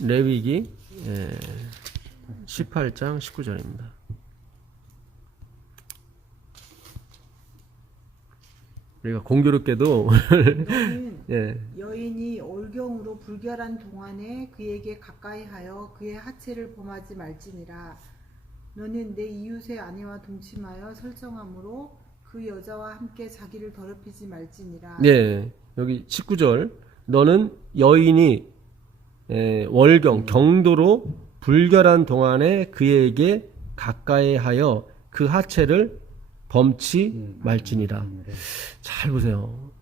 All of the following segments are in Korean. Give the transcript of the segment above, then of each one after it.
레위기 18장 19절입니다. 우리가 공교롭게도 너는 여인이 올경으로 불결한 동안에 그에게 가까이하여 그의 하체를 범하지 말지니라. 너는 내 이웃의 아내와 동침하여 설정함으로 그 여자와 함께 자기를 더럽히지 말지니라. 네, 여기 19절 너는 여인이 월경 경도로 불결한 동안에 그에게 가까이하여 그 하체를 범치 말지니라. 잘 보세요.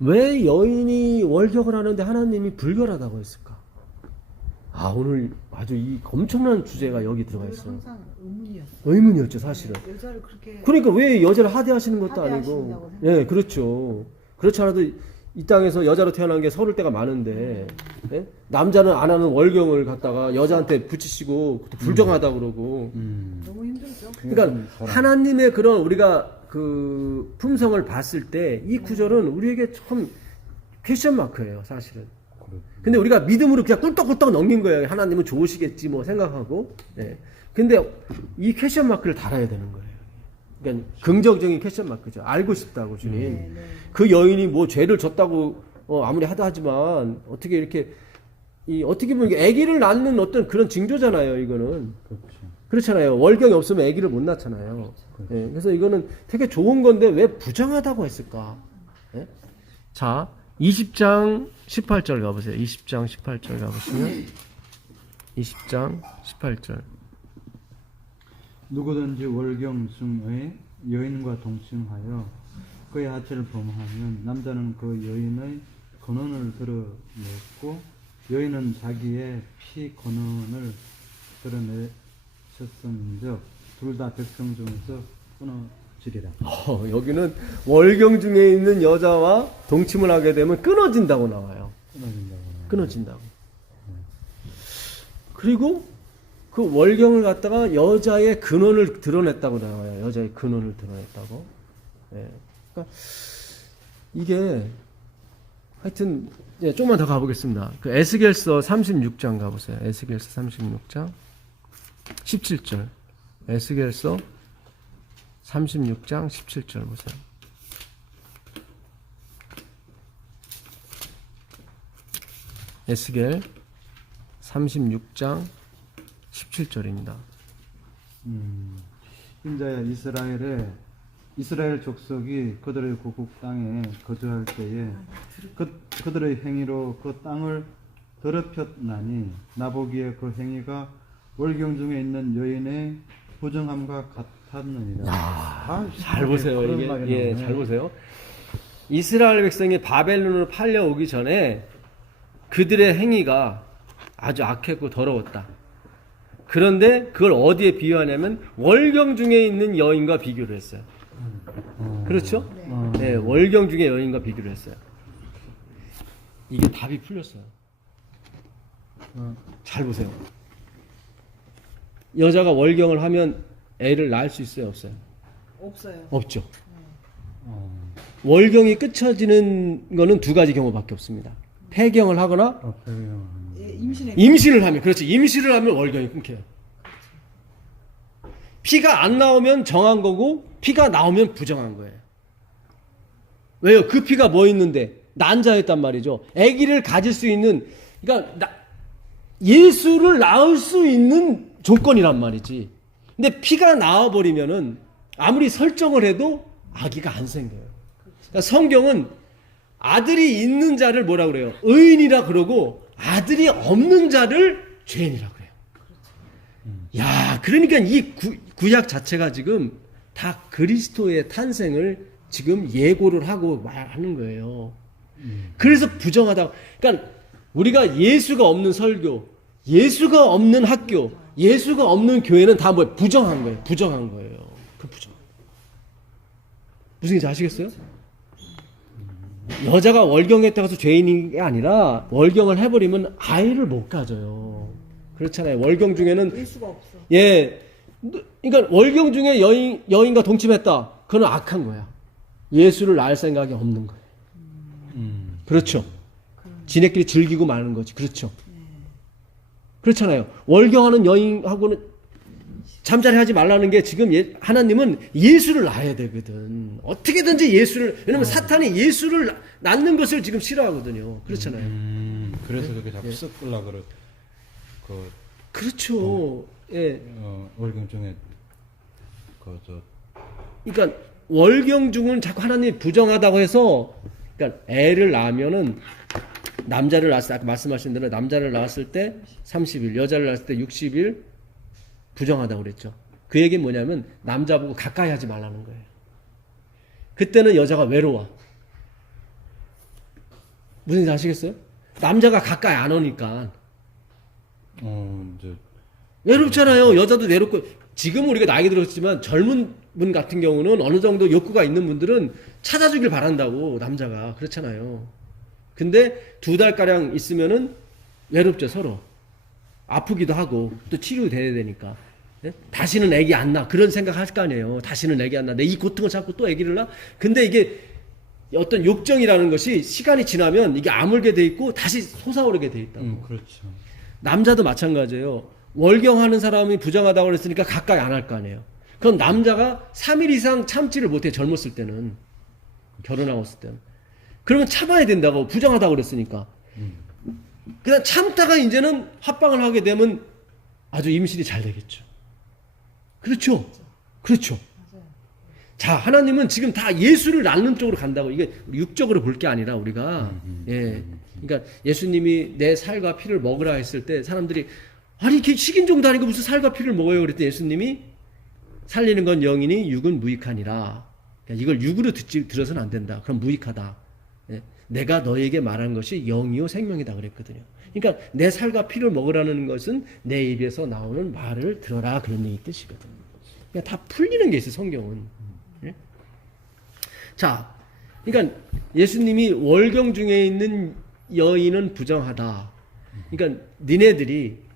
왜 여인이 월경을 하는데 하나님이 불결하다고 했을까? 오늘 아주 이 엄청난 주제가 여기 들어가 있어요. 항상 의문이었어요. 의문이었죠, 사실은. 여자를 그렇게 그러니까 왜 여자를 하대하시는 것도 아니고. 하대하신다고 예, 그렇죠. 그렇지 않아도 이 땅에서 여자로 태어난 게 서를 때가 많은데, 예? 남자는 안 하는 월경을 갖다가 여자한테 붙이시고 불정하다 그러고. 너무 힘들죠. 그러니까 하나님의 그런 우리가 그 품성을 봤을 때 이 구절은 우리에게 참 퀘스천 마크예요, 사실은. 근데 우리가 믿음으로 그냥 꿀떡꿀떡 넘긴 거예요. 하나님은 좋으시겠지 뭐 생각하고. 예. 근데 이 퀘스천 마크를 달아야 되는 거예요. 그러니까 긍정적인 퀘스천 마크죠. 알고 싶다고 주님. 그 여인이 뭐 죄를 졌다고 아무리 하지만 어떻게 이렇게 어떻게 보면 아기를 낳는 어떤 그런 징조잖아요. 이거는. 그렇잖아요. 월경이 없으면 아기를 못 낳잖아요. 예. 그래서 이거는 되게 좋은 건데 왜 부정하다고 했을까? 예? 자, 20장 18절 가보세요. 20장 18절 가보시면 20장 18절 누구든지 월경 중의 여인과 동침하여 그의 하체를 범하면 남자는 그 여인의 근원을 드러냈고 여인은 자기의 피 근원을 드러내셨음즉 둘 다 백성 중에서 끊어지리라. 여기는 월경 중에 있는 여자와 동침을 하게 되면 끊어진다고 나와요. 끊어진다고. 그리고 그 월경을 갖다가 여자의 근원을 드러냈다고 나와요. 여자의 근원을 드러냈다고. 예. 그러니까 이게 하여튼 조금만 더 가보겠습니다. 그 에스겔서 36장 가보세요. 에스겔서 36장 17절. 에스겔서 36장 17절 보세요. 에스겔 36장 17절입니다. 인자야 이스라엘 족속이 그들의 고국 땅에 거주할 때에 그들의 행위로 그 땅을 더럽혔나니 나보기에 그 행위가 월경 중에 있는 여인의 부정함과 같았느니라. 잘 보세요. 이게 잘 보세요. 이스라엘 백성이 바벨론으로 팔려오기 전에 그들의 행위가 아주 악했고 더러웠다. 그런데 그걸 어디에 비유하냐면 월경 중에 있는 여인과 비교를 했어요. 그렇죠? 네, 월경 중에 여인과 비교를 했어요. 이게 답이 풀렸어요. 잘 보세요. 여자가 월경을 하면 애를 낳을 수 있어요, 없어요? 없어요. 없죠. 월경이 끝쳐지는 거는 두 가지 경우밖에 없습니다. 폐경을 하거나 임신을 하면, 그렇지. 임신을 하면 월경이 끊겨요. 피가 안 나오면 정한 거고 피가 나오면 부정한 거예요. 왜요? 그 피가 뭐 있는데? 난자였단 말이죠. 아기를 가질 수 있는, 그러니까 예수를 낳을 수 있는 조건이란 말이지. 근데 피가 나와버리면은 아무리 설정을 해도 아기가 안 생겨요. 그러니까 성경은 아들이 있는 자를 뭐라 그래요? 의인이라 그러고 아들이 없는 자를 죄인이라 그래요. 야, 그러니까 이 구약 자체가 지금 다 그리스도의 탄생을 지금 예고를 하고 말하는 거예요. 그래서 부정하다. 그러니까 우리가 예수가 없는 설교, 예수가 없는 학교, 예수가 없는 교회는 다 뭐 부정한 거예요. 부정한 거예요. 그 부정. 무슨 얘기인지 아시겠어요? 여자가 월경했다고 해서 죄인이 아니라 월경을 해버리면 아이를 못 가져요. 그렇잖아요. 월경 중에는 예수가 없어. 예, 그러니까 월경 중에 여인과 동침했다. 그건 악한 거야. 예수를 낳을 생각이 없는 거예요. 그렇죠. 지네끼리 즐기고 마는 거지. 그렇죠. 그렇잖아요. 월경하는 여인하고는 잠자리 하지 말라는 게 지금 하나님은 예수를 낳아야 되거든. 어떻게든지 예수를, 왜냐면 사탄이 예수를 낳는 것을 지금 싫어하거든요. 그렇잖아요. 그래서 그렇게 자꾸 섞으려고 그러. 그렇죠. 예. 월경 중에 그러니까 월경중은 자꾸 하나님이 부정하다고 해서, 그러니까 애를 낳으면은 남자를 낳았을 때, 아까 말씀하신 대로 남자를 낳았을 때 30일, 여자를 낳았을 때 60일 부정하다고 그랬죠. 그 얘기는 뭐냐면 남자 보고 가까이 하지 말라는 거예요. 그때는 여자가 외로워. 무슨 일 아시겠어요? 남자가 가까이 안 오니까 이제 외롭잖아요. 여자도 외롭고. 지금 우리가 나이 들었지만 젊은 분 같은 경우는 어느 정도 욕구가 있는 분들은 찾아주길 바란다고, 남자가. 그렇잖아요. 근데 2달가량 있으면은 외롭죠, 서로. 아프기도 하고 또 치료돼야 되니까. 예? 다시는 애기 안 낳아. 그런 생각 할 거 아니에요. 다시는 애기 안 낳아. 내 이 고통을 참고 또 애기를 낳아. 근데 이게 어떤 욕정이라는 것이 시간이 지나면 이게 아물게 돼 있고 다시 솟아오르게 돼 있다고. 그렇죠. 남자도 마찬가지예요. 월경하는 사람이 부정하다고 그랬으니까 가까이 안 할 거 아니에요. 그럼 남자가 3일 이상 참지를 못해, 젊었을 때는. 결혼하고 있을 때는. 그러면 참아야 된다고, 부정하다고 그랬으니까. 그냥 참다가 이제는 합방을 하게 되면 아주 임신이 잘 되겠죠. 그렇죠? 그렇죠. 자, 하나님은 지금 다 예수를 낳는 쪽으로 간다고. 이게 육적으로 볼 게 아니라 우리가. 예. 그러니까 예수님이 내 살과 피를 먹으라 했을 때 사람들이 아니, 이게 식인종도 아니고 무슨 살과 피를 먹어요? 그랬더니 예수님이 살리는 건 영이니 육은 무익하니라. 그러니까 이걸 육으로 들어서는 안 된다. 그럼 무익하다. 예. 내가 너에게 말한 것이 영이요 생명이다 그랬거든요. 그러니까 내 살과 피를 먹으라는 것은 내 입에서 나오는 말을 들어라, 그런 얘기 뜻이거든요. 그러니까 다 풀리는 게 있어요, 성경은. 예? 자, 그러니까 예수님이 월경 중에 있는 여인은 부정하다. 그러니까 니네들이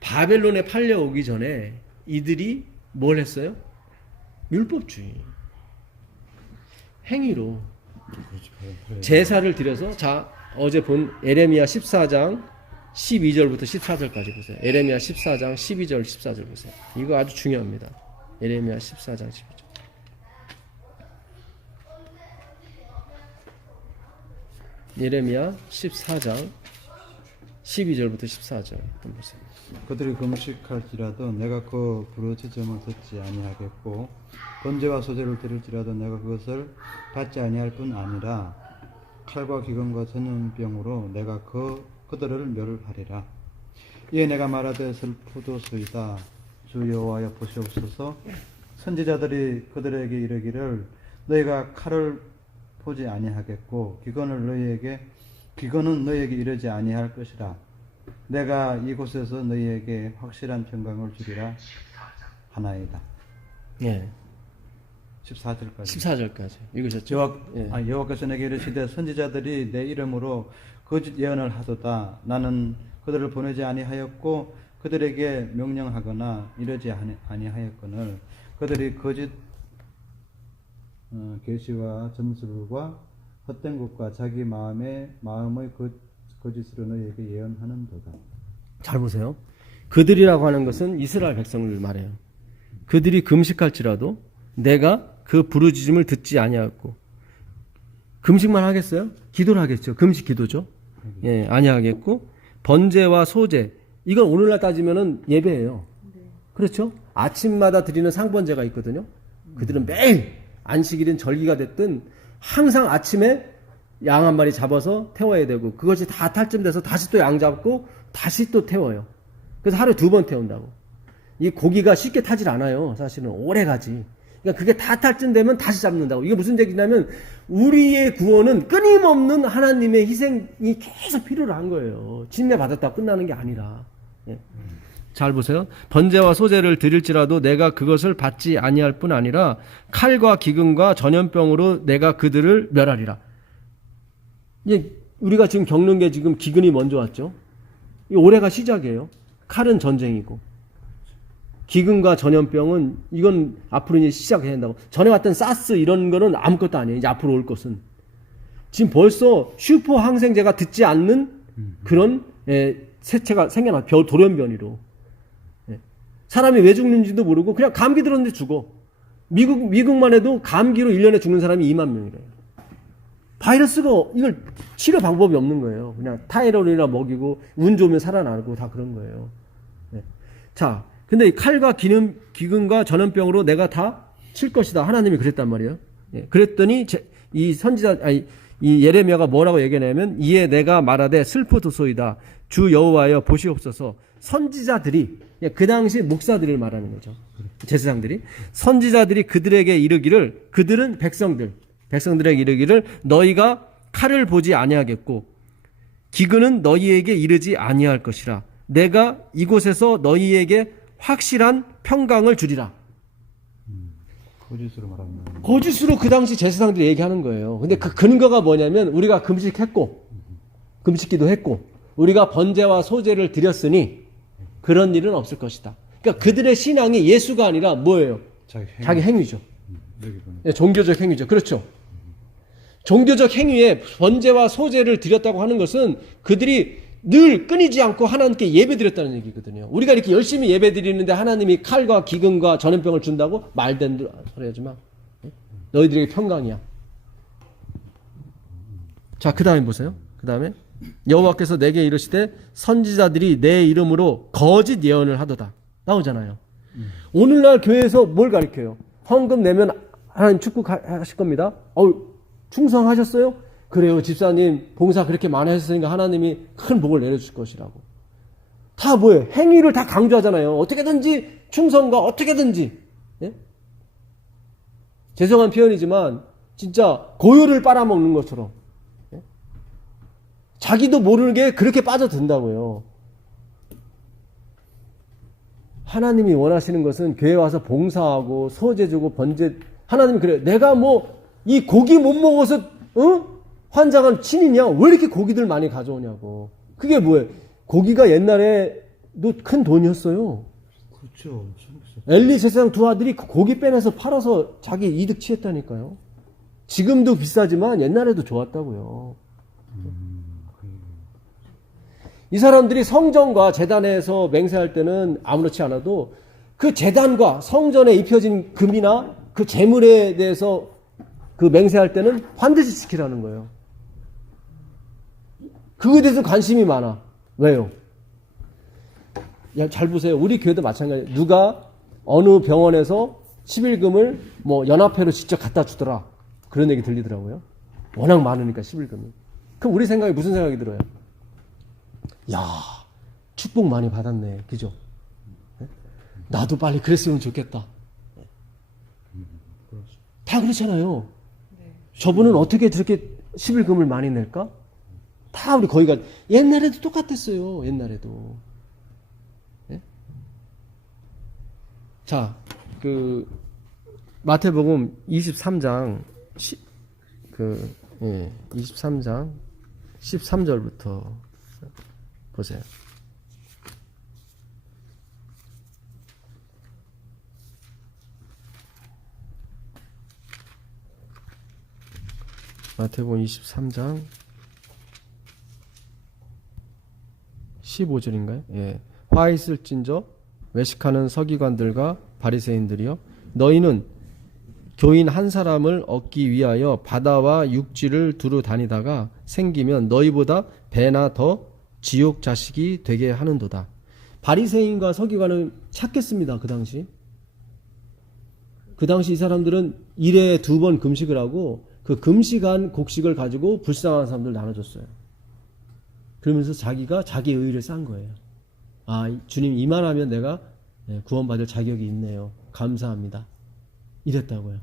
바벨론에 팔려오기 전에 이들이 뭘 했어요? 율법주의. 행위로. 제사를 드려서, 자, 어제 본 에레미야 14장 12절부터 14절까지 보세요. 에레미야 14장 12절 14절 보세요. 이거 아주 중요합니다. 에레미야 14장 12절. 예레미야 14장 12절부터 14절 한번 보세요. 그들이 금식할지라도 내가 그 부르짖음을 듣지 아니하겠고 번제와 소제를 드릴지라도 내가 그것을 받지 아니할 뿐 아니라 칼과 기근과 전염병으로 내가 그들을 멸하리라. 이에 내가 말하되 슬프도소이다. 주 여호와여 보시옵소서. 선지자들이 그들에게 이르기를 너희가 칼을 보지 아니하겠고 기근은 너희에게 이르지 아니할 것이라. 내가 이곳에서 너희에게 확실한 평강을 주리라 하나이다. 예. 14절까지. 14절까지 읽으셨죠? 여호와께서 내게 이르시되 선지자들이 내 이름으로 거짓 예언을 하도다. 나는 그들을 보내지 아니하였고 그들에게 명령하거나 이르지 아니하였거늘 그들이 거짓 계시와 점술과 헛된 것과 자기 마음의 거짓으로 너희에게 예언하는도다. 잘 보세요. 그들이라고 하는 것은 이스라엘 백성을 말해요. 그들이 금식할지라도 내가 그 부르짖음을 듣지 아니하였고. 금식만 하겠어요? 기도를 하겠죠. 금식 기도죠. 예, 아니하겠고 번제와 소제, 이건 오늘날 따지면은 예배예요. 그렇죠? 아침마다 드리는 상번제가 있거든요. 그들은 매일 안식일은 절기가 됐든 항상 아침에 양 한 마리 잡아서 태워야 되고, 그것이 다 탈쯤 돼서 다시 또 양 잡고 다시 또 태워요. 그래서 하루에 2번 태운다고. 이 고기가 쉽게 타질 않아요. 사실은 오래 가지. 그러니까 그게 다 탈쯤 되면 다시 잡는다고. 이게 무슨 얘기냐면 우리의 구원은 끊임없는 하나님의 희생이 계속 필요로 한 거예요. 침례 받았다고 끝나는 게 아니라. 예. 잘 보세요. 번제와 소제를 드릴지라도 내가 그것을 받지 아니할 뿐 아니라 칼과 기근과 전염병으로 내가 그들을 멸하리라. 이제 우리가 지금 겪는 게 지금 기근이 먼저 왔죠. 이 올해가 시작이에요. 칼은 전쟁이고 기근과 전염병은 이건 앞으로 이제 시작해야 된다고. 전에 왔던 사스 이런 거는 아무것도 아니에요. 이제 앞으로 올 것은 지금 벌써 슈퍼 항생제가 듣지 않는 그런 세체가 생겨나 돌연변이로. 예. 사람이 왜 죽는지도 모르고 그냥 감기 들었는데 죽어. 미국만 해도 감기로 1년에 죽는 사람이 2만 명이래요. 바이러스가 이걸 치료 방법이 없는 거예요. 그냥 타이레놀이나 먹이고 운 좋으면 살아나고 다 그런 거예요. 예. 자, 근데 이 칼과 기근과 전염병으로 내가 다 칠 것이다. 하나님이 그랬단 말이에요. 예. 그랬더니 이 예레미야가 뭐라고 얘기하냐면 이에 내가 말하되 슬프도소이다. 주 여호와여 보시옵소서. 선지자들이 그 당시 목사들을 말하는 거죠. 제사장들이 선지자들이 그들에게 이르기를 그들은 백성들에게 이르기를 너희가 칼을 보지 아니하겠고 기근은 너희에게 이르지 아니할 것이라. 내가 이곳에서 너희에게 확실한 평강을 주리라. 거짓으로 말하면 거짓으로 그 당시 제사장들이 얘기하는 거예요. 근데 그 근거가 뭐냐면 우리가 금식기도 했고 우리가 번제와 소제를 드렸으니 그런 일은 없을 것이다. 그러니까 그들의 신앙이 예수가 아니라 뭐예요? 자기 행위죠. 네, 종교적 행위죠. 그렇죠. 종교적 행위에 번제와 소제를 드렸다고 하는 것은 그들이 늘 끊이지 않고 하나님께 예배 드렸다는 얘기거든요. 우리가 이렇게 열심히 예배 드리는데 하나님이 칼과 기근과 전염병을 준다고 말된 소리 하지 마. 너희들에게 평강이야. 자, 그 다음에 보세요. 그 다음에 여호와께서 내게 이르시되 선지자들이 내 이름으로 거짓 예언을 하도다. 나오잖아요. 오늘날 교회에서 뭘 가르쳐요? 헌금 내면 하나님 축복하실 겁니다. 충성하셨어요? 그래요. 집사님 봉사 그렇게 많이 하셨으니까 하나님이 큰 복을 내려줄 것이라고. 다 뭐예요? 행위를 다 강조하잖아요. 어떻게든지 충성과 어떻게든지. 예? 죄송한 표현이지만 진짜 고요를 빨아먹는 것처럼. 예? 자기도 모르게 그렇게 빠져든다고요. 하나님이 원하시는 것은 교회 와서 봉사하고 소제 주고 번제. 하나님이 그래요. 내가 이 고기 못 먹어서 환장한 친이냐? 왜 이렇게 고기들 많이 가져오냐고. 그게 뭐예요? 고기가 옛날에도 큰 돈이었어요. 그렇죠. 엘리 제사장 두 아들이 고기 빼내서 팔아서 자기 이득 취했다니까요. 지금도 비싸지만 옛날에도 좋았다고요. 이 사람들이 성전과 제단에서 맹세할 때는 아무렇지 않아도 그 제단과 성전에 입혀진 금이나 그 재물에 대해서 그 맹세할 때는 반드시 지키라는 거예요. 그거에 대해서 관심이 많아. 왜요? 잘 보세요. 우리 교회도 마찬가지예요. 누가 어느 병원에서 11금을 연합회로 직접 갖다 주더라. 그런 얘기 들리더라고요. 워낙 많으니까 11금이. 그럼 우리 생각에 무슨 생각이 들어요? 야, 축복 많이 받았네. 그죠? 나도 빨리 그랬으면 좋겠다. 다 그렇잖아요. 저분은 어떻게 저렇게 11금을 많이 낼까? 다 우리 거기가 옛날에도 똑같았어요. 옛날에도. 예? 자, 마태복음 23장 23장 13절부터 보세요. 마태복음 23장 15절인가요? 예. 화 있을진저 외식하는 서기관들과 바리새인들이여 너희는 교인 한 사람을 얻기 위하여 바다와 육지를 두루 다니다가 생기면 너희보다 배나 더 지옥 자식이 되게 하는도다. 바리새인과 서기관은 착했습니다. 그 당시 이 사람들은 일에 2번 금식을 하고 그 금식한 곡식을 가지고 불쌍한 사람들 나눠줬어요. 그러면서 자기가 자기 의의를 쌓은 거예요. 아, 주님 이만하면 내가 구원받을 자격이 있네요. 감사합니다. 이랬다고요.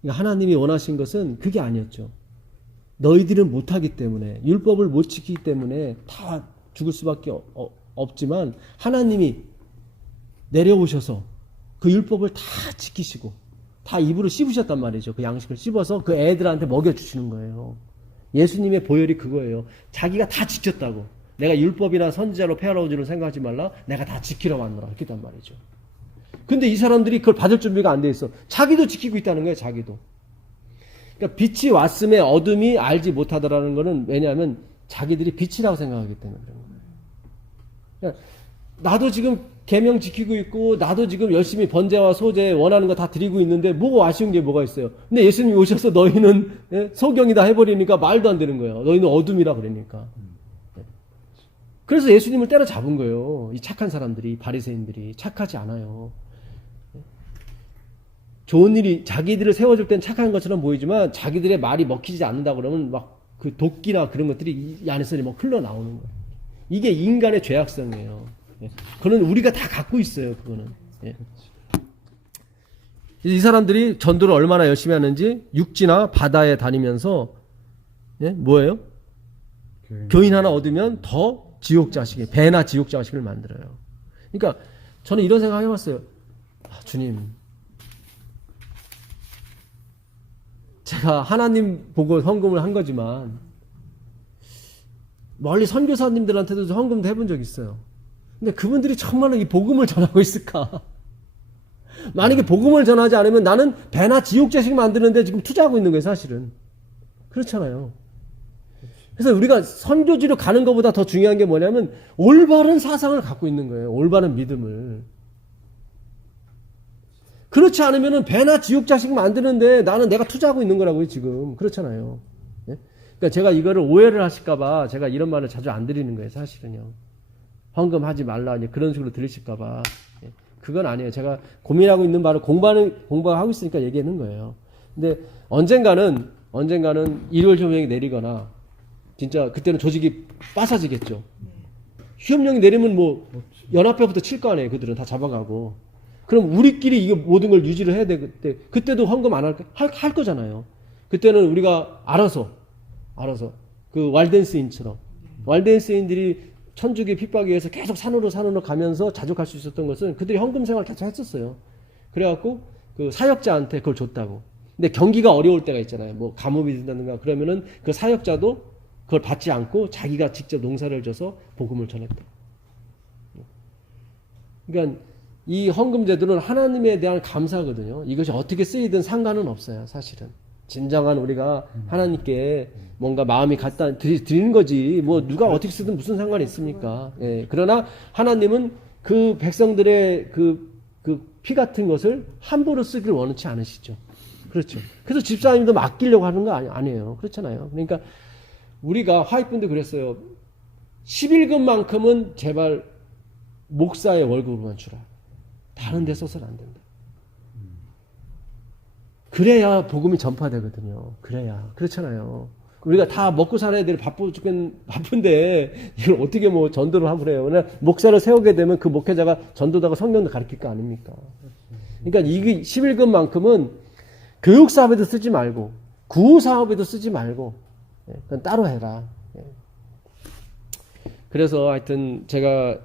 그러니까 하나님이 원하신 것은 그게 아니었죠. 너희들은 못하기 때문에 율법을 못 지키기 때문에 다 죽을 수밖에 없지만 하나님이 내려오셔서 그 율법을 다 지키시고 다 입으로 씹으셨단 말이죠. 그 양식을 씹어서 그 애들한테 먹여주시는 거예요. 예수님의 보혈이 그거예요. 자기가 다 지켰다고. 내가 율법이나 선지자로 페어라운 줄을 생각하지 말라. 내가 다 지키러 왔노라. 이렇게 단 말이죠. 근데 이 사람들이 그걸 받을 준비가 안 돼 있어. 자기도 지키고 있다는 거예요. 자기도. 그러니까 빛이 왔음에 어둠이 알지 못하더라는 거는 왜냐하면 자기들이 빛이라고 생각하기 때문에 그런 거예요. 나도 지금 계명 지키고 있고 나도 지금 열심히 번제와 소제 원하는 거 다 드리고 있는데 뭐 아쉬운 게 뭐가 있어요. 근데 예수님이 오셔서 너희는 소경이다 해버리니까 말도 안 되는 거예요. 너희는 어둠이라 그러니까. 그래서 예수님을 때려잡은 거예요. 이 착한 사람들이, 바리새인들이 착하지 않아요. 좋은 일이 자기들을 세워줄 땐 착한 것처럼 보이지만 자기들의 말이 먹히지 않는다 그러면 막 그 도끼나 그런 것들이 이 안에서 막 흘러나오는 거예요. 이게 인간의 죄악성이에요. 그거는 우리가 다 갖고 있어요. 그거는. 이 사람들이 전도를 얼마나 열심히 하는지 육지나 바다에 다니면서 뭐예요? 교인 하나 얻으면 더 지옥 자식이 배나 지옥 자식을 만들어요. 그러니까 저는 이런 생각 해봤어요. 주님, 제가 하나님 보고 헌금을 한 거지만 멀리 선교사님들한테도 헌금도 해본 적 있어요. 근데 그분들이 정말로 이 복음을 전하고 있을까? 만약에 복음을 전하지 않으면 나는 배나 지옥 자식 만드는데 지금 투자하고 있는 거예요, 사실은. 그렇잖아요. 그래서 우리가 선교지로 가는 것보다 더 중요한 게 뭐냐면 올바른 사상을 갖고 있는 거예요. 올바른 믿음을. 그렇지 않으면 배나 지옥 자식 만드는데 나는 내가 투자하고 있는 거라고요, 지금. 그렇잖아요. 그러니까 제가 이거를 오해를 하실까봐 제가 이런 말을 자주 안 드리는 거예요, 사실은요. 헌금하지 말라, 그런 식으로 들으실까봐. 그건 아니에요. 제가 고민하고 있는 바를 공부하고 있으니까 얘기하는 거예요. 근데 언젠가는 일월 효명이 내리거나, 진짜 그때는 조직이 빠사지겠죠. 휴업령이 내리면 뭐, 연합회부터 칠 거 아니에요. 그들은 다 잡아가고. 그럼 우리끼리 이게 모든 걸 유지를 해야 돼. 그때도 헌금 안 할 거잖아요. 그때는 우리가 알아서 그 왈덴스인처럼 왈덴스인들이 천주교 핍박에 의해서 계속 산으로 가면서 자족할 수 있었던 것은 그들이 헌금 생활 계속 했었어요. 그래갖고 그 사역자한테 그걸 줬다고. 근데 경기가 어려울 때가 있잖아요. 뭐 가뭄이 든다든가 그러면은 그 사역자도 그걸 받지 않고 자기가 직접 농사를 져서 복음을 전했다. 그러니까 이 헌금 제도는 하나님에 대한 감사거든요. 이것이 어떻게 쓰이든 상관은 없어요, 사실은. 진정한 우리가 하나님께 뭔가 마음이 갖다 드리는 거지. 뭐 누가 어떻게 쓰든 무슨 상관이 있습니까? 그러나 하나님은 그 백성들의 그 피 같은 것을 함부로 쓰기를 원치 않으시죠. 그렇죠. 그래서 집사님도 맡기려고 하는 거 아니에요. 그렇잖아요. 그러니까 우리가 화이트분도 그랬어요. 11금만큼은 제발 목사의 월급으로만 주라. 다른 데 써서는 안 된다. 그래야 복음이 전파되거든요. 그래야. 그렇잖아요. 우리가 다 먹고 살아야 될 바쁜데 이걸 어떻게 뭐 전도를 하고 그래요. 그냥 목사를 세우게 되면 그 목회자가 전도다가 성경도 가르칠 거 아닙니까? 그러니까 이게 11금만큼은 교육 사업에도 쓰지 말고 구호 사업에도 쓰지 말고 그건 따로 해라. 그래서 하여튼 제가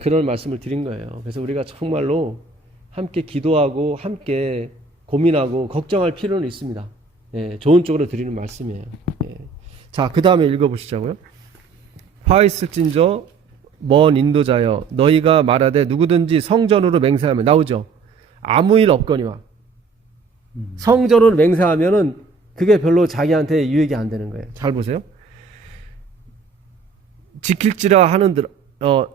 그런 말씀을 드린 거예요. 그래서 우리가 정말로 함께 기도하고 함께 고민하고 걱정할 필요는 있습니다. 좋은 쪽으로 드리는 말씀이에요. 자, 그 다음에 읽어보시자고요. 화 있을진저 먼 인도자여 너희가 말하되 누구든지 성전으로 맹세하면 나오죠. 아무 일 없거니와. 성전으로 맹세하면은 그게 별로 자기한테 유익이 안 되는 거예요. 잘 보세요. 지킬지라 하는들,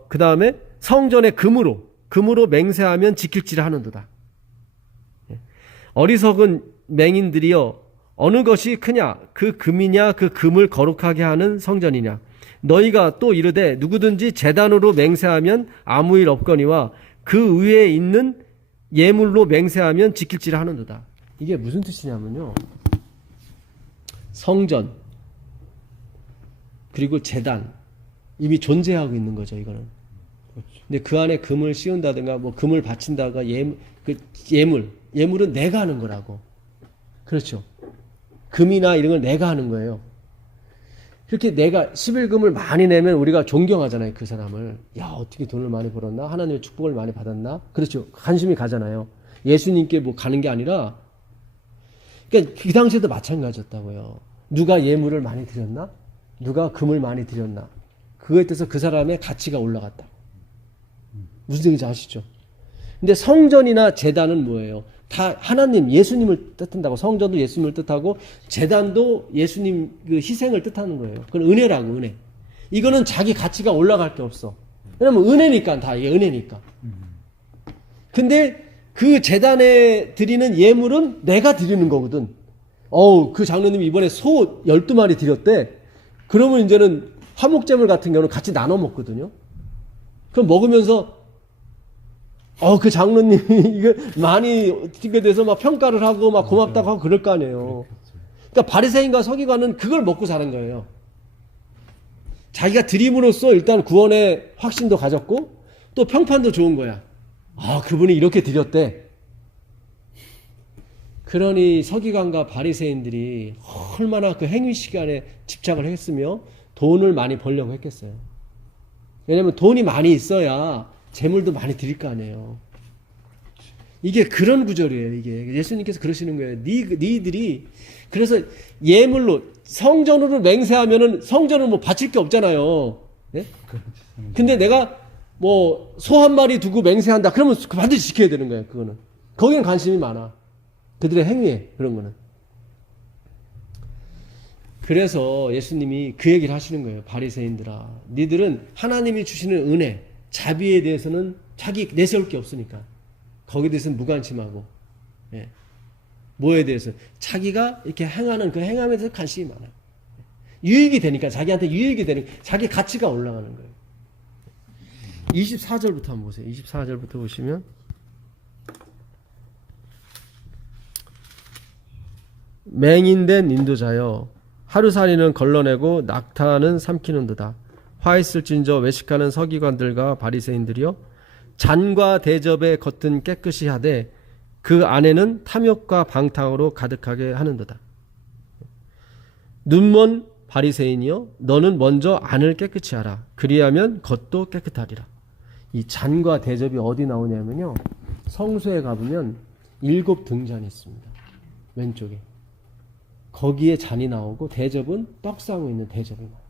그 다음에 성전의 금으로 맹세하면 지킬지라 하는도다. 어리석은 맹인들이여 어느 것이 크냐 그 금이냐 그 금을 거룩하게 하는 성전이냐 너희가 또 이르되 누구든지 제단으로 맹세하면 아무 일 없거니와 그 위에 있는 예물로 맹세하면 지킬지라 하는도다. 이게 무슨 뜻이냐면요, 성전 그리고 제단 이미 존재하고 있는 거죠. 이거는. 근데 그 안에 금을 씌운다든가 뭐 금을 바친다가 예물은 내가 하는 거라고. 그렇죠. 금이나 이런 걸 내가 하는 거예요. 그렇게 내가 11금을 많이 내면 우리가 존경하잖아요. 그 사람을. 야, 어떻게 돈을 많이 벌었나? 하나님의 축복을 많이 받았나? 그렇죠. 관심이 가잖아요. 예수님께 뭐 가는 게 아니라, 그러니까 그 당시에도 마찬가지였다고요. 누가 예물을 많이 드렸나? 누가 금을 많이 드렸나? 그거에 따라서 그 사람의 가치가 올라갔다. 무슨 얘기인지 아시죠? 근데 성전이나 제단은 뭐예요? 다 하나님, 예수님을 뜻한다고. 성전도 예수님을 뜻하고 제단도 예수님 그 희생을 뜻하는 거예요. 그건 은혜라고, 은혜. 이거는 자기 가치가 올라갈 게 없어. 왜냐면 은혜니까, 다 이게 은혜니까. 근데 그 제단에 드리는 예물은 내가 드리는 거거든. 그 장로님이 이번에 소 12마리 드렸대. 그러면 이제는 화목제물 같은 경우는 같이 나눠 먹거든요. 그럼 먹으면서 그 장로님이 이거 많이 드리게 돼서 막 평가를 하고 막 고맙다고 하고 그럴 거 아니에요. 그러니까 바리새인과 서기관은 그걸 먹고 사는 거예요. 자기가 드림으로써 일단 구원의 확신도 가졌고 또 평판도 좋은 거야. 그분이 이렇게 드렸대. 그러니 서기관과 바리새인들이 얼마나 그 행위 시간에 집착을 했으며 돈을 많이 벌려고 했겠어요. 왜냐면 돈이 많이 있어야 재물도 많이 드릴 거 아니에요. 이게 그런 구절이에요. 이게 예수님께서 그러시는 거예요. 니들이 그래서 예물로 성전으로 맹세하면은 성전을 뭐 바칠 게 없잖아요. 예? 근데 내가 뭐 소 한 마리 두고 맹세한다. 그러면 반드시 지켜야 되는 거예요. 그거는 거기는 관심이 많아. 그들의 행위에 그런 거는. 그래서 예수님이 그 얘기를 하시는 거예요. 바리새인들아, 니들은 하나님이 주시는 은혜, 자비에 대해서는 자기 내세울 게 없으니까 거기에 대해서는 무관심하고, 예. 뭐에 대해서 자기가 이렇게 행하는 그 행함에 대해서 관심이 많아요. 유익이 되니까, 자기한테 유익이 되는, 자기 가치가 올라가는 거예요. 24절부터 한번 보세요. 24절부터 보시면 맹인된 인도자여, 하루살이는 걸러내고 낙타는 삼키는도다. 화 있을진저 외식하는 서기관들과 바리새인들이여, 잔과 대접의 겉은 깨끗이 하되 그 안에는 탐욕과 방탕으로 가득하게 하는도다. 눈먼 바리새인이여, 너는 먼저 안을 깨끗이 하라. 그리하면 겉도 깨끗하리라. 이 잔과 대접이 어디 나오냐면요, 성소에 가보면 7등잔이 있습니다. 왼쪽에. 거기에 잔이 나오고 대접은 떡 싸고 있는 대접이 나와요.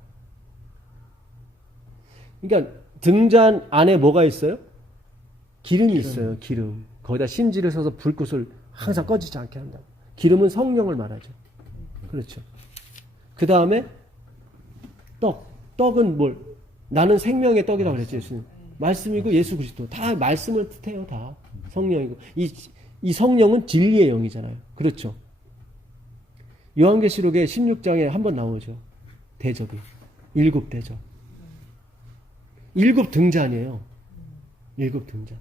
그러니까 등잔 안에 뭐가 있어요? 기름이 있어요. 기름. 거기다 심지를 써서 불꽃을 항상 꺼지지 않게 한다. 기름은 성령을 말하죠. 그렇죠. 그 다음에 떡은 뭘? 나는 생명의 떡이라고 그랬죠. 예수님. 말씀이고 예수 그리스도. 다 말씀을 뜻해요. 다 성령이고. 이 성령은 진리의 영이잖아요. 그렇죠. 요한계시록의 16장에 한번 나오죠. 대접이. 7대접. 7등잔이에요. 7등잔.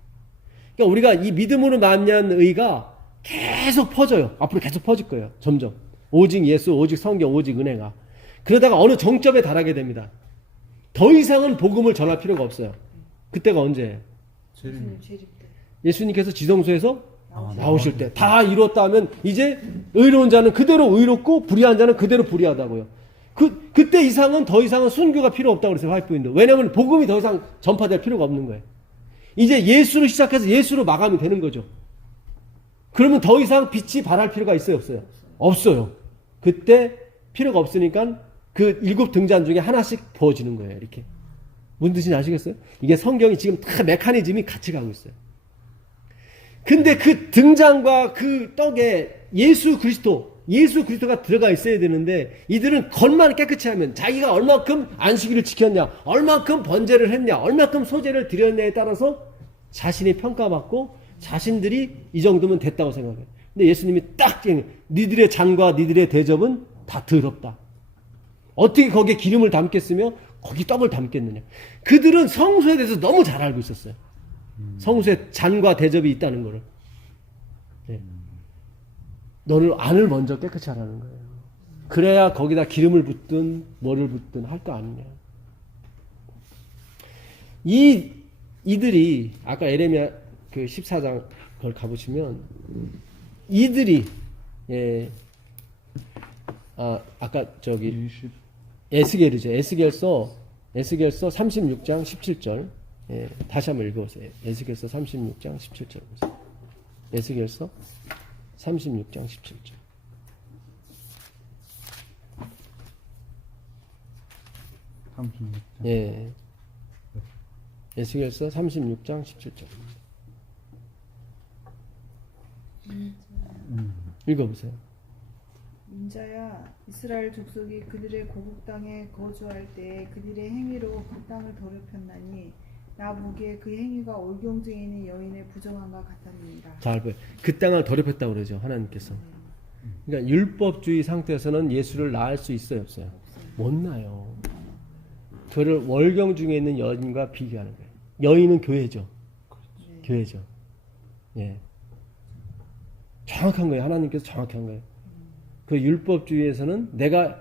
그러니까 우리가 이 믿음으로 만난 의가 계속 퍼져요. 앞으로 계속 퍼질 거예요. 점점. 오직 예수, 오직 성경, 오직 은혜가. 그러다가 어느 정점에 달하게 됩니다. 더 이상은 복음을 전할 필요가 없어요. 그때가 언제예요? 예수님께서 지성소에서 나오실 때 다 이뤘다 하면 이제 의로운 자는 그대로 의롭고 불의한 자는 그대로 불의하다고요. 그때 이상은 더 이상은 순교가 필요 없다고 그랬어요. 화이트윈도. 왜냐하면 복음이 더 이상 전파될 필요가 없는 거예요. 이제 예수로 시작해서 예수로 마감이 되는 거죠. 그러면 더 이상 빛이 발할 필요가 있어요? 없어요? 없어요. 그때 필요가 없으니까 그 7등잔 중에 하나씩 부어지는 거예요. 이렇게. 무슨 뜻인지 아시겠어요? 이게 성경이 지금 다 메커니즘이 같이 가고 있어요. 근데 그 등잔과 그 떡에 예수 그리스도가 들어가 있어야 되는데, 이들은 겉만 깨끗이 하면 자기가 얼마큼 안식일을 지켰냐, 얼마큼 번제를 했냐, 얼마큼 소제를 드렸냐에 따라서 자신이 평가받고 자신들이 이 정도면 됐다고 생각해요. 근데 예수님이 딱 니들의 잔과 니들의 대접은 다 더럽다. 어떻게 거기에 기름을 담겠으며 거기 떡을 담겠느냐. 그들은 성소에 대해서 너무 잘 알고 있었어요. 성소에 잔과 대접이 있다는 거를. 네. 너를 안을 먼저 깨끗이 하라는 거예요. 그래야 거기다 기름을 붓든 뭐를 붓든 할 거 아니냐. 이들이 아까 에레미야 그 14장 그걸 가보시면 이들이 아까 저기 에스겔이죠. 에스겔서 36장 17절. 예, 다시 한번 읽어보세요. 에스겔서 36장 17절 보세요. 에스겔서 36장 17절. 예. 에스겔서 36장 17절. 읽어보세요. 인자야, 이스라엘 족속이 그들의 고국 땅에 거주할 때에 그들의 행위로 그 땅을 더럽혔나니 나 보기에 그 행위가 올경중에 있는 여인의 부정함과 같았느니라. 잘 봐요. 그 땅을 더럽혔다고 그러죠. 하나님께서. 그러니까 율법주의 상태에서는 예수를 낳을 수 있어요, 없어요? 못 낳아요. 그를 월경 중에 있는 여인과 비교하는 거예요. 여인은 교회죠. 교회죠. 예. 정확한 거예요. 하나님께서 정확한 거예요. 그 율법주의에서는 내가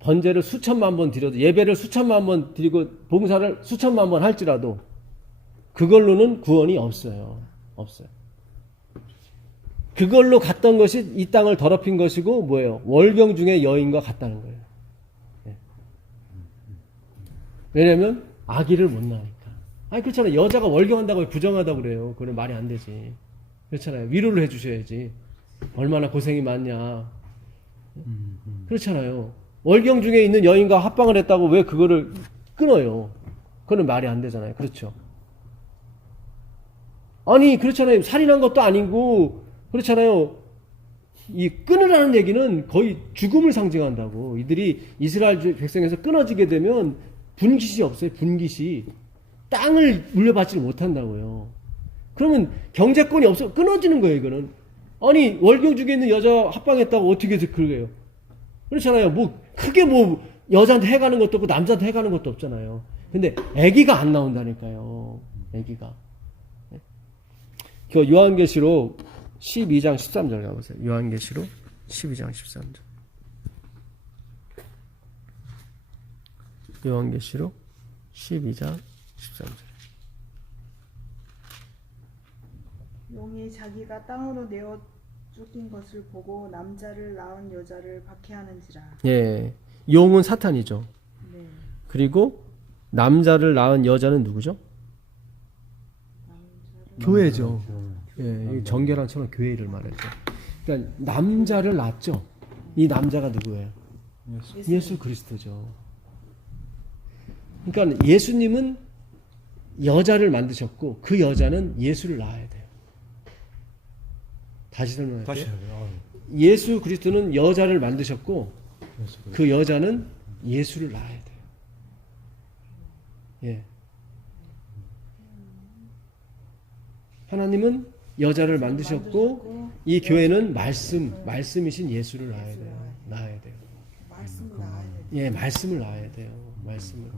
번제를 수천만 번 드려도, 예배를 수천만 번 드리고 봉사를 수천만 번 할지라도 그걸로는 구원이 없어요. 없어요. 그걸로 갔던 것이 이 땅을 더럽힌 것이고 뭐예요? 월경 중에 여인과 같다는 거예요. 예. 왜냐면 아기를 못 낳으니까. 아니 그렇잖아요. 여자가 월경한다고 부정하다고 그래요. 그건 말이 안 되지. 그렇잖아요. 위로를 해주셔야지. 얼마나 고생이 많냐. 그렇잖아요. 월경 중에 있는 여인과 합방을 했다고 왜 그거를 끊어요? 그건 말이 안 되잖아요. 그렇죠. 아니 그렇잖아요. 살인한 것도 아니고 그렇잖아요. 이 끊으라는 얘기는 거의 죽음을 상징한다고. 이들이 이스라엘 백성에서 끊어지게 되면 분깃이 없어요. 분깃이. 땅을 물려받지 못한다고요. 그러면 경제권이 없어. 끊어지는 거예요. 이거는. 아니 월경 중에 있는 여자 합방했다고 어떻게 해서 그래요? 그렇잖아요. 뭐 크게 뭐 여자한테 해가는 것도 없고 남자한테 해가는 것도 없잖아요. 근데 아기가 안 나온다니까요. 아기가. 그 요한계시록 12장 13절 가보세요. 요한계시록 12장 13절. 요한계시록 12장 13절. 용이 자기가 땅으로 내어 쫓긴 것을 보고 남자를 낳은 여자를 박해하는지라. 예. 용은 사탄이죠. 네. 그리고 남자를 낳은 여자는 누구죠? 교회죠. 예, 이 정결한처럼 교회를 말했죠. 그러니까 남자를 낳았죠. 이 남자가 누구예요? 예수 그리스도죠. 그러니까 예수님은 여자를 만드셨고 그 여자는 예수를 낳아야 돼요. 다시 설명할게요. 예수 그리스도는 여자를 만드셨고 그 여자는 예수를 낳아야 돼요. 예. 하나님은 여자를 만드셨고 이 교회는 말씀이신 예수를 낳아야 돼요. 낳아야 돼요. 말씀을 낳아야 돼. 예, 말씀을 낳아야 돼요. 말씀을.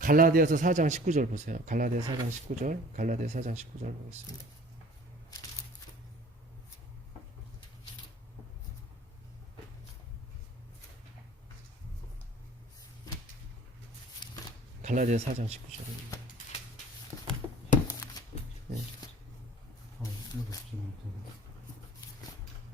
갈라디아서 4장 19절 보세요. 갈라디아 4장 19절. 갈라디아 4장 19절 보겠습니다. 갈라디아 4장 19절입니다.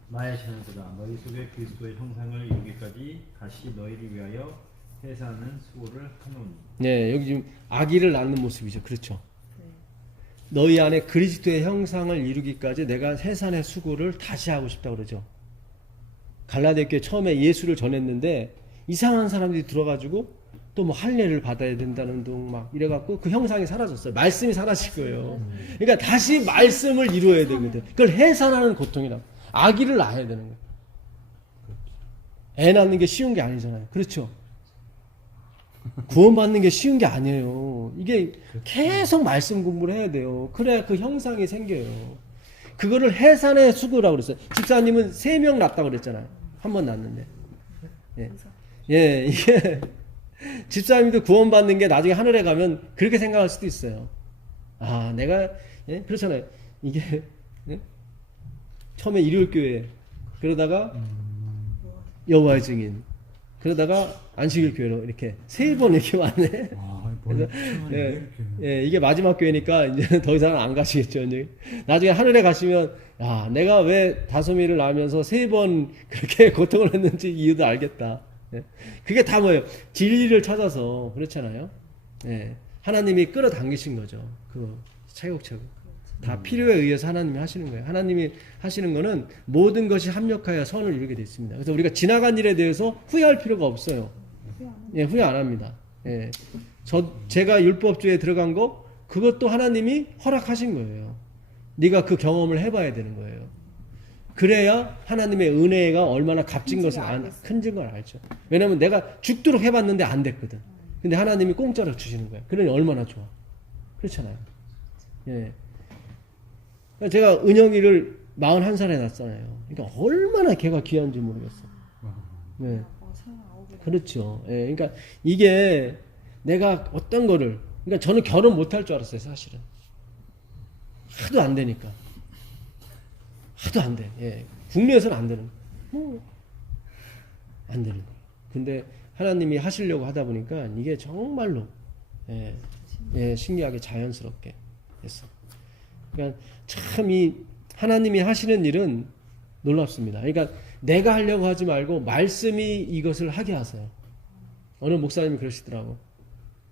나의 자녀들아 너희 속에 그리스도의 형상을 이루기까지 다시 너희를 위하여 해사하는 수고를 하노니. 네, 여기 지금 아기를 낳는 모습이죠. 그렇죠. 너희 안에 그리스도의 형상을 이루기까지 내가 해산의 수고를 다시 하고 싶다고 그러죠. 갈라디아 교회 처음에 예수를 전했는데 이상한 사람들이 들어가지고 또 뭐 할례를 받아야 된다는 둥 막 이래갖고 그 형상이 사라졌어요. 말씀이 사라질 거예요. 그러니까 다시 말씀을 이루어야 되거든. 그걸 해산하는 고통이라고. 아기를 낳아야 되는 거예요. 애 낳는 게 쉬운 게 아니잖아요. 그렇죠. 구원받는 게 쉬운 게 아니에요. 이게 계속 말씀 공부를 해야 돼요. 그래야 그 형상이 생겨요. 그거를 해산의 수고라고 그랬어요. 집사님은 3명 낳았다고 그랬잖아요. 한 번 낳았는데. 예. 예, 이게 집사님도 구원받는 게 나중에 하늘에 가면 그렇게 생각할 수도 있어요. 아, 내가, 예? 그렇잖아요. 이게, 예? 처음에 일요일교회, 그러다가 여호와의 증인, 그러다가 안식일 교회로 이렇게 3번 이렇게 왔네. 그래서, 예, 이게 마지막 교회니까 이제 더 이상은 안 가시겠죠. 이제. 나중에 하늘에 가시면, 야, 내가 왜 다소미를 낳으면서 3번 그렇게 고통을 했는지 이유도 알겠다. 예. 그게 다 뭐예요? 진리를 찾아서 그렇잖아요. 예. 하나님이 끌어당기신 거죠. 그 차곡차곡. 다 필요에 의해서 하나님이 하시는 거예요. 하나님이 하시는 거는 모든 것이 합력하여 선을 이루게 되어 있습니다. 그래서 우리가 지나간 일에 대해서 후회할 필요가 없어요. 예, 후회 안 합니다. 예. 제가 율법주의에 들어간 거 그것도 하나님이 허락하신 거예요. 네가 그 경험을 해봐야 되는 거예요. 그래야 하나님의 은혜가 얼마나 값진 것을 큰진 걸 알죠. 왜냐면 내가 죽도록 해봤는데 안 됐거든. 근데 하나님이 공짜로 주시는 거예요. 그러니 얼마나 좋아. 그렇잖아요. 예. 제가 은영이를 41살에 낳았잖아요. 그러니까 얼마나 걔가 귀한지 모르겠어. 네. 그렇죠. 예. 그러니까 이게 내가 어떤 거를, 그러니까 저는 결혼 못할 줄 알았어요, 사실은. 하도 안 되니까. 하도 안 돼. 예. 국내에서는 안 되는 거. 안 되는 거. 근데 하나님이 하시려고 하다 보니까 이게 정말로 신기하게 자연스럽게 됐어. 그러니까 참 이 하나님이 하시는 일은 놀랍습니다. 그러니까 내가 하려고 하지 말고 말씀이 이것을 하게 하세요. 어느 목사님이 그러시더라고.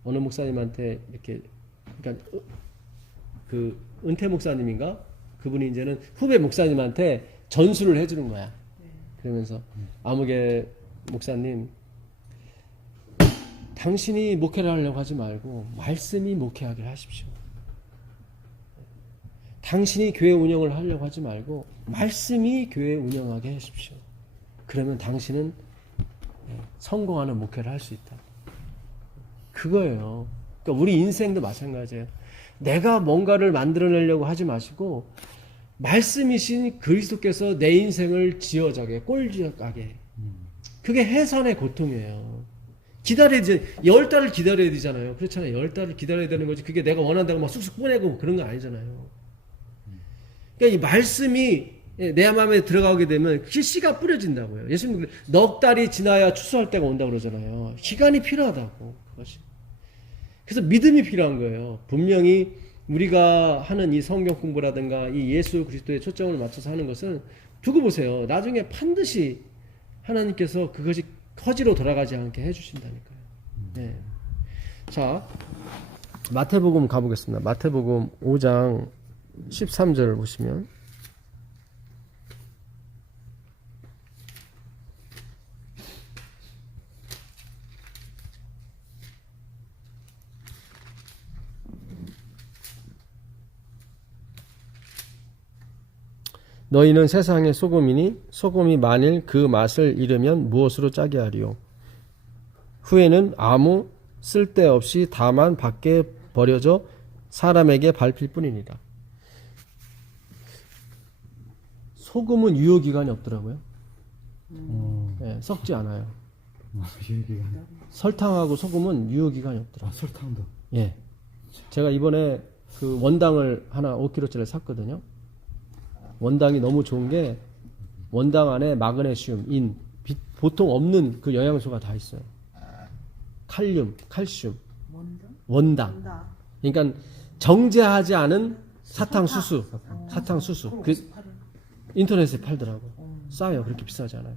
어느 목사님한테 이렇게, 그러니까 그 은퇴 목사님인가? 그분이 이제는 후배 목사님한테 전수를 해주는 거야. 그러면서 아무개 목사님, 당신이 목회를 하려고 하지 말고 말씀이 목회하게 하십시오. 당신이 교회 운영을 하려고 하지 말고 말씀이 교회 운영하게 하십시오. 그러면 당신은 성공하는 목회를 할 수 있다. 그거예요. 그러니까 우리 인생도 마찬가지예요. 내가 뭔가를 만들어내려고 하지 마시고 말씀이신 그리스도께서 내 인생을 지어가게, 꼴지어가게. 그게 해산의 고통이에요. 기다려야 돼. 10달을 기다려야 되잖아요. 그렇잖아요. 10달을 기다려야 되는 거지. 그게 내가 원한다고 막 쑥쑥 꺼내고 그런 거 아니잖아요. 그러니까 이 말씀이 내 마음에 들어가게 되면 그 씨가 뿌려진다고요. 예수님 넉 달이 지나야 추수할 때가 온다고 그러잖아요. 시간이 필요하다고. 그것이. 그래서 믿음이 필요한 거예요. 분명히 우리가 하는 이 성경 공부라든가 이 예수 그리스도에 초점을 맞춰서 하는 것은 두고 보세요. 나중에 반드시 하나님께서 그것이 허지로 돌아가지 않게 해주신다니까요. 네. 자, 마태복음 가보겠습니다. 마태복음 5장 13절을 보시면 너희는 세상의 소금이니 소금이 만일 그 맛을 잃으면 무엇으로 짜게 하리요? 후에는 아무 쓸데없이 다만 밖에 버려져 사람에게 밟힐 뿐이니라. 소금은 유효기간이 없더라고요. 네, 썩지 않아요. 설탕하고 소금은 유효기간이 없더라고요. 설탕도. 예. 제가 이번에 그 원당을 하나 5kg짜리 샀거든요. 원당이 너무 좋은 게 원당 안에 마그네슘, 인, 보통 없는 그 영양소가 다 있어요. 칼륨, 칼슘, 원당. 그러니까 정제하지 않은 사탕수수, 사탕수수. 그 인터넷에 팔더라고. 싸요. 그렇게 비싸지 않아요.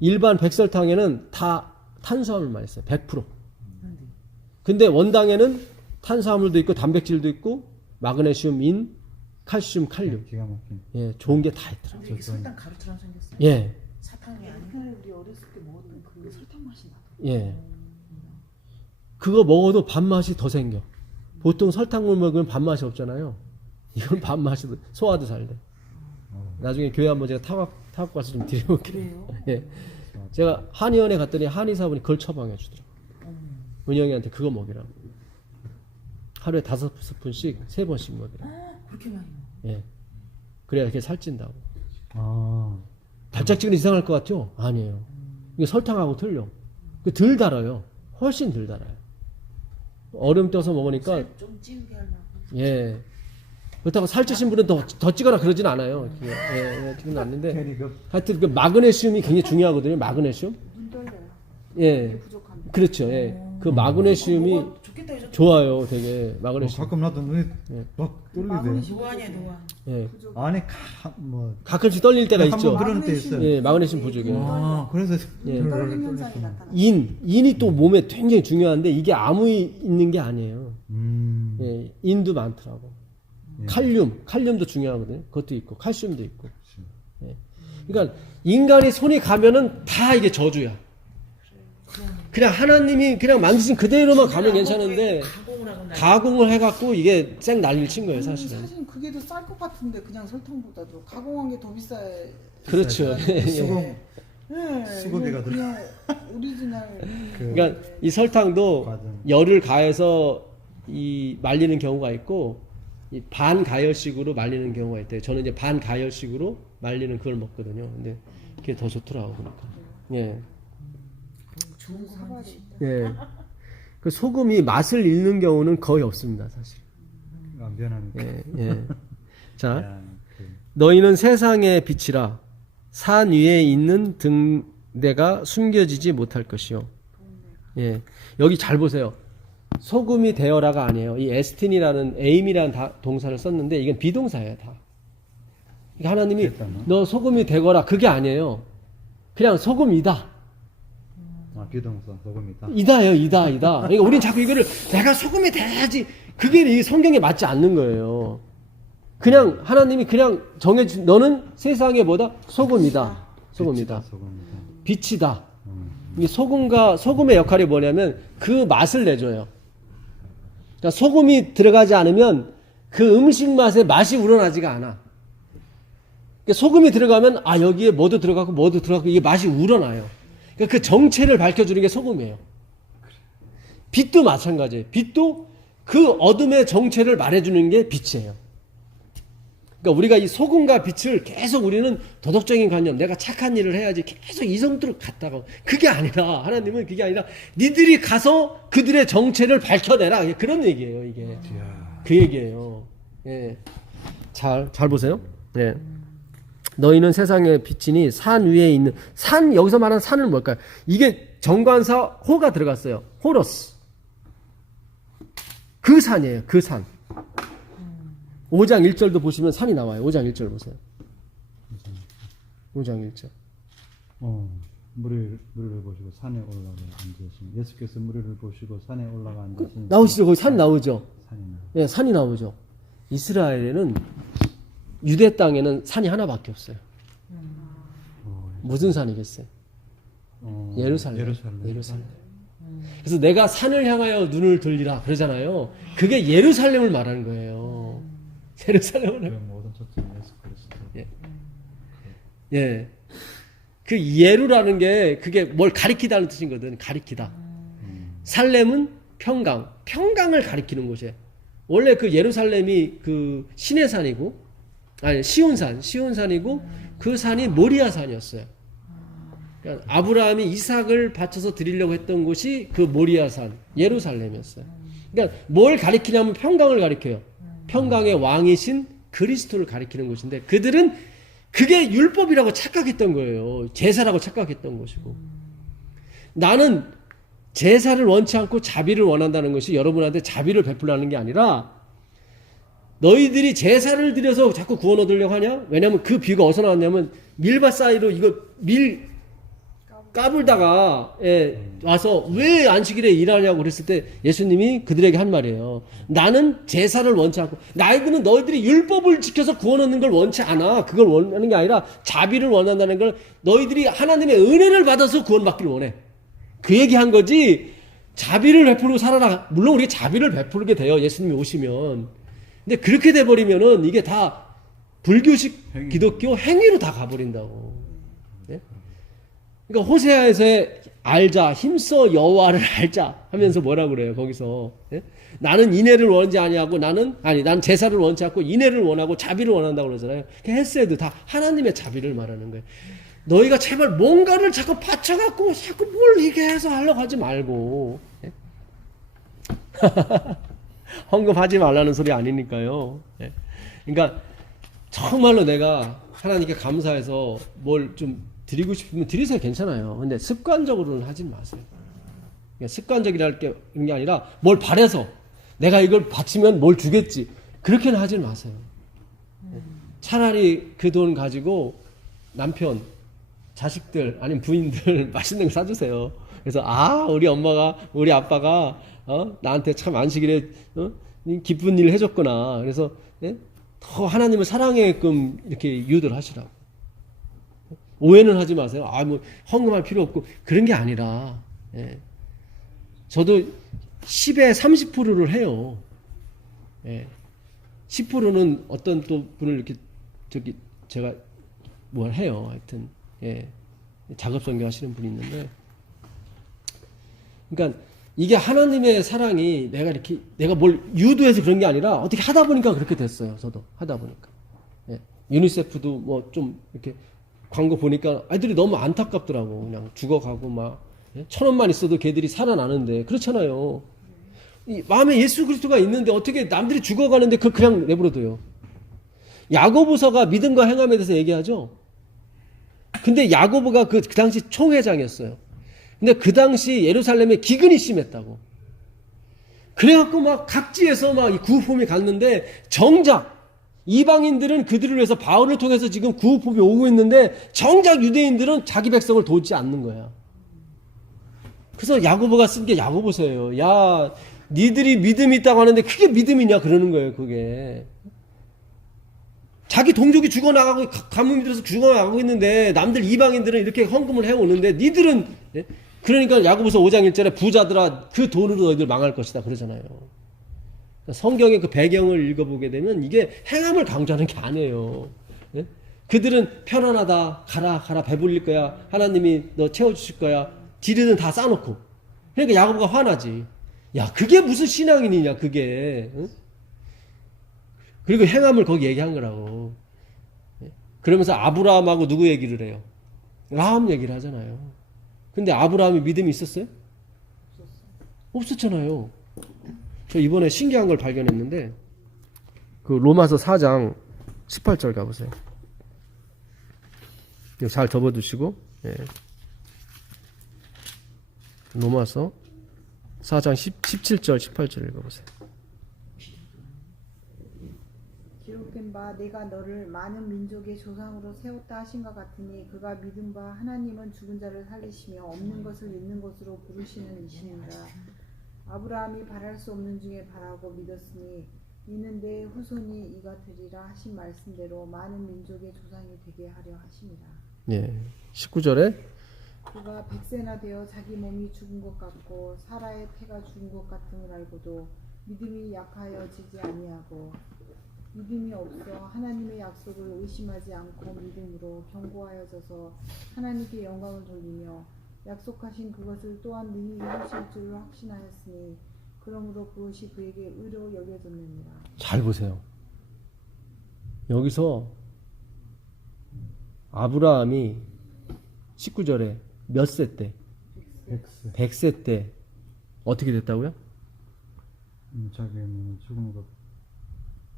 일반 백설탕에는 다 탄수화물만 있어요. 100%. 근데 원당에는 탄수화물도 있고 단백질도 있고 마그네슘, 인, 칼슘, 칼륨. 기가 막힌. 예, 좋은 게 다 있더라고요. 이게 설탕 가루처럼 생겼어요. 예, 사탕이 아니고. 옛날에 우리 어렸을 때 먹었던 그 설탕 맛이 나. 예. 그거 먹어도 밥맛이 더 생겨. 보통 설탕물 먹으면 밥맛이 없잖아요. 이건 밥맛이 소화도 잘 돼. 나중에 교회 한번 제가 타고 가서 좀 드려볼게요. 예. 제가 한의원에 갔더니 한의사분이 그걸 처방해 주더라고요. 은영이한테 그거 먹이라고. 하루에 5스푼씩 3번씩 먹이라고. 그렇게 많이 먹어. 예. 그래야 이렇게 살찐다고. 아, 달짝지근 이상할 것 같죠? 아니에요. 이게 설탕하고 틀려. 덜 달아요. 훨씬 덜 달아요. 얼음 떠서 먹으니까, 좀 찌우게 하려고. 예. 그렇다고 살찌신 분은 더 찌거나 그러진 않아요. 예, 지금 않는데. 캐리급. 하여튼 그 마그네슘이 굉장히 중요하거든요. 마그네슘. 눈 떨려요. 예. 부족합니다. 그렇죠. 예. 그 마그네슘이 어, 좋겠다 이제. 좋아요. 되게 마그네슘. 가끔 나도 눈이 예. 막 떨리대. 노안이야 노안. 예. 아니 뭐 가끔씩 떨릴 때가 한번 있죠. 그런 때 있어요. 예, 마그네슘 부족이에요. 아, 그래서 예. 떨림 현상이 나타나. 인이 또 몸에 굉장히 중요한데 이게 아무 있는 게 아니에요. 음. 예, 인도 많더라고. 칼륨도 중요하거든요. 그것도 있고 칼슘도 있고. 예. 그러니까 인간이 손이 가면은 다 이게 저주야. 그냥 하나님이 그냥 만드신 그대로만 가면 괜찮은데 가공을 하고 나. 가공을 해갖고 이게 쌩 난리를 친 거예요, 사실은. 사실 그게 더 쌀 것 같은데 그냥 설탕보다도 가공한 게 더 비싸요. 그렇죠. 수공. 네, 수고비가 이거 그냥 오리지널. 그러니까 이 설탕도 과정. 열을 가해서 이 말리는 경우가 있고 이 반가열식으로 말리는 경우가 있대요. 저는 이제 반가열식으로 말리는 그걸 먹거든요. 근데 그게 더 좋더라고 그러니까. 예. 좋은 거 만드시. 예. 그 소금이 맛을 잃는 경우는 거의 없습니다, 사실. 안 변하니까. 예. 예. 자, 야, 너희는 세상의 빛이라 산 위에 있는 등대가 숨겨지지 못할 것이요. 예. 여기 잘 보세요. 소금이 되어라가 아니에요. 이 에스틴이라는 에임이라는 동사를 썼는데 이건 비동사예요, 다. 그러니까 하나님이 됐다나? 너 소금이 되거라 그게 아니에요. 그냥 소금이다. 아, 비동사 소금이다. 이다예요, 이다. 그러니까 우린 자꾸 이거를 내가 소금이 돼야지. 그게 이 성경에 맞지 않는 거예요. 그냥 하나님이 그냥 정해준 너는 세상에 뭐다? 소금이다. 소금이다. 소금이다. 빛이다. 이 소금과 소금의 역할이 뭐냐면 그 맛을 내줘요. 그러니까 소금이 들어가지 않으면 그 음식 맛에 맛이 우러나지가 않아. 그러니까 소금이 들어가면 아 여기에 뭐도 들어가고 이게 맛이 우러나요. 그러니까 그 정체를 밝혀주는 게 소금이에요. 빛도 마찬가지예요. 빛도 그 어둠의 정체를 말해주는 게 빛이에요. 그러니까 우리가 이 소금과 빛을 계속 우리는 도덕적인 관념, 내가 착한 일을 해야지 계속 이 정도로 갔다가 그게 아니라 하나님은 그게 아니라 니들이 가서 그들의 정체를 밝혀내라 그런 얘기예요. 이게 그 얘기예요. 예, 잘 보세요. 예. 너희는 세상의 빛이니 산 위에 있는 산 여기서 말하는 산은 뭘까요? 이게 정관사 호가 들어갔어요. 호러스. 그 산이에요. 그 산. 5장 1절도 보시면 산이 나와요. 5장 1절 보세요. 5장 1절. 무리를 보시고 산에 올라가 앉으신 예수께서 무리를 보시고 산에 올라가 앉으신 나오시죠? 거기 산 나오죠? 산이 나. 예, 산이 나오죠. 이스라엘에는 유대 땅에는 산이 하나밖에 없어요. 무슨 산이겠어요? 예루살렘. 그래서 내가 산을 향하여 눈을 들리라 그러잖아요. 그게 예루살렘을 말하는 거예요. 예루살렘을. 그 모든 초점 예수 그리스도. 예. 그 예루라는 게 그게 뭘 가리키다는 뜻이거든. 가리키다. 살렘은 평강을 가리키는 곳이에요. 원래 그 예루살렘이 그 신의 산이고, 아니 시온산이고 그 산이 모리아산이었어요. 그러니까 아브라함이 이삭을 바쳐서 드리려고 했던 곳이 그 모리아산 예루살렘이었어요. 그러니까 뭘 가리키냐면 평강을 가리켜요. 평강의 왕이신 그리스도를 가리키는 곳인데 그들은 그게 율법이라고 착각했던 거예요. 제사라고 착각했던 것이고. 나는 제사를 원치 않고 자비를 원한다는 것이 여러분한테 자비를 베풀라는 게 아니라 너희들이 제사를 드려서 자꾸 구원 얻으려고 하냐? 왜냐면 그 비유가 어디서 나왔냐면 밀밭 사이로 이거 밀 까불다가 와서 왜 안식일에 일하냐고 그랬을 때 예수님이 그들에게 한 말이에요. 나는 제사를 원치 않고 너희들이 율법을 지켜서 구원 얻는 걸 원치 않아. 그걸 원하는 게 아니라 자비를 원한다는 걸 너희들이 하나님의 은혜를 받아서 구원받기를 원해. 그 얘기한 거지. 자비를 베풀고 살아라. 물론 우리가 자비를 베풀게 돼요. 예수님이 오시면. 근데 그렇게 돼버리면은 이게 다 불교식 기독교 행위로 다 가버린다고. 네? 그러니까 호세아에서의 알자, 힘써 여호와를 알자 하면서 뭐라 그래요? 거기서 예? 나는 인애를 원하지 아니하고 나는 제사를 원치 않고 인애를 원하고 자비를 원한다고 그러잖아요. 헤세드 다 하나님의 자비를 말하는 거예요. 너희가 제발 뭔가를 자꾸 받쳐갖고 자꾸 뭘 이게 해서 하려고 하지 말고 예? 헌금하지 말라는 소리 아니니까요. 예? 그러니까 정말로 내가 하나님께 감사해서 뭘 좀 드리고 싶으면 드리세요. 괜찮아요. 근데 습관적으로는 하지 마세요. 그러니까 습관적이라는 게 아니라 뭘 바래서 내가 이걸 바치면 뭘 주겠지. 그렇게는 하지 마세요. 차라리 그 돈 가지고 남편, 자식들 아니면 부인들 맛있는 거 사주세요. 그래서 우리 엄마가 우리 아빠가 나한테 참 안식일에 기쁜 일을 해줬구나. 그래서 더 하나님을 사랑하게끔 이렇게 유도를 하시라고. 오해는 하지 마세요. 헌금할 필요 없고 그런 게 아니라 저도 10에 30%를 해요. 10%는 어떤 또 분을 이렇게 제가 뭘 해요. 하여튼 작업 설교하시는 분이 있는데, 그러니까 이게 하나님의 사랑이 내가 뭘 유도해서 그런 게 아니라 어떻게 하다 보니까 그렇게 됐어요. 저도 하다 보니까. 예. 유니세프도 뭐 좀 이렇게 광고 보니까 아이들이 너무 안타깝더라고. 그냥 죽어가고 막 1,000원만 있어도 걔들이 살아나는데 그렇잖아요. 이 마음에 예수 그리스도가 있는데 어떻게 남들이 죽어가는데 그냥 내버려둬요. 야고보서가 믿음과 행함에 대해서 얘기하죠. 근데 야고보가 그 당시 총회장이었어요. 근데 그 당시 예루살렘에 기근이 심했다고. 그래갖고 막 각지에서 막 이 구호품이 갔는데 정작 이방인들은 그들을 위해서 바울을 통해서 지금 구호품이 오고 있는데 정작 유대인들은 자기 백성을 돕지 않는 거야. 그래서 야고보가 쓴 게 야고보서예요. 야, 니들이 믿음이 있다고 하는데 그게 믿음이냐 그러는 거예요. 그게. 자기 동족이 죽어나가고 가뭄이 들어서 죽어나가고 있는데 남들 이방인들은 이렇게 헌금을 해오는데 니들은 그러니까 야고보서 5장 1절에 부자들아 그 돈으로 너희들 망할 것이다 그러잖아요. 성경의 그 배경을 읽어보게 되면 이게 행함을 강조하는 게 아니에요. 그들은 편안하다 가라 배불릴 거야 하나님이 너 채워주실 거야 디리는 다 싸놓고 그러니까 야고보가 화나지. 야 그게 무슨 신앙인이냐 그게. 그리고 행함을 거기 얘기한 거라고. 그러면서 아브라함하고 누구 얘기를 해요? 라함 얘기를 하잖아요. 근데 아브라함이 믿음이 있었어요? 없었잖아요. 저 이번에 신기한 걸 발견했는데 그 로마서 4장 18절 가보세요. 이거 잘 접어두시고 예. 로마서 4장 17절 18절 읽어보세요. 기록된 바 내가 너를 많은 민족의 조상으로 세웠다 하신 것 같으니 그가 믿은 바 하나님은 죽은 자를 살리시며 없는 것을 있는 것으로 부르시는 이시니라. 아브라함이 바랄 수 없는 중에 바라고 믿었으니 이는 내 후손이 이가 되리라 하신 말씀대로 많은 민족의 조상이 되게 하려 하심이라. 예. 19절에 그가 100세나 되어 자기 몸이 죽은 것 같고 사라의 태가 죽은 것 같음을 알고도 믿음이 약하여지지 아니하고 믿음이 없어 하나님의 약속을 의심하지 않고 믿음으로 견고하여져서 하나님께 영광을 돌리며 약속하신 그것을 또한 능히 이루실 줄을 확신하였으니 그러므로 그것이 그에게 의로 여겨졌느니라. 잘 보세요. 여기서 아브라함이 19절에 몇 세 때? 100세 때 어떻게 됐다고요? 자기 죽은 것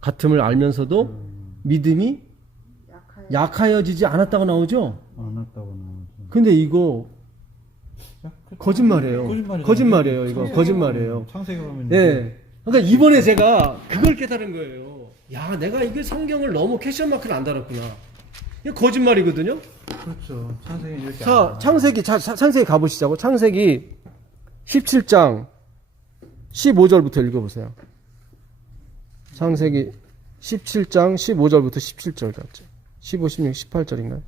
같음을 알면서도 믿음이 약하여지지 않았다고 나오죠? 안 왔다고 나오죠. 근데 이거 거짓말이에요. 거짓말이에요. 이거 거짓말이에요. 창세기 보면 네. 그러니까 이번에 제가 그걸 깨달은 거예요. 야, 내가 이게 성경을 너무 캐션 마크를 안 달았구나. 이거 거짓말이거든요. 그렇죠. 창세기 이렇게. 자, 창세기 가보시자고. 창세기 17장 15절부터 읽어보세요. 창세기 17장 15절부터 17절까지. 15, 16, 18절인가요?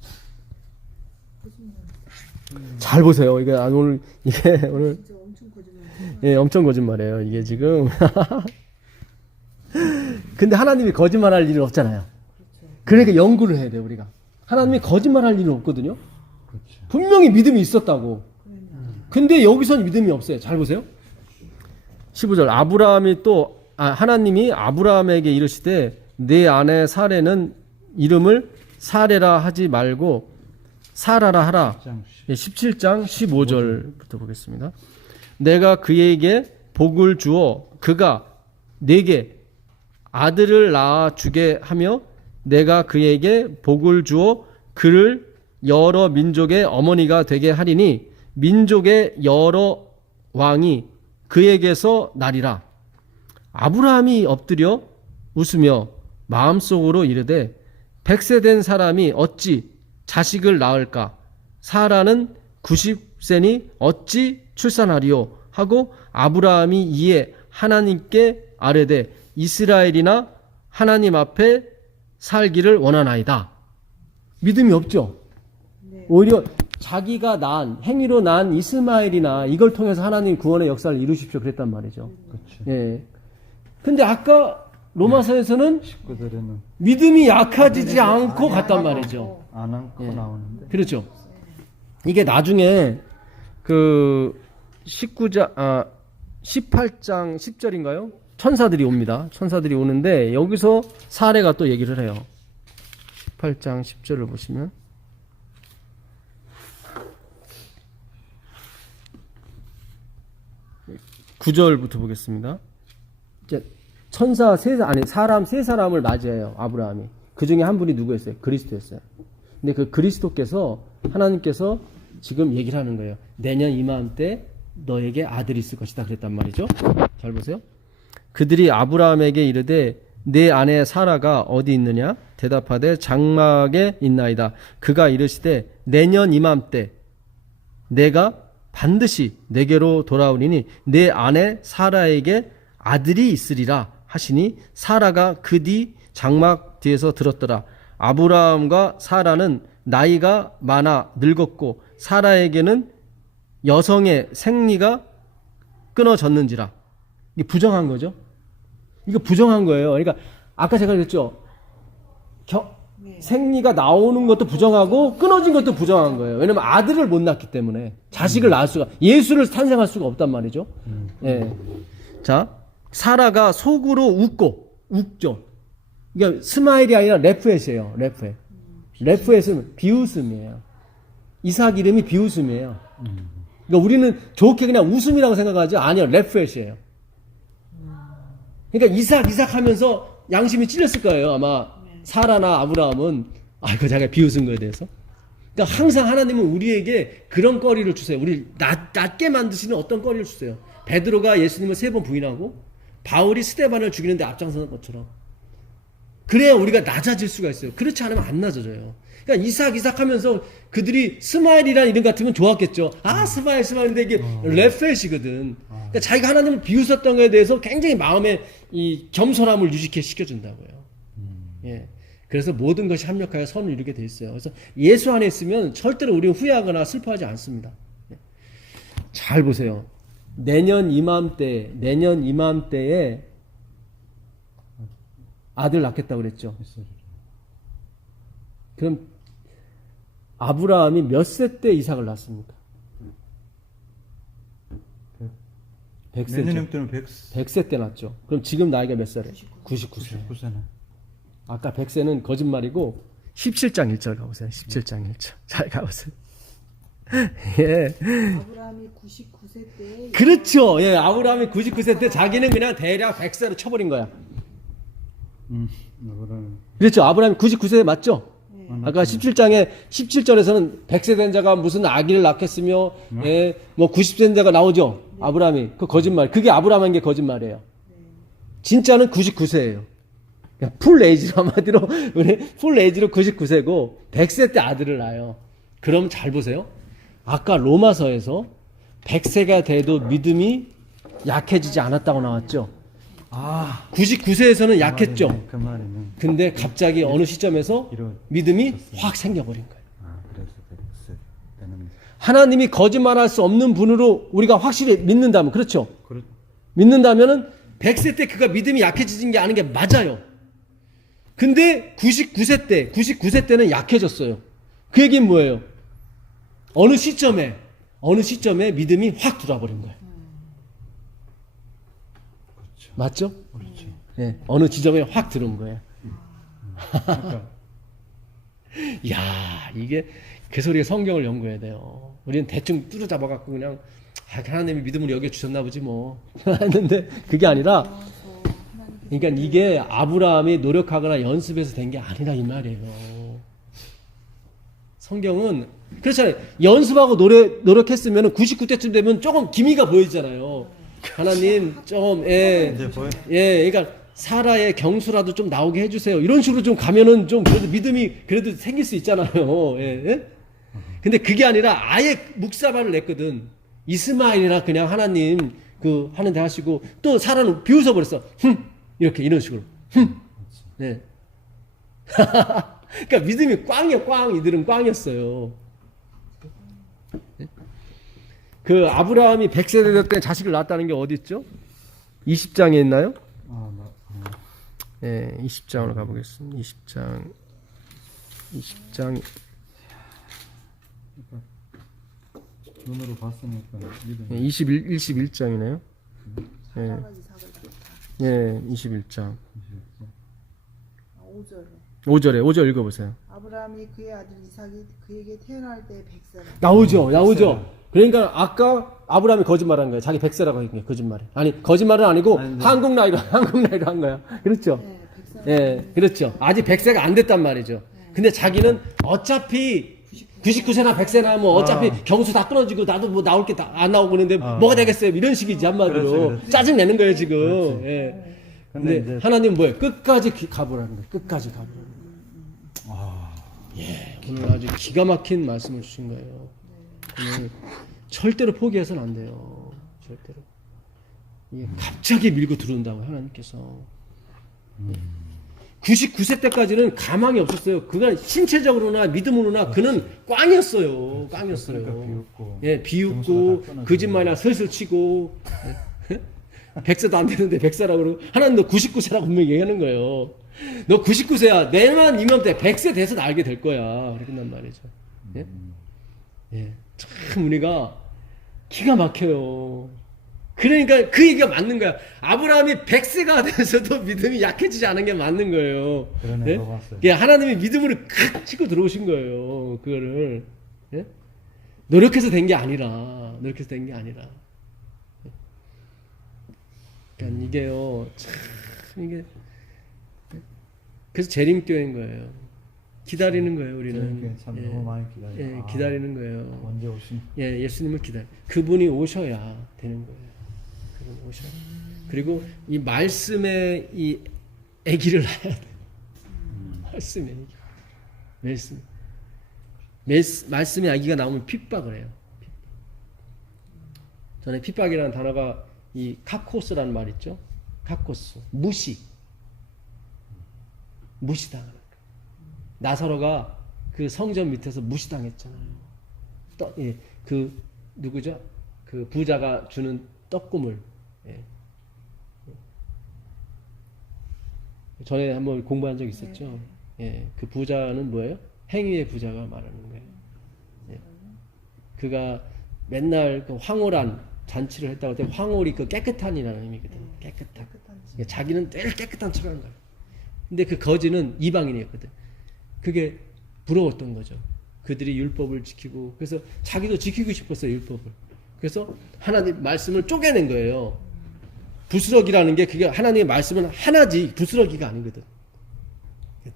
잘 보세요. 이게 오늘 진짜 엄청 거짓말. 예, 엄청 거짓말이에요. 이게 지금. 근데 하나님이 거짓말할 일은 없잖아요. 그러니까 연구를 해야 돼요, 우리가. 하나님이 거짓말할 일은 없거든요. 그렇죠. 분명히 믿음이 있었다고. 근데 여기선 믿음이 없어요. 잘 보세요. 15절. 하나님이 아브라함에게 이르시되 내 아내 사레는 이름을 사레라 하지 말고 사라라 하라. 17장 15절부터 보겠습니다. 내가 그에게 복을 주어 그가 내게 아들을 낳아 주게 하며 내가 그에게 복을 주어 그를 여러 민족의 어머니가 되게 하리니 민족의 여러 왕이 그에게서 나리라. 아브라함이 엎드려 웃으며 마음속으로 이르되 100세 된 사람이 어찌 자식을 낳을까? 사라는 90세니 어찌 출산하리요? 하고 아브라함이 이에 하나님께 아뢰되 이스라엘이나 하나님 앞에 살기를 원하나이다. 믿음이 없죠? 네. 오히려 자기가 낳은 행위로 낳은 이스마엘이나 이걸 통해서 하나님 구원의 역사를 이루십시오 그랬단 말이죠. 그렇죠. 예. 근데 아까 로마서에서는 19절에는 믿음이 약해지지 않고 갔단 말이죠. 안 않고 예. 나오는데. 그렇죠. 이게 나중에 그 18장 10절인가요? 천사들이 옵니다. 천사들이 오는데 여기서 사례가 또 얘기를 해요. 18장 10절을 보시면 9절부터 보겠습니다. 이제 사람 세 사람을 맞이해요. 아브라함이. 그 중에 한 분이 누구였어요? 그리스도였어요. 근데 그 그리스도께서 하나님께서 지금 얘기를 하는 거예요. 내년 이맘때 너에게 아들이 있을 것이다 그랬단 말이죠. 잘 보세요. 그들이 아브라함에게 이르되 내 아내 사라가 어디 있느냐? 대답하되 장막에 있나이다. 그가 이르시되 내년 이맘때 내가 반드시 내게로 돌아오리니 내 아내 사라에게 아들이 있으리라 하시니 사라가 그 뒤 장막 뒤에서 들었더라. 아브라함과 사라는 나이가 많아 늙었고 사라에게는 여성의 생리가 끊어졌는지라. 이게 부정한 거죠. 이거 부정한 거예요. 그러니까 아까 제가 그랬죠. 생리가 나오는 것도 부정하고 끊어진 것도 부정한 거예요. 왜냐면 아들을 못 낳기 때문에 자식을 낳을 수가 예수를 탄생할 수가 없단 말이죠. 예. 자, 사라가 속으로 웃죠. 그러니까 스마일이 아니라 레프엣이에요. 레프엣. 레프엣은 비웃음이에요. 이삭 이름이 비웃음이에요. 그러니까 우리는 좋게 그냥 웃음이라고 생각하지 아니요. 레프엣이에요. 그러니까 이삭 하면서 양심이 찔렸을 거예요. 아마 사라나 아브라함은 이거 자기가 비웃은 거에 대해서. 그러니까 항상 하나님은 우리에게 그런 거리를 주세요. 우리 낮게 만드시는 어떤 거리를 주세요. 베드로가 예수님을 3번 부인하고 바울이 스데반을 죽이는데 앞장서는 것처럼. 그래야 우리가 낮아질 수가 있어요. 그렇지 않으면 안 낮아져요. 그러니까 이삭 하면서 그들이 스마일이라는 이름 같으면 좋았겠죠. 스마일인데 이게 레펠이거든. 그러니까 자기가 하나님을 비웃었던 것에 대해서 굉장히 마음에 이 겸손함을 유지케 시켜준다고요. 예. 그래서 모든 것이 합력하여 선을 이루게 돼 있어요. 그래서 예수 안에 있으면 절대로 우리는 후회하거나 슬퍼하지 않습니다. 잘 보세요. 내년 이맘때에 아들 낳겠다고 그랬죠. 그럼 아브라함이 몇 세 때 이삭을 낳습니까? 100세죠. 내년 때는 100세 때 낳죠. 그럼 지금 나이가 몇 살이에요? 99세. 99세네. 아까 100세는 거짓말이고 17장 1절 가보세요. 17장 1절. 잘 가보세요. 예. 아브라함이 99세 때 그렇죠. 예. 아브라함이 99세 때 자기는 그냥 대략 100세로 쳐버린 거야. 그렇죠. 아브라함이 99세 맞죠? 아까 17절에서는 100세 된 자가 무슨 아기를 낳겠으며, 예, 뭐 90세 된 자가 나오죠. 아브라함이. 그 거짓말. 그게 아브라함한 게 거짓말이에요. 진짜는 99세예요. 풀 에이지로 한마디로, 풀 에이지로 99세고, 100세 때 아들을 낳아요. 그럼 잘 보세요. 아까 로마서에서 100세가 돼도 믿음이 약해지지 않았다고 나왔죠. 99세에서는 약했죠. 그 말이네. 근데 갑자기 어느 시점에서 믿음이 확 생겨버린 거예요. 그래서 100세 때는 하나님이 거짓말할 수 없는 분으로 우리가 확실히 믿는다면, 그렇죠? 믿는다면은 100세 때 그가 믿음이 약해지는 게 아닌 게 맞아요. 근데 99세 때는 약해졌어요. 그 얘기는 뭐예요? 어느 시점에 믿음이 확 들어와버린 거예요. 맞죠? 그렇죠. 네, 어느 지점에 확 들어온 거예요. 야, 이게 그 소리에 성경을 연구해야 돼요. 우리는 대충 뚜루 잡아갖고 그냥 하나님이 믿음을 여겨 주셨나 보지 뭐 했는데 그게 아니라, 그러니까 이게 아브라함이 노력하거나 연습해서 된 게 아니라 이 말이에요. 성경은 그렇잖아요. 연습하고 노력했으면 99때쯤 되면 조금 기미가 보이잖아요. 하나님 좀 이제 보여. 그러니까 사라의 경수라도 좀 나오게 해주세요. 이런 식으로 좀 가면은 좀 그래도 믿음이 그래도 생길 수 있잖아요. 예? 근데 그게 아니라 아예 묵사발을 냈거든. 이스마엘이라 그냥 하나님 그 하는데 하시고 또 사라는 비웃어 버렸어. 이렇게 이런 식으로. 네. 그러니까 믿음이 꽝이야, 꽝. 이들은 꽝이었어요. 그 아브라함이 100세 되던 때 자식을 낳았다는 게 어디 있죠? 20장에 있나요? 네, 20장으로 가보겠습니다. 20장 눈으로 봤으니까 믿음. 예, 21장이네요. 예. 사자가 이삭을 줬다. 예, 21장. 5절에 5절 읽어보세요. 아브라함이 그의 아들 이삭이 그에게 태어날 때 100세라. 나오죠. 그러니까 아까 아브라함이 거짓말한 거예요. 자기 100세라고 한 거예요. 거짓말이. 아니, 거짓말은 아니고 아니, 네. 한국 나이로 한 거야. 그렇죠? 네, 100세. 예, 그렇죠. 아직 100세가 안 됐단 말이죠. 근데 자기는 어차피 99세나 100세나 뭐 어차피 경수 다 끊어지고 나도 뭐 나올 게 다 안 나오고 있는데 뭐가 되겠어요. 이런 식이지 한마디로. 그렇지. 짜증 내는 거예요 지금. 그렇지. 예. 근데 근데 이제 하나님 뭐예요? 끝까지 가보라는 거예요. 끝까지 가보라는 거예요. 예, 오늘 아주 기가 막힌 말씀을 주신 거예요. 오늘 절대로 포기해서는 안 돼요. 절대로. 이게 갑자기 밀고 들어온다고 하나님께서. 99세 때까지는 가망이 없었어요. 그가 신체적으로나 믿음으로나 그는 꽝이었어요. 꽝이었어요. 그러니까 비웃고. 예, 비웃고 거짓말이나 슬슬 치고 100세도 안 되는데 100세라고 그러고 하나님 너 99세라고 분명히 얘기하는 거예요. 너 99세야. 내만 이맘때 100세 돼서 나 알게 될 거야. 그렇게 한단 말이죠. 예? 예. 참 우리가 기가 막혀요. 그러니까 그 얘기가 맞는 거야. 아브라함이 100세가 돼서도 믿음이 약해지지 않은 게 맞는 거예요. 그런 예? 애가 봤어요. 예, 하나님이 믿음으로 칵 치고 들어오신 거예요. 그거를. 예? 노력해서 된 게 아니라. 노력해서 된 게 아니라. 그러니까 이게요. 참 이게 그래서 재림교회인 거예요. 기다리는 거예요, 우리는. 재림교회 참 너무 많이 기다려요. 예, 아. 기다리는 거예요. 언제 오신? 예, 예수님을 그분이 오셔야 되는 거예요. 그분이 오셔야. 그리고 이 말씀에 이 아기를 낳아야 돼. 말씀의 아기. 말씀의 아기가 나오면 핍박을 해요. 전에 핍박이라는 단어가 이 카코스라는 말 있죠. 카코스. 무시당하는 거예요. 나사로가 그 성전 밑에서 무시당했잖아요. 그 누구죠? 그 부자가 주는 떡국을. 예. 전에 한번 공부한 적 있었죠. 예. 그 부자는 뭐예요? 행위의 부자가 말하는 거예요. 예. 그가 맨날 그 황홀한 잔치를 했다고 할 때 황홀이 그 깨끗한이라는 의미거든요. 깨끗한. 그러니까 자기는 늘 깨끗한 척하는 거예요. 근데 그 거지는 이방인이었거든. 그게 부러웠던 거죠. 그들이 율법을 지키고 그래서 자기도 지키고 싶었어요. 율법을. 그래서 하나님 말씀을 쪼개낸 거예요. 부스러기라는 게 그게 하나님의 말씀은 하나지 부스러기가 아니거든.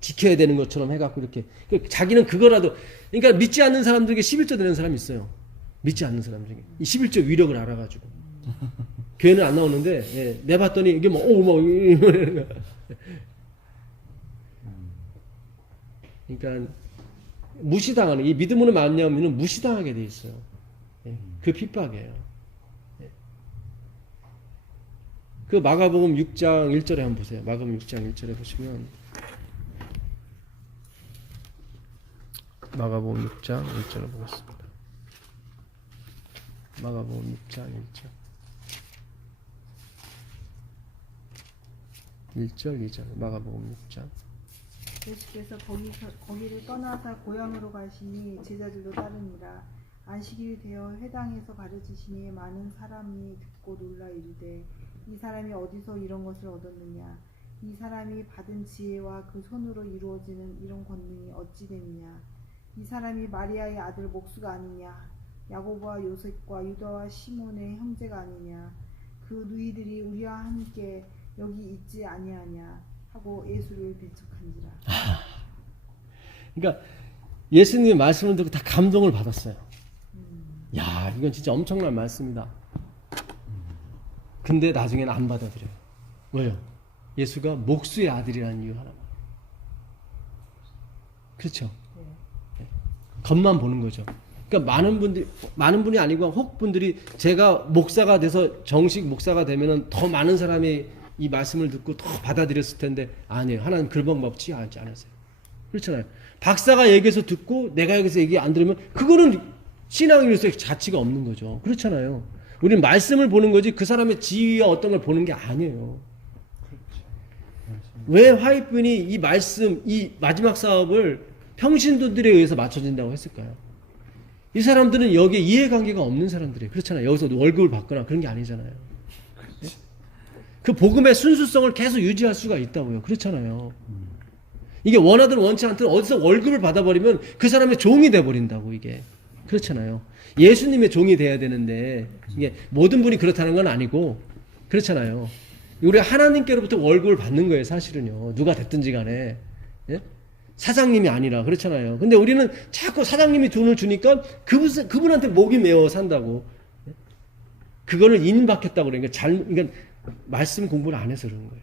지켜야 되는 것처럼 해갖고 이렇게 자기는 그거라도 그러니까 믿지 않는 사람들에게 11조 되는 사람이 있어요. 믿지 않는 사람 중에 이 11조 위력을 알아가지고 교회는 안 나오는데 예, 내봤더니 이게 이러는 거야. 그러니까 무시당하는 이 믿음으로 말미암으면 무시당하게 돼 있어요. 예, 그 핍박이에요. 예. 그 마가복음 6장 1절에 한번 보세요. 마가복음 6장 1절에 보시면 마가복음 6장 1절을 보겠습니다. 마가복음 6장 1절 1절 2절 마가복음 6장 예수께서 거기를 떠나사 고향으로 가시니 제자들도 따르니라. 안식일이 되어 회당에서 가르치시니 많은 사람이 듣고 놀라 이르되 이 사람이 어디서 이런 것을 얻었느냐. 이 사람이 받은 지혜와 그 손으로 이루어지는 이런 권능이 어찌 됨이냐. 이 사람이 마리아의 아들 목수가 아니냐. 야고보와 요셉과 유다와 시몬의 형제가 아니냐. 그 누이들이 우리와 함께 여기 있지 아니하냐 하고 예수를 배척한지라. 그러니까 예수님의 말씀을 듣고 다 감동을 받았어요. 야, 이건 진짜 엄청난 말씀이다. 근데 나중에는 안 받아들여요. 왜요? 예수가 목수의 아들이라는 이유 하나. 그렇죠. 네. 겉만 보는 거죠. 그러니까 많은 분이 아니고 혹 분들이 제가 목사가 돼서 정식 목사가 되면은 더 많은 사람이 이 말씀을 듣고 더 받아들였을 텐데 아니에요. 하나님 그런 법 취하지 않으세요. 그렇잖아요. 박사가 얘기해서 듣고 내가 여기서 얘기 안 들으면 그거는 신앙인으로서의 가치가 없는 거죠. 그렇잖아요. 우리는 말씀을 보는 거지 그 사람의 지위와 어떤 걸 보는 게 아니에요. 왜 화이트분이 이 말씀, 이 마지막 사업을 평신도들에 의해서 맞춰진다고 했을까요? 이 사람들은 여기에 이해관계가 없는 사람들이에요. 그렇잖아요. 여기서 월급을 받거나 그런 게 아니잖아요. 그 복음의 순수성을 계속 유지할 수가 있다고요. 그렇잖아요. 이게 원하든 원치 않든 어디서 월급을 받아버리면 그 사람의 종이 돼버린다고 이게. 그렇잖아요. 예수님의 종이 돼야 되는데 이게 모든 분이 그렇다는 건 아니고 그렇잖아요. 우리가 하나님께로부터 월급을 받는 거예요. 사실은요. 누가 됐든지 간에. 예? 사장님이 아니라 그렇잖아요. 근데 우리는 자꾸 사장님이 돈을 주니까 그분한테 목이 메어 산다고. 예? 그거를 인박했다고 그러니까 그러니까 말씀 공부를 안 해서 그런 거예요.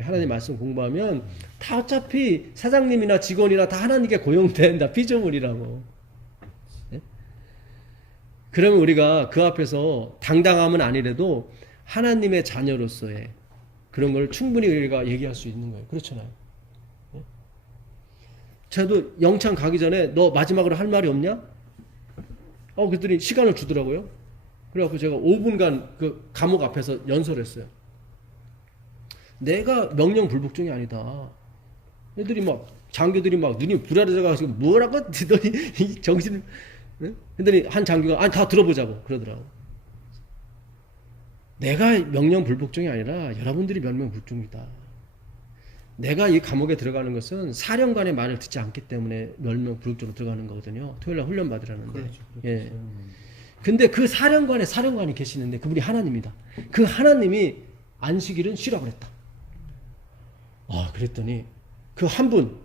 하나님 말씀 공부하면 다 어차피 사장님이나 직원이나 다 하나님께 고용된 다 피조물이라고. 예? 그러면 우리가 그 앞에서 당당함은 아니래도 하나님의 자녀로서의 그런 걸 충분히 우리가 얘기할 수 있는 거예요. 그렇잖아요. 예? 저도 영창 가기 전에 너 마지막으로 할 말이 없냐? 그랬더니 시간을 주더라고요. 그래갖고 제가 5분간 그 감옥 앞에서 연설했어요. 내가 명령 불복종이 아니다. 애들이 막 장교들이 막 눈이 부라져가지고 뭐라고 했더니 정신. 했더니 한 장교가 아니 다 들어보자고 그러더라고. 내가 명령 불복종이 아니라 여러분들이 명령 불복종이다. 내가 이 감옥에 들어가는 것은 사령관의 말을 듣지 않기 때문에 명령 불복종으로 들어가는 거거든요. 토요일날 훈련 받으라는데. 그렇죠. 예. 근데 그 사령관이 계시는데 그분이 하나님이다. 그 하나님이 안식일은 쉬라고 그랬다. 그랬더니 그 한 분,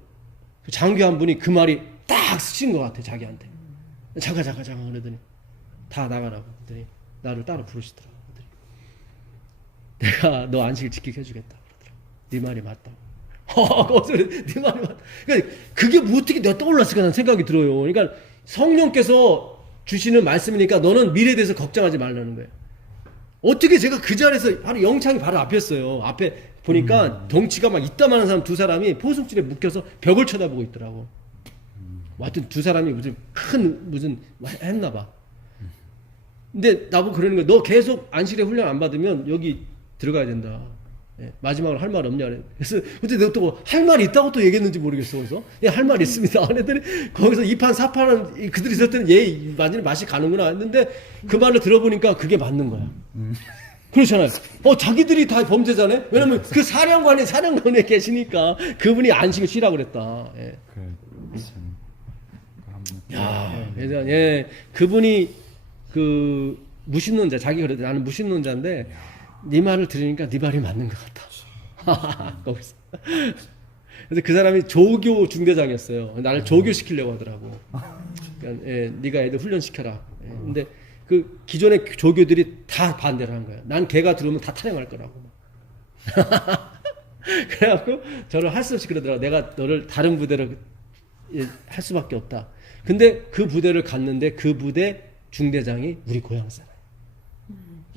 그 장교 한 분이 그 말이 딱 스친 것 같아 자기한테. 잠깐 그러더니 다 나가라고. 그랬더니 나를 따로 부르시더라고. 내가 너 안식일 지키게 해주겠다. 그러더라고. 네 말이 맞다고. 네 말이 맞다. 그러니까 그게 뭐 어떻게 내가 떠올랐을까 하는 생각이 들어요. 그러니까 성령께서 주시는 말씀이니까 너는 미래에 대해서 걱정하지 말라는 거예요. 어떻게 제가 그 자리에서 바로 영창이 바로 앞이었어요. 앞에 보니까 덩치가 막 이따만한 사람 두 사람이 포승줄에 묶여서 벽을 쳐다보고 있더라고. 하여튼 두 사람이 무슨 했나 봐. 근데 나보고 그러는 거야. 너 계속 안식일에 훈련 안 받으면 여기 들어가야 된다. 예, 마지막으로 할 말 없냐. 그래서 그때 내가 또 할 말이 있다고 또 얘기했는지 모르겠어. 그래서 예, 할 말이 있습니다. 그랬더니 거기서 2판 4판은 그들이 있을 때는 완전히 맛이 가는구나 했는데 그 말을 들어보니까 그게 맞는 거야. 그렇잖아요. 자기들이 다 범죄자네? 왜냐면 그 사령관에 계시니까 그분이 안식을 쉬라고 그랬다. 예. 그래서 예, 그분이 그 무신론자, 자기가 그래도 나는 무신론자인데 네 말을 들으니까 네 말이 맞는 것 같아. 거기서. 그래서 그 사람이 조교 중대장이었어요. 나를 조교시키려고 하더라고. 그러니까, 예, 네가 애들 훈련시켜라. 예, 근데 그 기존의 조교들이 다 반대를 한 거야. 난 걔가 들어오면 다 탈영할 거라고. 그래갖고 저를 할 수 없이 그러더라고. 내가 너를 다른 부대로 할 수밖에 없다. 근데 그 부대를 갔는데 그 부대 중대장이 우리 고향 사람.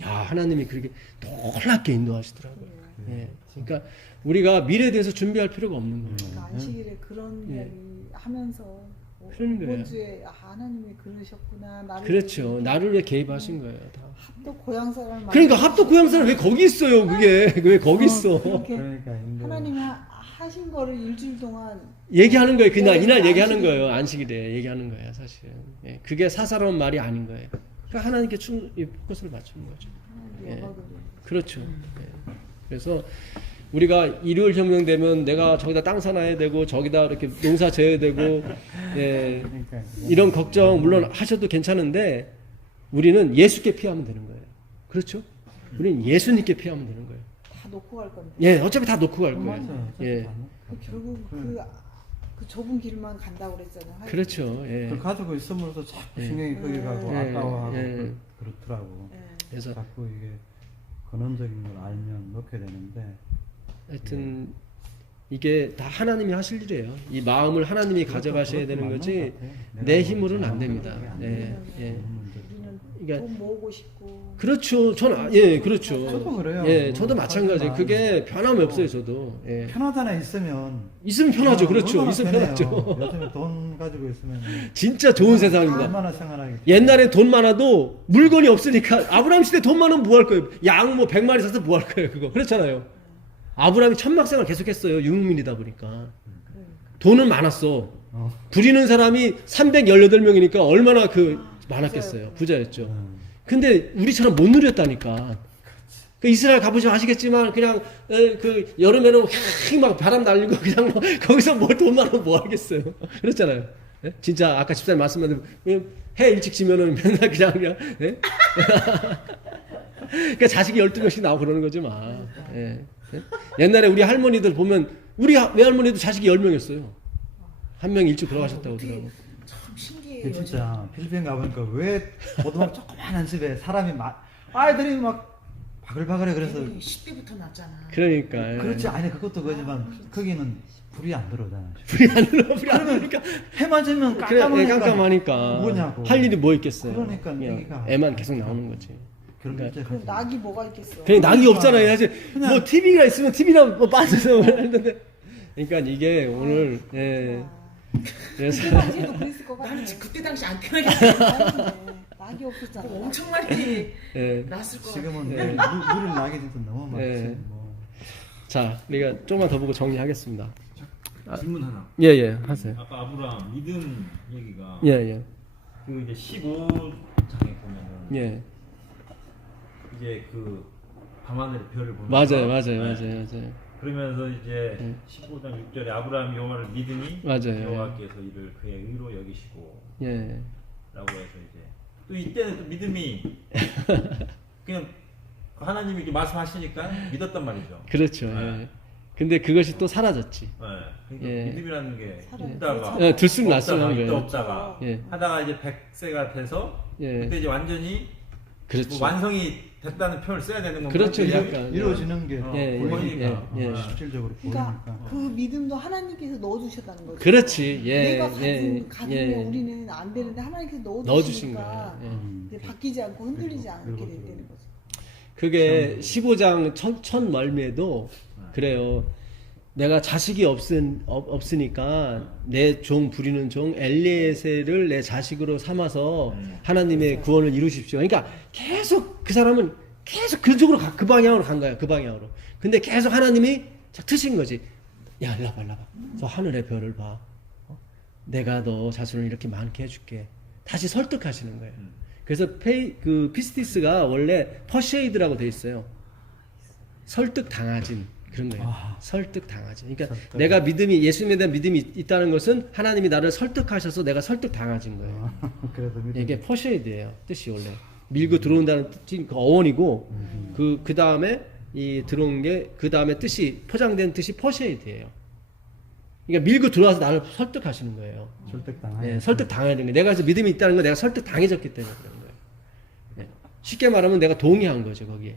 야, 하나님이 그렇게 놀랍게 인도하시더라고요. 예. 그러니까 우리가 미래에 대해서 준비할 필요가 없는 거예요. 그러니까 안식일에 그런 예. 이야기 하면서 그런 거예요. 이번 주에 하나님이 그러셨구나. 나를 그렇죠. 나를 위해 개입하신 거예요. 다. 합도 고향 사람 그러니까 합도 고향 사람 왜 거기 있어요? 그게 왜 거기 있어? 그렇게 그러니까 힘들어. 하나님이 하신 거를 일주일 동안 얘기하는 거예요. 네, 이날 얘기하는 안식일. 거예요. 안식일에 얘기하는 거예요. 사실은. 예. 그게 사사로운 말이 아닌 거예요. 그러니까 하나님께 포커스를 맞추는 거죠. 예. 여박을 그렇죠. 예. 그래서 우리가 일요일 혁명 되면 내가 저기다 땅 사놔야 되고 저기다 이렇게 농사 지어야 되고 예. 그러니까 이런 걱정 물론 하셔도 괜찮은데 우리는 예수께 피하면 되는 거예요. 그렇죠? 우리는 예수님께 피하면 되는 거예요. 다 놓고 갈 건데. 예, 어차피 다 놓고 갈 거예요. 맞아요. 예. 결국 그 좁은 길만 간다고 그랬잖아요. 그렇죠. 예. 그 가지고 있으면서 자꾸 예. 신경이 거기 가고 예. 아까워하고 예. 그렇더라고. 예. 그래서 자꾸 이게 근원적인 걸 알면 놓게 되는데 하여튼 이게 다 하나님이 하실 일이에요. 이 마음을 하나님이 가져가셔야 되는 거지 내 힘으로는 안 됩니다. 네, 예. 우리는 그러니까 돈 모으고 싶고. 그렇죠. 예, 그렇죠. 저도 그래요. 예, 저도 마찬가지. 하지만 그게 변함이 없어요, 저도. 예. 편하다나 있으면 있으면 편하죠. 그렇죠. 얼마나 있으면 편해요. 편하죠. 요즘에 돈 가지고 있으면 진짜 좋은 세상입니다. 얼마나 생활하기 옛날에 돈 많아도 물건이 없으니까 아브라함 시대 돈 많으면 뭐 할 거예요? 양 뭐 100마리 사서 뭐 할 거예요? 그거. 그렇잖아요. 아브라함이 천막생활 계속했어요. 유목민이다 보니까. 돈은 많았어. 부리는 사람이 318명이니까 얼마나 많았겠어요. 부자였죠. 근데 우리처럼 못 누렸다니까. 그 이스라엘 가보시면 아시겠지만 그냥 그 여름에는 막 바람 날리고 그냥 뭐 거기서 뭘 돈 많으면 뭐 하겠어요. 그렇잖아요. 예? 진짜 아까 집사님 말씀하신 해 일찍 지면은 맨날 그냥 예? 그러니까 자식이 12명씩 나오고 그러는 거지 막. 예. 예? 옛날에 우리 할머니들 보면 우리 외할머니도 자식이 10명이었어요. 한 명 일찍 돌아가셨다고 하더라고. 참 신기해요. 그 진짜 필리핀 가보니까 왜 보통 조그만한 집에 사람이 아이들이 막 바글바글해. 그래서 10대부터 났잖아. 그러니까. 예. 그렇지. 아니 그것도 그지만 거기는 불이 안 들어오잖아. 불이 안 들어오니까 해만 지면 그래, 깜깜하니까 뭐냐고. 할 일이 뭐 있겠어요. 그러니까 그냥 얘기가 애만 계속 나오는 거지. 그러니까 그럼 낙이 뭐가 있겠어? 그냥 낙이 없잖아요. 사실 뭐 TV가 있으면 TV랑 뭐 빠져서 했는데. 그러니까 이게 오늘 예. 그래서 그때 당시에도 그랬을 것 같아. 나는 그때 당시 안 태어나겠어. 낙이 없었잖아. 엄청 많이 예. 났을 것 같아. 지금은 물을 나게 돼서 너무 많지. 예. 뭐. 자, 우리가 조금만 더 보고 정리하겠습니다. 질문 하나. 예, 예. 하세요. 아까 아브라함 믿음 얘기가 예, 예. 그 이제 15장에 보면은 예. 이제 그 밤하늘의 별을 보면서 맞아요. 맞아요. 네. 맞아요. 맞아요. 그러면서 이제 15장 6절에 아브라함이 여호와를 믿으니 맞아요. 여호와께서 이를 그의 의로 여기시고 예. 라고 해서 이제 또 이때는 또 믿음이 그냥 하나님이 이렇게 말씀하시니까 믿었단 말이죠. 그렇죠. 네. 예. 근데 그것이 또 사라졌지. 네. 그러니까 예. 믿음이라는 게 사람이 있다가 예, 들쑥날쑥한 없다가 거예요. 있다 없다가 예. 하다가 이제 100세가 돼서 예. 그때 이제 완전히 그렇죠. 뭐 완성이 됐다는 표현을 써야 되는 건가? 그렇죠. 그냥 그러니까. 이루어지는 게 예, 보이니까. 예, 예. 실질적으로 그러니까 보이니까. 그 믿음도 하나님께서 넣어주셨다는 거죠. 그렇지. 예. 내가 예. 가지면 예. 우리는 안 되는데 하나님께서 넣어주신 넣어주시니까 거예요. 예. 이제 바뀌지 않고 흔들리지 그리고- 않게 그리고 되는 거죠. 그게 15장 첫 멀미에도 그래요. 내가 자식이 없으니까 내 종 부리는 종 엘리에셀을 내 자식으로 삼아서 하나님의 구원을 이루십시오. 그러니까 계속 그 사람은 계속 그쪽으로 그 방향으로 간 거야. 그 방향으로. 근데 계속 하나님이 트신 거지. 야, 일로 와봐, 일로 와봐. 저 하늘의 별을 봐. 내가 너 자손을 이렇게 많게 해줄게. 다시 설득하시는 거예요. 그래서 그 피스티스가 원래 퍼쉐이드라고 돼 있어요. 설득 당하진 그런 거예요. 설득 당하진. 그러니까 내가 믿음이 예수님에 대한 믿음이 있다는 것은 하나님이 나를 설득하셔서 내가 설득 당하진 거예요. 그래서 믿음. 이게 퍼쉐이드예요. 뜻이 원래 밀고 들어온다는 뜻이 그 어원이고 그 다음에 이 들어온 게 그 다음에 뜻이 포장된 뜻이 퍼쉐이드예요. 그러니까 밀고 들어와서 나를 설득하시는 거예요. 설득당하는. 네, 설득 당해야 되는 거예요. 내가 그래서 믿음이 있다는 건 내가 설득 당해졌기 때문에 그런 거예요. 네. 쉽게 말하면 내가 동의한 거죠 거기에.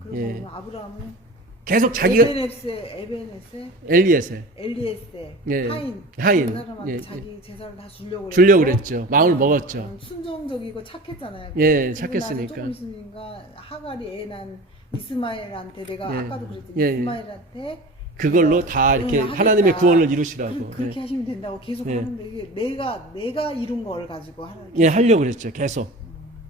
그리고 예. 아브라함은 계속 자기가 에베네세, 엘리에셀 예. 하인. 그 사람한테 예, 자기 재산을 다 주려고 주려고 그랬죠. 마음을 먹었죠. 순종적이고 착했잖아요. 예, 그리고 착했으니까. 나서 조금 있으니까 하갈이 애 난 이스마엘한테 내가 예. 아까도 그랬더니 예, 예. 이스마엘한테 그걸로 다 이렇게 하겠다. 하나님의 구원을 이루시라고. 그렇게 예. 하시면 된다고 계속 예. 하는데 이게 내가 이룬 걸 가지고 하는 예, 하려고 그랬죠. 계속.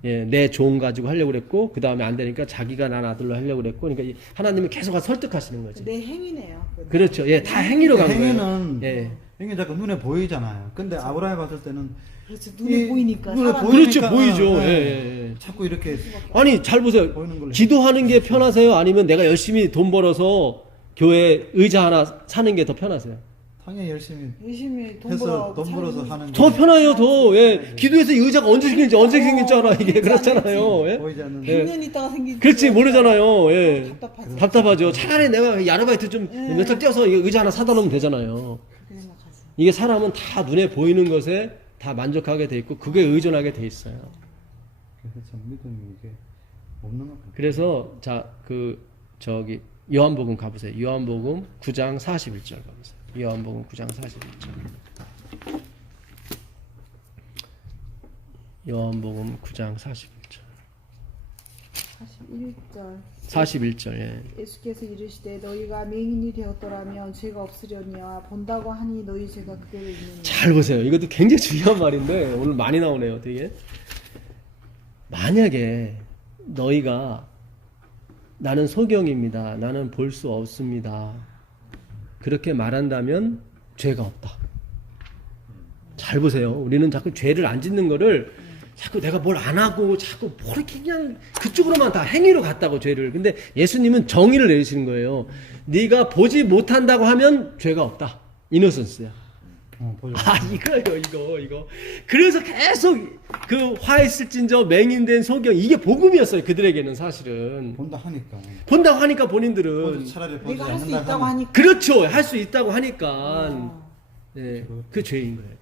예, 내 종 가지고 하려고 그랬고 그 다음에 안 되니까 자기가 난 아들로 하려고 그랬고 그러니까 하나님은 계속 설득하시는 거지. 내 행위네요. 그렇죠. 예, 다 행위로 간 거예요. 행위는 예. 행위 자꾸 눈에 보이잖아요. 근데 아브라함이 봤을 때는 그렇죠. 눈에 보이니까 눈에 사람. 그렇죠, 보이니까, 보이죠. 예, 예, 예, 예. 자꾸 이렇게 아니 잘 보세요. 보이는 걸로 기도하는 게 편하세요? 아니면 내가 열심히 돈 벌어서 교회 의자 하나 사는 게 더 편하세요? 당연히 열심히 열심히 해서 돈 벌어서 하는 더 게 편해요, 더. 예. 기도해서 이 의자가 언제 생길지 알아. 이게 그렇잖아요. 예? 보이지 않는 예. 100년 있다가 생긴 그렇지, 모르잖아요. 예. 답답하지. 답답하죠. 차라리 내가 야르바이트 좀 몇 달 뛰어서 이 의자 하나 사다 놓으면 되잖아요. 그렇게 생각하지. 이게 사람은 다 눈에 보이는 것에 다 만족하게 돼 있고 그게 의존하게 돼 있어요. 그래서 참 믿음이 이게 없는 것 같아요. 그래서 자, 저기 요한복음 가보세요. 요한복음 9장 41절 가보세요. 요한복음 9장 41절. 요한복음 9장 41절. 41절 41절. 예. 예수께서 이르시되 너희가 맹인이 되었더라면 죄가 없으려니와 본다고 하니 너희 죄가 그대로 있느니라. 잘 보세요. 이것도 굉장히 중요한 말인데 오늘 많이 나오네요. 되게. 만약에 너희가 나는 소경입니다. 나는 볼 수 없습니다. 그렇게 말한다면 죄가 없다. 잘 보세요. 우리는 자꾸 죄를 안 짓는 거를 자꾸 내가 뭘 안 하고 자꾸 뭐 이렇게 그냥 그쪽으로만 다 행위로 갔다고 죄를. 근데 예수님은 정의를 내리시는 거예요. 네가 보지 못한다고 하면 죄가 없다. 이노선스야. 보죠. 아 이거요 이거. 그래서 계속 그 화했을진저 맹인된 소경 이게 복음이었어요. 그들에게는 사실은 본다 하니까. 본다고 하니까 본인들은 차라리 보지 내가 할 수 않는다 있다고 하면 하니까. 그렇죠. 할 수 있다고 하니까 어. 네, 그 죄인 거예요.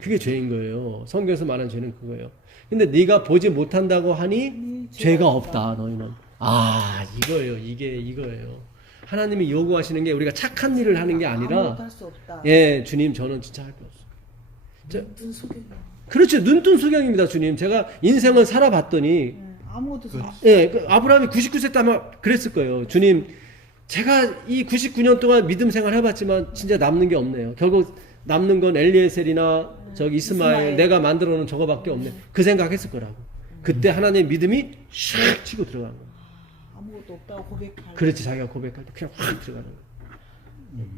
그게 죄인 거예요. 성경에서 말하는 죄는 그거예요. 근데 네가 보지 못한다고 하니 죄가 없다. 너희는. 아 이거예요. 이거예요. 하나님이 요구하시는 게 우리가 착한 일을 하는 게 아무것도 아니라 할 수 없다. 예 주님 저는 진짜 할 게 없어. 눈 속에 그렇죠. 눈뜬 소경입니다. 주님. 제가 인생을 살아봤더니 아무것도 할 수 없다. 예, 그 아브라함이 99세 때 아마 그랬을 거예요. 주님, 제가 이 99년 동안 믿음 생활 해봤지만 진짜 남는 게 없네요. 결국 남는 건 엘리에셀이나 저기 이스마엘 내가 만들어 놓은 저거밖에 없네. 그 생각했을 거라고. 그때 하나님의 믿음이 샥 치고 들어간 거예요. 아무것도 없다고 고백할. 그렇지, 자기가 고백할 때 그냥 확 들어가는 거예요.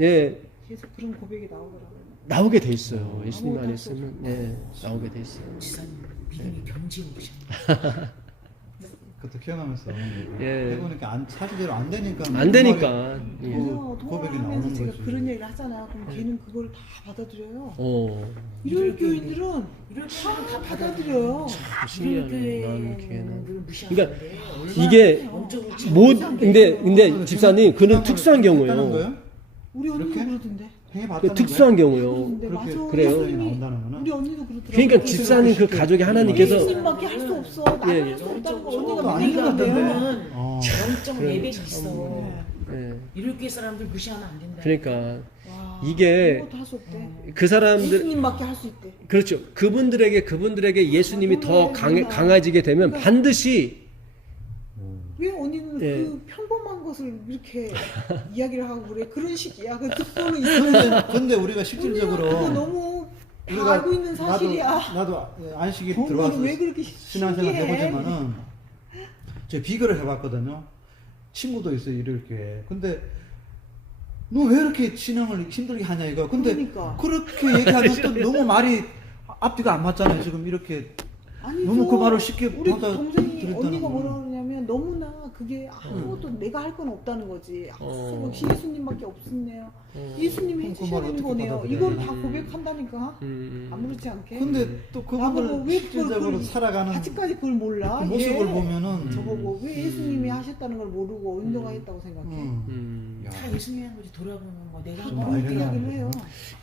예, 계속 그런 고백이 나오더라고요. 나오게 돼 있어요. 예수님 아무것도 안에 할수 있으면 예, 나오게 돼 있어요. 지사님 믿음이 경지에 오르셨네. 그것도 키워가면서 예. 해보니까 사실대로 안 되니까 안 되니까. 예. 그래서 고백이 통화하면서 나오는 제가 거지. 그런 얘기를 하잖아. 그럼 걔는 그걸 다 받아들여요. 어, 일요일 교인들은 이럴 다 받아들여요. 신기하네. 나는 걔는. 를 무시하는데 그러니까 이게 원적으로 뭐 근데 집사님 그는 특수한 했다는 경우예요. 거예요? 우리 언니도 이렇게? 그러던데. 행해 그 봤다는 특수한 경우요. 그러던데 그렇게 맞아. 그래요? 예수님이 나온다는 거는? 우리 언니도 그러더라고. 그러니까 집사님 그 가족이 하나님께서 예수님밖에 할 수 없어. 나는 예, 할 수 없다는 거 저거 언니가 아닌 것 믿는다며. 같던데. 영적 그래, 레벨이 참. 있어. 예, 이럴 교 사람들 무시하면 안 된다. 그러니까 와, 이게 아무것도 할 수 없대. 그 사람들 예수님밖에 할 수 있대. 그렇죠. 그분들에게 예수님이 더 강해지게 되면 반드시 왜 언니는 예. 그 평범한 것을 이렇게 이야기를 하고 그래? 그런 식이야. 그 듣고는 있는데 근데 우리가 실질적으로 그거 너무 다 우리가 알고 있는 사실이야. 나도 안식이 그거를 들어와서 왜 그렇게 신앙생활 신기해? 해보지만은 제가 비교를 해봤거든요. 친구도 있어요 이렇게. 근데 너 왜 이렇게 신앙을 힘들게 하냐 이거. 근데 그러니까. 그렇게 얘기하면 또 너무 말이 앞뒤가 안 맞잖아요. 지금 이렇게 아니, 너무 그 말을 쉽게 우리 받아 동생이 들였다는 언니가 거는. 뭐라 그러냐면 너무나 그게 아무것도 내가 할 건 없다는 거지. 역시 예수님밖에 없었네요. 예수님 그럼 그 해주셔야 말을 되는 어떻게 거네요. 받아들여야 이걸 되나? 다 고백한다니까. 아무렇지 않게. 근데 또 나보고 그분들 왜 실질적으로 그걸 살아가는 아직까지 그걸 몰라. 그 모습을 얘. 보면은 저보고 왜 예수님이 하셨다는 걸 모르고 운동하겠다고 생각해. 야, 다 예수님이 한 거지 돌아보면 뭐 내가 좀 한 많이 거. 그렇게 이야기를 해요.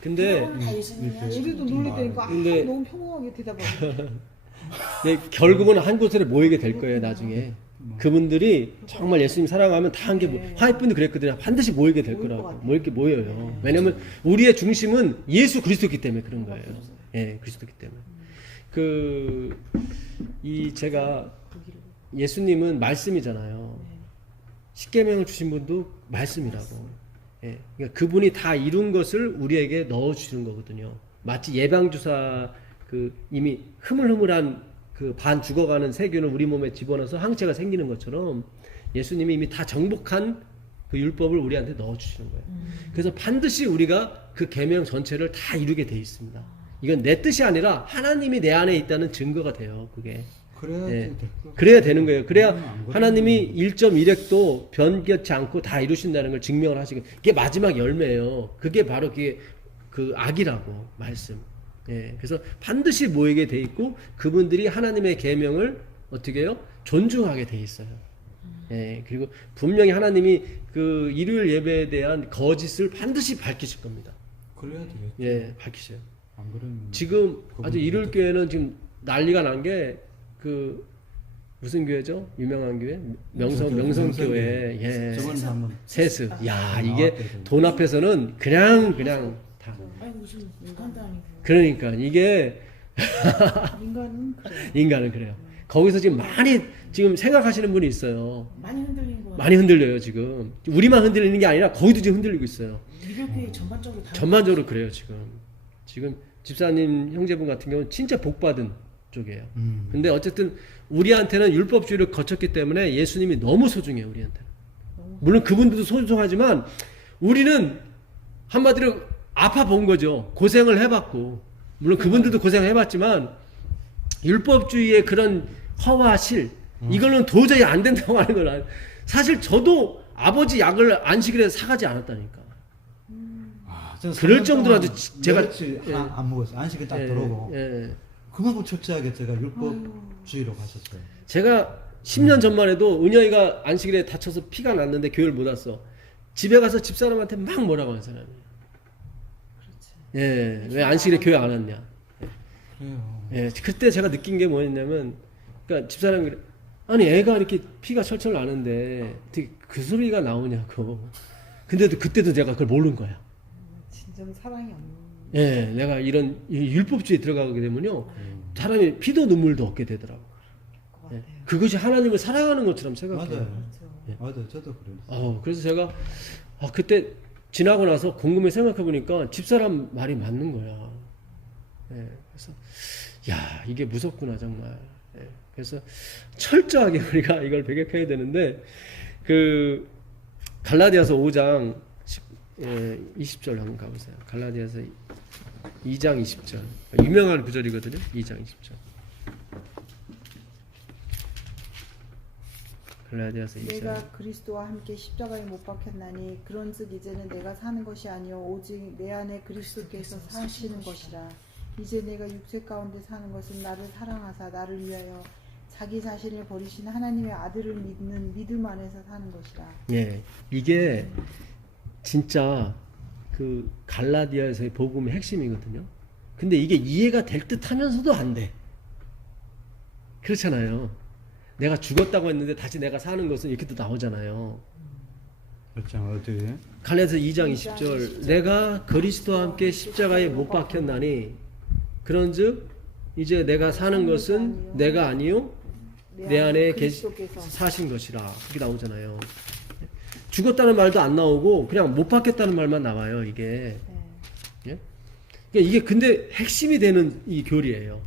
근데 다 예수님이 하신 우리도 거지. 놀랬다니까 근데- 너무 평범하게 대답하고. 네, 결국은 한 곳에 모이게 될 거예요. 나중에 그분들이 정말 예수님 사랑하면 다 한 게 화해분도 그랬거든요. 반드시 모이게 될 모일 것 거라고. 같아요. 모이게 모여요. 왜냐면 우리의 중심은 예수 그리스도이기 때문에 그런 거예요. 예, 그리스도이기 때문에. 제가 예수님은 말씀이잖아요. 십계명을 주신 분도 말씀이라고. 예, 그러니까 그분이 다 이룬 것을 우리에게 넣어 주시는 거거든요. 마치 예방주사 이미 흐물흐물한 반 죽어가는 세균을 우리 몸에 집어넣어서 항체가 생기는 것처럼 예수님이 이미 다 정복한 그 율법을 우리한테 넣어 주시는 거예요. 그래서 반드시 우리가 그 계명 전체를 다 이루게 돼 있습니다. 이건 내 뜻이 아니라 하나님이 내 안에 있다는 증거가 돼요. 그게. 그래야 예. 될 거. 그래야 되는 거예요. 그래야 안 그러면 하나님이 1.1획도 변개치 않고 다 이루신다는 걸 증명을 하시고 이게 마지막 열매예요. 그게 바로 그 악이라고 말씀. 예. 그래서 반드시 모이게 돼 있고 그분들이 하나님의 계명을 어떻게 해요? 존중하게 돼 있어요. 예. 그리고 분명히 하나님이 그 일요일 예배에 대한 거짓을 반드시 밝히실 겁니다. 그래야 되겠죠. 예, 밝히셔요. 안 그러면 지금 그분들이 아주 일요일 교회는 지금 난리가 난 게 무슨 교회죠? 유명한 교회? 명성교회. 예. 저번에 한번 세스. 야, 아, 이게 나왔대요. 돈 앞에서는 그냥 다. 아니 무슨 북한도 아니고. 그러니까 이게 인간은 그래. 인간은 그래요. 거기서 지금 많이 지금 생각하시는 분이 있어요. 많이 흔들린 거. 많이 흔들려요, 지금. 우리만 흔들리는 게 아니라 거기도 지금 흔들리고 있어요. 미래교회 전반적으로 다. 전반적으로 그래요, 지금. 지금 집사님 형제분 같은 경우는 진짜 복받은 쪽이에요. 근데 어쨌든 우리한테는 율법주의를 거쳤기 때문에 예수님이 너무 소중해요, 우리한테는. 물론 그분들도 소중하지만 우리는 한마디로 아파 본 거죠. 고생을 해봤고 물론 그분들도 고생을 해봤지만 율법주의의 그런 허와 실 이걸로는 도저히 안 된다고 하는 건 사실 저도 아버지 약을 안식일에 사가지 않았다니까. 저는 그럴 3년 정도라도 동안 제가- 며칠 안 먹었어요. 안식일 딱 들어오고 예. 그만큼 철저하게 제가 율법주의로 갔었어요. 제가 10년 전만 해도 은영이가 안식일에 다쳐서 피가 났는데 교회를 못 왔어. 집에 가서 집사람한테 막 뭐라고 하는 사람이에요. 예, 왜 안식일에 교회 안 왔냐. 그래요. 예, 그때 제가 느낀 게 뭐였냐면, 그러니까 집사람이 그래, 아니 애가 이렇게 피가 철철 나는데 어떻게 그 소리가 나오냐고. 근데도 그때도 제가 그걸 모르는 거야. 진정 사랑이 없는. 예, 내가 이런 율법주의에 들어가게 되면요, 사람이 피도 눈물도 얻게 되더라고. 것 같아요. 그것이 하나님을 사랑하는 것처럼 생각해요. 맞아요. 그렇죠. 맞아요. 저도 그래요. 그래서 제가 그때 지나고 나서 곰곰이 생각해 보니까 집사람 말이 맞는 거야. 예, 그래서 야 이게 무섭구나 정말. 예, 그래서 철저하게 우리가 이걸 배격해야 되는데 그 갈라디아서 5장 20절 한번 가보세요. 갈라디아서 2장 20절 유명한 구절이거든요. 2장 20절. 갈라디아서 2장. 내가 그리스도와 함께 십자가에 못 박혔나니 그런즉 이제는 내가 사는 것이 아니요 오직 내 안에 그리스도께서 사시는 것이라. 이제 내가 육체 가운데 사는 것은 나를 사랑하사 나를 위하여 자기 자신을 버리신 하나님의 아들을 믿는 믿음 안에서 사는 것이라. 예, 이게 진짜 그 갈라디아에서의 복음의 핵심이거든요. 근데 이게 이해가 될 듯하면서도 안 돼. 그렇잖아요. 내가 죽었다고 했는데 다시 내가 사는 것은 이렇게도 나오잖아요. 그렇죠. 어디? 갈라디아서 2장 20절 내가 그리스도와 함께 십자가에 못 박혔나니 그런즉 이제 내가 사는 것은 내가 아니요 내 안에 그리스도께서 사신 것이라 그렇게 나오잖아요. 죽었다는 말도 안 나오고 그냥 못 박혔다는 말만 나와요. 이게 네. 예? 그러니까 이게 근데 핵심이 되는 이 교리예요.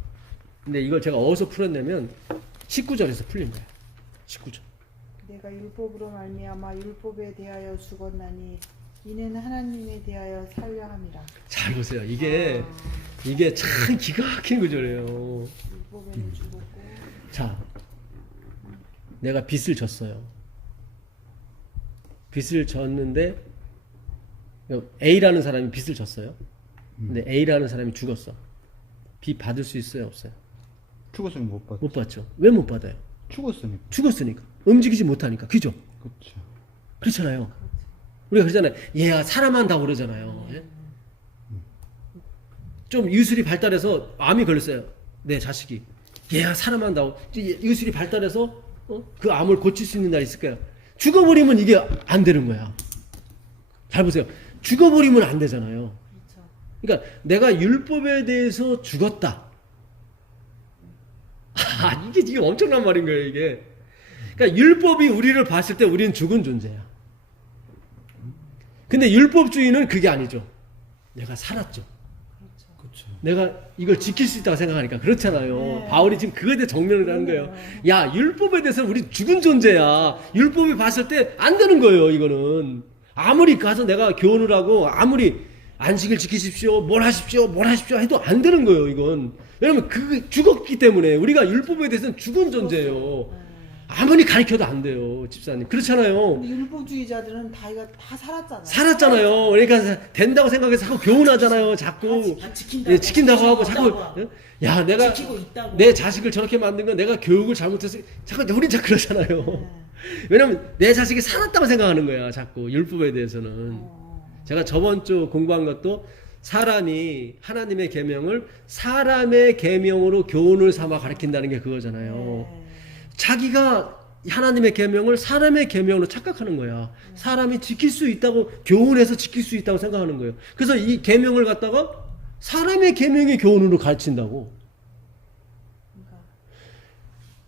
근데 이걸 제가 어디서 풀었냐면 19절에서 풀린 거예요. 19절. 내가 율법으로 말미암아 율법에 대하여 죽었나니 이는 하나님에 대하여 살려 함이라. 잘 보세요. 이게 참 기가 막힌 구절이에요. 율법에는 죽었고 자, 내가 빚을 졌어요. 빚을 졌는데 A라는 사람이 빚을 졌어요. 근데 A라는 사람이 죽었어. 빚 받을 수 있어요, 없어요? 죽었으면 못 받. 못 받죠. 왜 못 받아요? 죽었으니까. 죽었으니까. 움직이지 못하니까. 그죠? 그렇죠. 그렇잖아요. 우리가 그러잖아요. 얘야 사람한다고 그러잖아요. 예? 좀 유술이 발달해서 암이 걸렸어요. 내 자식이. 얘야 사람한다고. 유술이 발달해서 그 암을 고칠 수 있는 날이 있을까요? 죽어버리면 이게 안 되는 거야. 잘 보세요. 죽어버리면 안 되잖아요. 그렇죠. 그러니까 내가 율법에 대해서 죽었다. 이게 엄청난 말인 거예요, 이게. 그러니까 율법이 우리를 봤을 때 우리는 죽은 존재야. 근데 율법주의는 그게 아니죠. 내가 살았죠. 그렇죠. 내가 이걸 지킬 수 있다고 생각하니까 그렇잖아요. 네. 바울이 지금 그거에 대해 정면을 하는 거예요. 야, 율법에 대해서 우리 죽은 존재야. 율법이 봤을 때 안 되는 거예요, 이거는. 아무리 가서 내가 교훈을 하고 아무리 안식을 지키십시오, 뭘 하십시오 해도 안 되는 거예요, 이건. 왜냐면 그 죽었기 때문에 우리가 율법에 대해서는 죽은 존재예요. 아무리 가르쳐도 안 돼요, 집사님. 그렇잖아요. 근데 율법주의자들은 다 이거 다 살았잖아요. 살았잖아요. 그러니까 된다고 생각해서 자꾸 교훈하잖아요. 자꾸 다 지킨다고. 예, 지킨다고 하고 자꾸 있다고. 야 내가 지키고 있다고. 내 자식을 저렇게 만든 건 내가 교육을 잘못해서 자꾸 우리 자꾸 그러잖아요. 왜냐면 내 자식이 살았다고 생각하는 거야. 자꾸 율법에 대해서는. 제가 저번 주 공부한 것도 사람이 하나님의 계명을 사람의 계명으로 교훈을 삼아 가르친다는 게 그거잖아요. 자기가 하나님의 계명을 사람의 계명으로 착각하는 거야. 사람이 지킬 수 있다고 교훈해서 지킬 수 있다고 생각하는 거예요. 그래서 이 계명을 갖다가 사람의 계명의 교훈으로 가르친다고.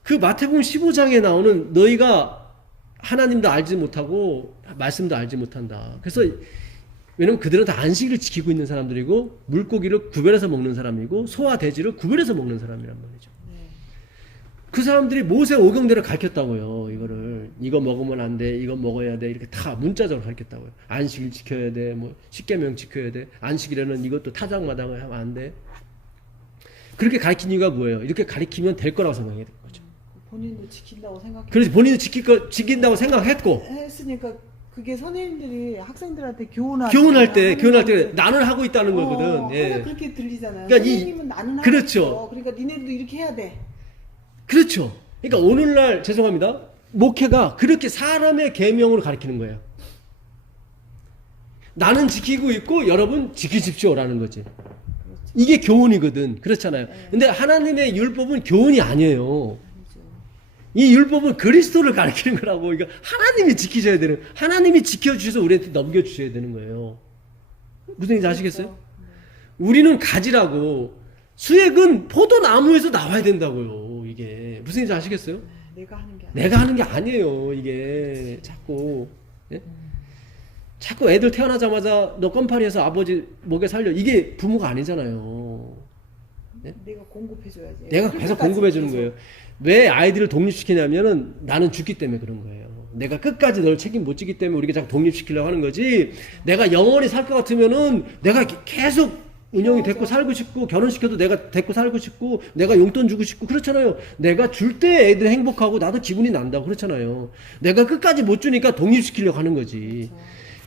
그 마태복음 15장에 나오는 너희가 하나님도 알지 못하고 말씀도 알지 못한다. 그래서 왜냐면 그들은 다 안식일을 지키고 있는 사람들이고 물고기를 구별해서 먹는 사람이고 소와 돼지를 구별해서 먹는 사람이란 말이죠. 그 사람들이 모세 오경대로 가르쳤다고요. 이거를 이거 먹으면 안 돼, 이거 먹어야 돼, 이렇게 다 문자적으로 가르쳤다고요. 안식일 지켜야 돼, 뭐 십계명 지켜야 돼. 안식일에는 이것도 타작마당을 하면 안 돼. 그렇게 가르친 이유가 뭐예요? 이렇게 가르치면 될 거라고 생각해야 되는 거죠. 본인도 지킨다고 생각해. 그래서 본인은 지킨다고 생각했고 했으니까 그게 선생님들이 학생들한테 교훈할 교훈할 때 나는 하고 있다는 거거든. 예. 그렇게 들리잖아요. 그러니까 선생님은 나는 하고 그렇죠. 있어. 그러니까 니네들도 이렇게 해야 돼. 그렇죠. 그러니까 오늘날 죄송합니다. 목회가 그렇게 사람의 계명으로 가르치는 거예요. 나는 지키고 있고 여러분 지키십시오라는 거지. 이게 교훈이거든. 그렇잖아요. 근데 하나님의 율법은 교훈이 아니에요. 이 율법은 그리스도를 가르치는 거라고. 그러니까 하나님이 지키셔야 되는, 하나님이 지켜주셔서 우리한테 넘겨주셔야 되는 거예요. 무슨 얘기인지 아시겠어요? 우리는 가지라고. 수액은 포도나무에서 나와야 된다고요. 이게 무슨 얘기인지 아시겠어요? 내가 하는 게 아니야. 내가 하는 게 아니에요. 이게 자꾸 예? 자꾸 애들 태어나자마자 너 껌파리해서 아버지 목에 살려. 이게 부모가 아니잖아요. 내가 공급해줘야지. 내가 계속 공급해 주는 거예요. 왜 아이들을 독립시키냐면은 나는 죽기 때문에 그런 거예요. 내가 끝까지 널 책임 못 지기 때문에 우리가 자꾸 독립시키려고 하는 거지. 내가 영원히 살 것 같으면은 내가 계속 은영이 데리고 살고 싶고 결혼시켜도 내가 데리고 살고 싶고 내가 용돈 주고 싶고 그렇잖아요. 내가 줄 때 애들 행복하고 나도 기분이 난다고 그렇잖아요. 내가 끝까지 못 주니까 독립시키려고 하는 거지.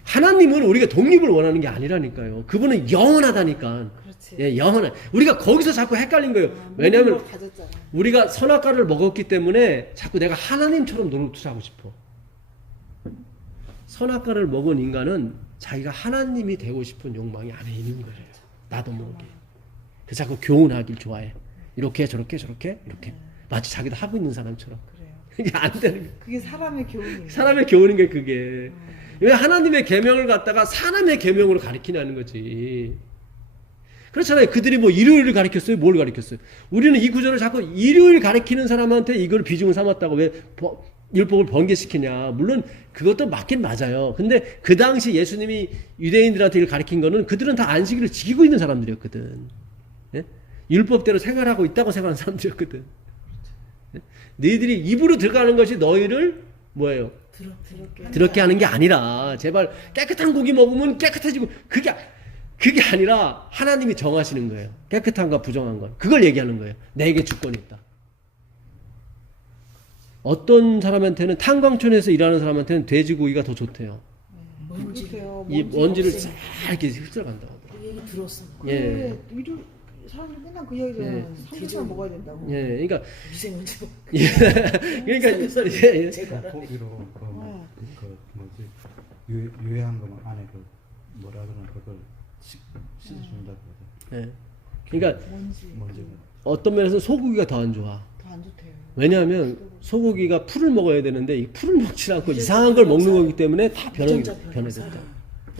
하나님은 우리가 독립을 원하는 게 아니라니까요. 그분은 영원하다니까. 그렇지. 예, 영원한. 우리가 거기서 자꾸 헷갈린 거예요. 왜냐하면 모든 걸 가졌잖아. 우리가 선악과를 먹었기 때문에 자꾸 내가 하나님처럼 노릇하고 싶어. 선악과를 먹은 인간은 자기가 하나님이 되고 싶은 욕망이 안에 있는 거예요. 나도 모르게. 그래서 자꾸 교훈하길 좋아해. 이렇게 저렇게 이렇게. 마치 자기도 하고 있는 사람처럼. 그래요. 이게 안 되는 거예요. 그게 사람의 교훈이에요. 사람의 교훈인 게 그게. 왜 하나님의 계명을 갖다가 사람의 계명으로 가르치냐는 거지. 그렇잖아요. 그들이 뭐 일요일을 가르쳤어요? 뭘 가르쳤어요? 우리는 이 구절을 자꾸 일요일 가르치는 사람한테 이걸 비중을 삼았다고 왜 율법을 번개시키냐. 물론 그것도 맞긴 맞아요. 근데 그 당시 예수님이 유대인들한테 이걸 가르친 거는 그들은 다 안식일을 지키고 있는 사람들이었거든. 예? 율법대로 생활하고 있다고 생각하는 사람들이었거든. 예? 너희들이 입으로 들어가는 것이 너희를 뭐예요? 더럽게 하는 게 아니라 제발 깨끗한 고기 먹으면 깨끗해지고 그게 아니라 하나님이 정하시는 거예요. 깨끗한가 부정한 건. 그걸 얘기하는 거예요. 내게 주권이 있다. 어떤 사람한테는 탄광촌에서 일하는 사람한테는 돼지고기가 더 좋대요. 그러세요. 이 먼지를 싹 이렇게 흡수간다고. 그 얘기 들었어. 예. 사람들이 맨날 그 얘기잖아요. 삼겹살 먹어야 된다고. 예. 그러니까 미세먼지. 예. 그러니까 예. 제가 고기로 그 뭐지 유해한 거만 안에 그 뭐라 그러나 그걸 씻어준다고 그러죠. 예. 그러니까 먼지가. 어떤 면에서 소고기가 더 안 좋아. 더 안 좋대요. 왜냐하면 소고기가 풀을 먹어야 되는데 이 풀을 먹지 않고 이상한 걸 먹는 거기 때문에 다 변해졌다.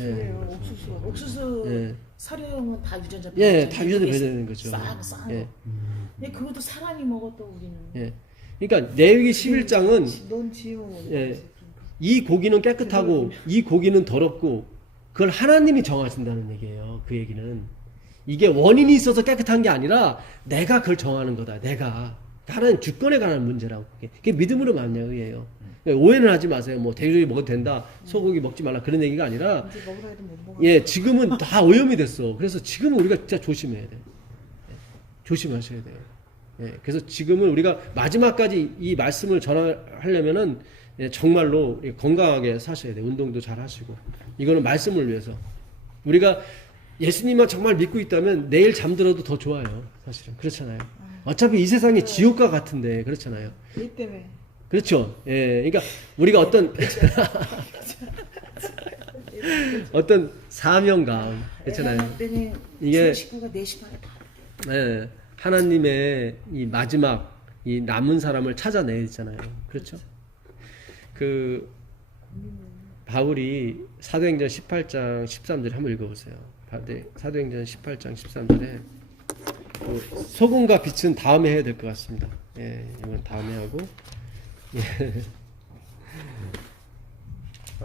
예. 그래요. 옥수수 예. 사료용은 다 유전자. 예, 다 유전자 변해되는 거죠. 싹. 예. 근데 그것도 사람이 먹었던 우리는. 예. 그러니까 레위기 11장은 넌 지으면 어디 예. 가지? 이 고기는 깨끗하고 이 고기는 더럽고 그걸 하나님이 정하신다는 얘기예요. 그 얘기는 이게 원인이 있어서 깨끗한 게 아니라 내가 그걸 정하는 거다. 내가 하나님 주권에 관한 문제라고. 그게 믿음으로 만약이에요. 오해는 하지 마세요. 뭐 돼지고기 먹어도 된다, 소고기 먹지 말라 그런 얘기가 아니라 이제 먹으라 해도 못 먹어. 예, 지금은 다 오염이 됐어. 그래서 지금은 우리가 진짜 조심해야 돼. 조심하셔야 돼요. 예, 그래서 지금은 우리가 마지막까지 이 말씀을 전하려면은 예, 정말로 건강하게 사셔야 돼요. 운동도 잘 하시고. 이거는 말씀을 위해서. 우리가 예수님만 정말 믿고 있다면 내일 잠들어도 더 좋아요. 사실은. 그렇잖아요. 어차피 이 세상이 지옥과 같은데, 그렇잖아요. 이 때문에. 그렇죠. 예, 그러니까 우리가 어떤 사명감, 그렇잖아요. 이게 식구가 4시 반에 다. 예, 하나님의 이 마지막 이 남은 사람을 찾아내야 되잖아요. 그렇죠? 그 바울이 사도행전 18장 13절 한번 읽어보세요. 사도행전 18장 13절에 그 소금과 빛은 다음에 해야 될 것 같습니다. 예, 이건 다음에 하고. 예.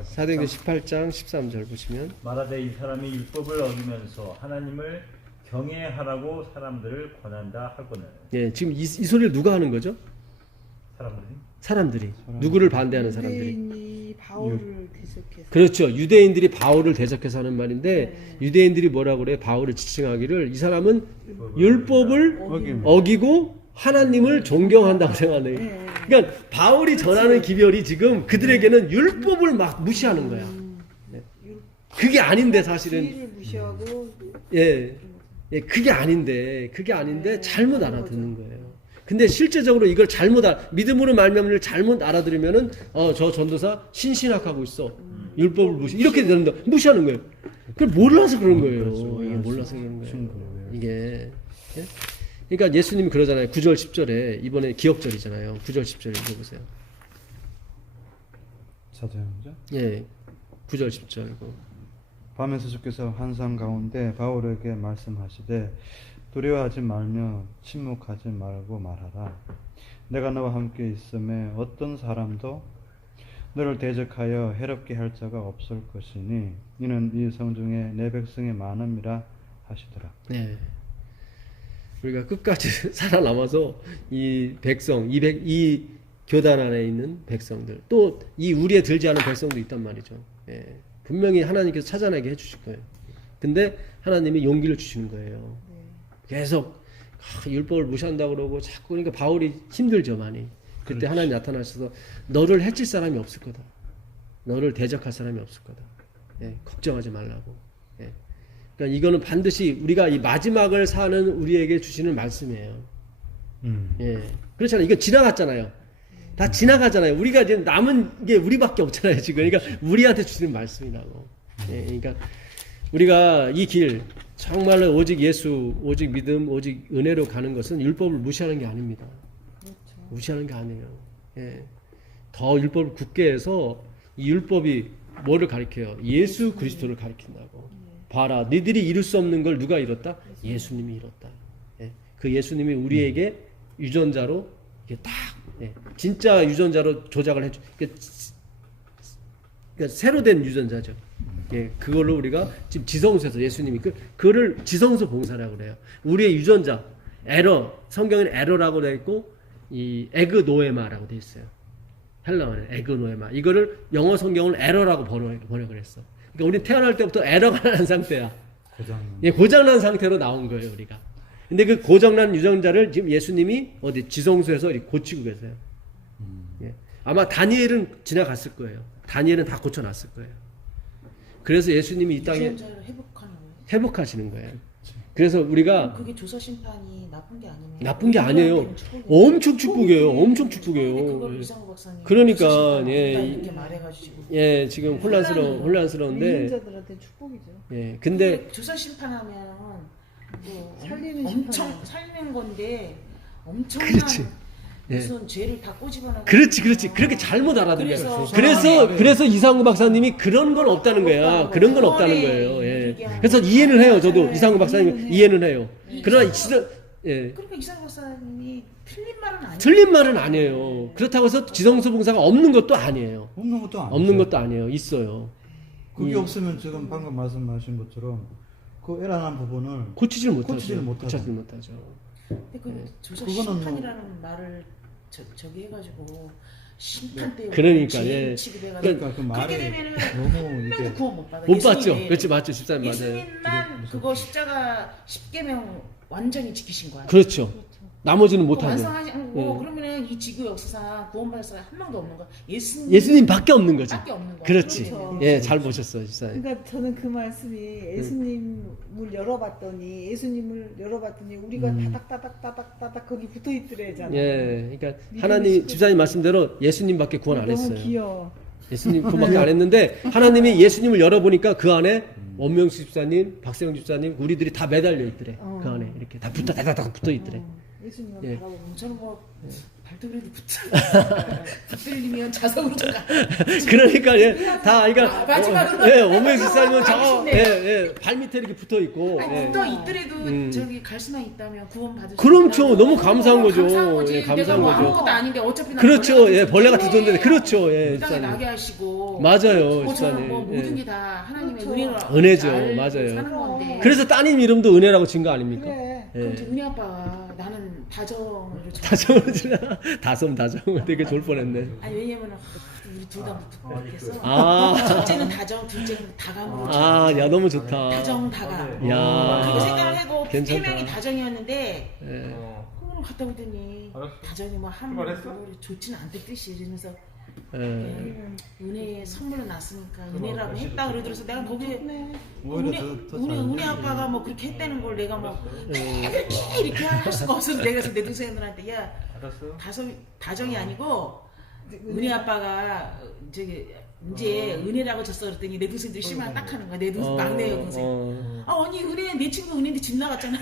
사도행전 18장 13절 보시면 말하되 이 사람이 율법을 어기면서 하나님을 경외하라고 사람들을 권한다 하거늘. 예, 지금 이 소리를 누가 하는 거죠? 사람들이 누구를 반대하는 사람들이. 유대인이 바울을 대적해서 그렇죠. 유대인들이 바울을 대적해서 하는 말인데 네. 유대인들이 뭐라 그래? 바울을 지칭하기를 이 사람은 율법을 어기고 하나님을 존경한다고 생각해요. 네. 그러니까 바울이 전하는 기별이 지금 그들에게는 율법을 막 무시하는 거야. 네. 그게 아닌데 사실은 주의를 무시하고 예, 그게 아닌데 잘못 알아듣는 거예요. 근데 실제적으로 이걸 믿음으로 말미암는 잘못 알아들으면은 저 전도사 신신학하고 있어. 율법을 무시 이렇게 되는데 무시하는 거예요. 그걸 몰라서 그런 거예요. 이게 몰라서 그런 거예요. 이게 예? 그러니까 예수님이 그러잖아요. 9절 10절에 이번에 기억절이잖아요. 9절 10절 읽어보세요. 사도행전. 예, 9절 10절 이거. 밤에 주께서 환상 가운데 바울에게 말씀하시되 두려워하지 말며 침묵하지 말고 말하라. 내가 너와 함께 있음에 어떤 사람도 너를 대적하여 해롭게 할 자가 없을 것이니 이는 이 성중에 내 백성이 많음이라 하시더라. 네. 우리가 끝까지 살아남아서 이 백성, 이 교단 안에 있는 백성들, 또 이 우리에 들지 않은 백성도 있단 말이죠. 예. 분명히 하나님께서 찾아내게 해주실 거예요. 근데 하나님이 용기를 주시는 거예요. 계속 율법을 무시한다고 그러고 자꾸 그러니까 바울이 힘들죠 많이. 그때 하나님 나타나셔서 너를 해칠 사람이 없을 거다. 너를 대적할 사람이 없을 거다. 예. 걱정하지 말라고. 예. 그러니까 이거는 반드시 우리가 이 마지막을 사는 우리에게 주시는 말씀이에요. 예. 그렇잖아요. 이거 지나갔잖아요. 다 지나가잖아요. 우리가 이제 남은 게 우리밖에 없잖아요. 지금. 그러니까 우리한테 주시는 말씀이라고. 예. 그러니까 우리가 이 길 정말로 오직 예수, 오직 믿음, 오직 은혜로 가는 것은 율법을 무시하는 게 아닙니다. 그렇죠. 무시하는 게 아니에요. 예. 더 율법을 굳게 해서 이 율법이 뭐를 가리켜요? 예수 그리스도를 가리킨다고. 봐라, 너희들이 이룰 수 없는 걸 누가 이뤘다? 예수님이 이뤘다. 예. 그 예수님이 우리에게 유전자로 이게 딱 진짜 유전자로 조작을 해줘. 그러니까 새로 된 유전자죠. 예, 그걸로 우리가 지금 지성소에서 예수님이 그거를 지성소 봉사라고 그래요. 우리의 유전자 에러, 성경에는 에러라고 되어 있고 이 에그노에마라고 되어 있어요. 헬라어는 에그노에마. 이거를 영어 성경은 에러라고 번역을 했어. 그러니까 우리 태어날 때부터 에러가 난 상태야. 고장난 상태로 나온 거예요, 우리가. 근데 그 고장난 유전자를 지금 예수님이 어디 지성소에서 고치고 계세요. 예. 아마 다니엘은 지나갔을 거예요. 다니엘은 다 고쳐놨을 거예요. 그래서 예수님이 이 땅에 유전자를 회복하는 거예요. 회복하시는 거예요. 그래서 우리가 그게 조사 심판이 나쁜 게 아니에요. 나쁜 게 아니에요. 엄청 축복이에요. 엄청 축복이에요. 그걸 이상호 박사님 그러니까 예, 이렇게 말해가지고 예, 지금 혼란스러운데 믿음자들한테 축복이죠. 예, 근데 조사 심판하면 뭐 살리는 엄청 심판이에요. 살리는 건데 엄청난 그렇지. 예. 무슨 죄를 다 꼬집어내고 그렇지. 그렇게 잘못 알아들려요. 그래서 그래서 이상구 박사님이 그런 건 없다는 거야. 그런 건 없다는 거예요. 예. 그래서 이해는 해요. 저도 이상구 박사님 이해는 해요. 그러나 진짜 예. 그러니까 이상호 박사님이 틀린 말은 아니에요. 틀린 말은 아니에요. 그렇다고 해서 지성소 봉사가 없는 것도 아니에요. 없는 것도 아니죠. 없는 것도 아니에요. 있어요. 그게 없으면 지금 방금 말씀하신 것처럼 그 애란한 부분을 고치질 못하죠. 고치지를 못하죠. 고치질 못하죠. 근데 그 조사 그거는 뭐- 심판이라는 말을 저기 해가지고 심판 때 그러니까, 예. 취급해가지고 그러니까 그 말이 그렇게 되면은 너무 이게 구원 못 받아. 못 받죠. 예수님이 그렇지, 맞죠. 14님 맞아요. 예수님만 그거 십자가 10계명 완전히 지키신 거야. 그렇죠. 나머지는 그거 못하죠. 완성하신 거 그러면은 이 지구 역사상 구원받을 사람 한 명도 없는 거야. 예수님밖에 없는 거지. 밖에 없는 거야. 그렇지. 그렇죠. 예, 잘 보셨어요, 14님. 그러니까 저는 그 말씀이 예수님을 열어봤더니 우리가 따닥따닥 거기 붙어 있더래잖아요. 예, 그러니까 하나님 집사님 말씀대로 예수님밖에 구원 안 너무 했어요. 귀여워. 예수님 그밖에 안 했는데 하나님이 예수님을 열어보니까 그 안에 원명수 집사님, 박세영 집사님, 우리들이 다 매달려 있더래. 그 안에 이렇게 다 다다닥 붙어 있더래. 예수님을 예. 바라보고 저는 뭐 발등에도 붙들리면 자석으로 가. 그러니까 예, 다 그러니까 마지막으로 예, 원명수 집사님은 저 아쉽네요. 발 밑에 이렇게 붙어 있고. 아니 예. 붙어 있더라도 저기 갈 수만 있다면 구원 받을 수 그렇죠. 있다고. 너무 감사한 거죠. 감사한 거지. 예, 감사한 내가 뭐 거죠. 아무것도 아닌데 어차피 나 그렇죠. 예, 벌레 같은 존재인데 그렇죠. 예, 이 땅에 집사님. 나게 하시고 맞아요, 뭐 저는 집사님. 뭐 예. 모든 게 다 하나님의 그렇죠. 은혜로 은혜죠. 알고 맞아요. 사는 건데 그래서 따님 이름도 은혜라고 진 거 아닙니까? 그래. 그럼 이제 은혜 아빠가 나는 다정을 좀 다정을 지나 다정 되게 좋을 뻔했네. 아니 왜냐면은 우리 둘 다 그렇게해서 아. 첫째는 다정, 둘째는 다감으로 아, 야 너무 좋다. 다정 다감. 야. 그리고 생각을 해고 괜찮다. 3명이 다정이었는데 예. 한번을 갔다 오더니 알았어. 다정이 뭐한 출발했어? 좋지는 않대 뜻이 이러면서 예. 은혜 선물로 났으니까 은혜라고 했다 그러더라서 내가 거기에 오히려 은혜 아빠가 뭐 그렇게 했다는 걸 내가 뭐 이렇게 할 수가 없어서 내가 그래서 내 동생들한테 야 알았어. 다정이 아니고 은혜 아빠가 저기 이제 은혜라고 줬어 그랬더니 내 동생들이 실망 딱 하는 거야. 내 동생 막내 동생. 아 언니 은혜 내 친구 은혜인데 집 나갔잖아.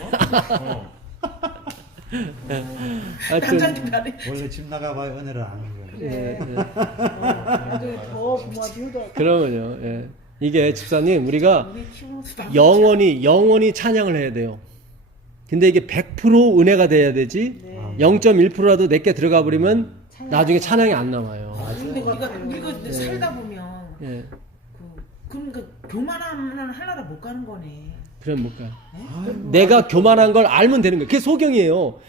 하여튼 남자한테 말해. 원래 집 나가봐야 은혜를 아는 거예요. 예, 예. 나중에 더 부모한테 효도할 그러면요. 예. 이게 집사님 우리가 은혜 키우면서 남- 영원히 찬양을 해야 돼요. 근데 이게 100% 은혜가 돼야 되지. 네. 0.1%라도 내게 들어가 버리면 나중에 찬양이 안 남아요. 근데 우리가 살다 보면 예. 그러니까 교만하면 하나라 못 가는 거네. 그럼 못 가. 내가 교만한 걸 알면 되는 거예요. 그게 소경이에요.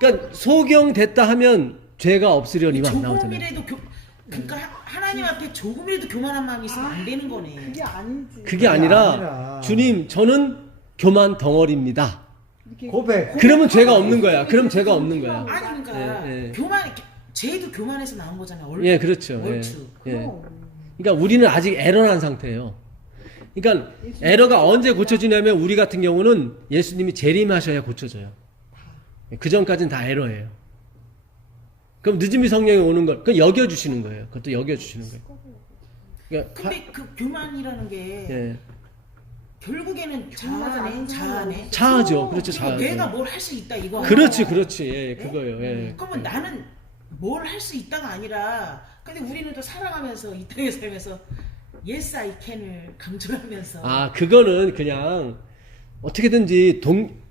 그러니까 소경 됐다 하면 죄가 없으려니만 안 나오잖아요. 조금이라도 그러니까 하나님 앞에 조금이라도 교만한 마음이 있으면 안 되는 거네. 그게 아니지. 그게 아니라 주님 저는 교만 덩어리입니다. 이렇게 고백. 그러면 죄가 없는 거야. 그럼 죄가 없는 거야. 아니 그러니까 예, 예. 죄도 교만해서 나온 거잖아. 예, 그렇죠. 예. 얼추. 예. 그럼. 그러니까 우리는 아직 에러난 상태예요. 그러니까 에러가 언제 고쳐지냐면 우리 같은 경우는 예수님이 재림하셔야 고쳐져요. 그 전까지는 다 에러예요. 그럼 늦음이 성령이 오는 걸, 그건 여겨주시는 거예요. 그것도 여겨주시는 거예요. 그러니까 근데 그 교만이라는 게 예. 결국에는 자아네. 차하죠. 그렇죠. 그러니까 차하죠. 내가 뭘 할 수 있다 이거. 그렇지. 예, 그거예요. 예. 그러면 나는 뭘 할 수 있다가 아니라 근데 우리는 또 살아가면서 이 땅에 살면서 yes I can을 강조하면서 아, 그거는 그냥 어떻게든지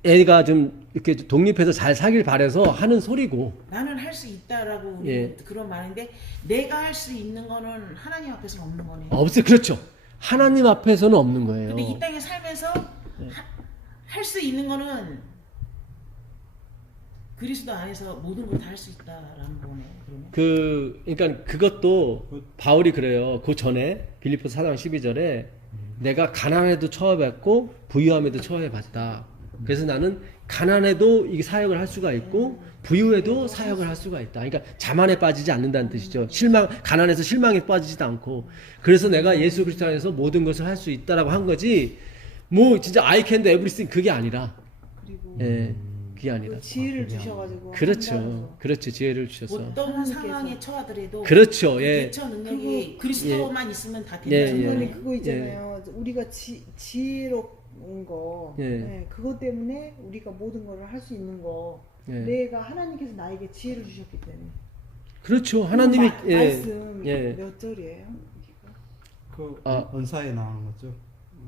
애가 좀 이렇게 독립해서 잘 살길 바래서 하는 소리고. 나는 할 수 있다라고 우리 예. 그런 말인데 내가 할 수 있는 거는 하나님 앞에서는 없는 거네. 없어요. 그렇죠. 하나님 앞에서는 없는 거예요. 근데 이 땅에 살면서 할 수 있는 거는 그리스도 안에서 모든 걸 다 할 수 있다라는 거네. 그러면. 그러니까 그것도 바울이 그래요. 그 전에 빌립보서 4장 12절에 내가 가난에도 처해봤고 부유함에도 처해봤다. 그래서 나는 가난에도 이 사역을 할 수가 있고 부유에도 사역을 할 수가 있다. 그러니까 자만에 빠지지 않는다는 뜻이죠. 가난해서 실망에 빠지지도 않고. 그래서 내가 예수 그리스도 안에서 모든 것을 할 수 있다라고 한 거지. 뭐 진짜 I can do everything 그게 아니라. 그리고 예. 그게 아니라. 그 지혜를 주셔가지고 그렇죠. 한다면서. 그렇죠. 지혜를 주셔서. 어떤 하나님께서. 상황에 처하더라도 그렇죠. 예. 대처 능력이 그리스도만 있으면 다 예, 되는 예. 거네. 중간에 그거 있잖아요. 우리가 지혜로운 거, 예. 네, 그것 때문에 우리가 모든 걸 할 수 있는 거. 예. 내가 하나님께서 나에게 지혜를 주셨기 때문에. 그렇죠. 하나님이 예. 말씀 예. 몇 절이에요? 그 아. 은사에 나오는 거죠.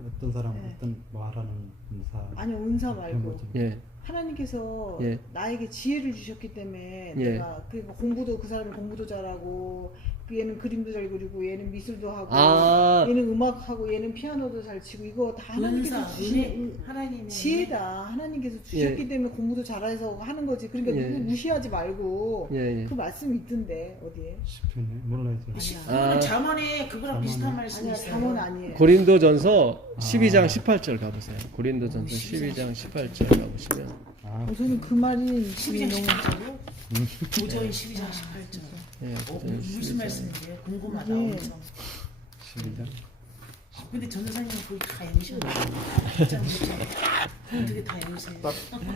어떤 사람 네. 어떤 말하는 은사. 아니 은사 그런 말고 거죠. 예. 하나님께서 예. 나에게 지혜를 주셨기 때문에 예. 내가 그러니까 공부도 그 사람이 공부도 잘하고 얘는 그림도 잘 그리고 얘는 미술도 하고 아. 얘는 음악하고 얘는 피아노도 잘 치고 이거 다 하나님께서 은사, 주신 은혜, 하나님의 지혜다. 하나님께서 주셨기 예. 때문에 공부도 잘해서 하는 거지. 그러니까 예. 누구 무시하지 말고 예, 예. 그 말씀이 있던데 어디에? 시편에 몰라요. 아니야. 아. 자문에 그거랑 비슷한 말씀이 아니야 있어요. 잠언 아니에요. 고린도전서 12장 18절 가보세요. 고린도전서 12장 18절 가보시면 저는 그 말이 12장 너무 18절이요? 도저히 12장 18절. 예, 무슨 말씀이에요? 궁금하다. 예. 엄청. 12장. 근데 전도사님은 거의 다 읽으셨나요? 진짜 어떻게 다 읽으세요?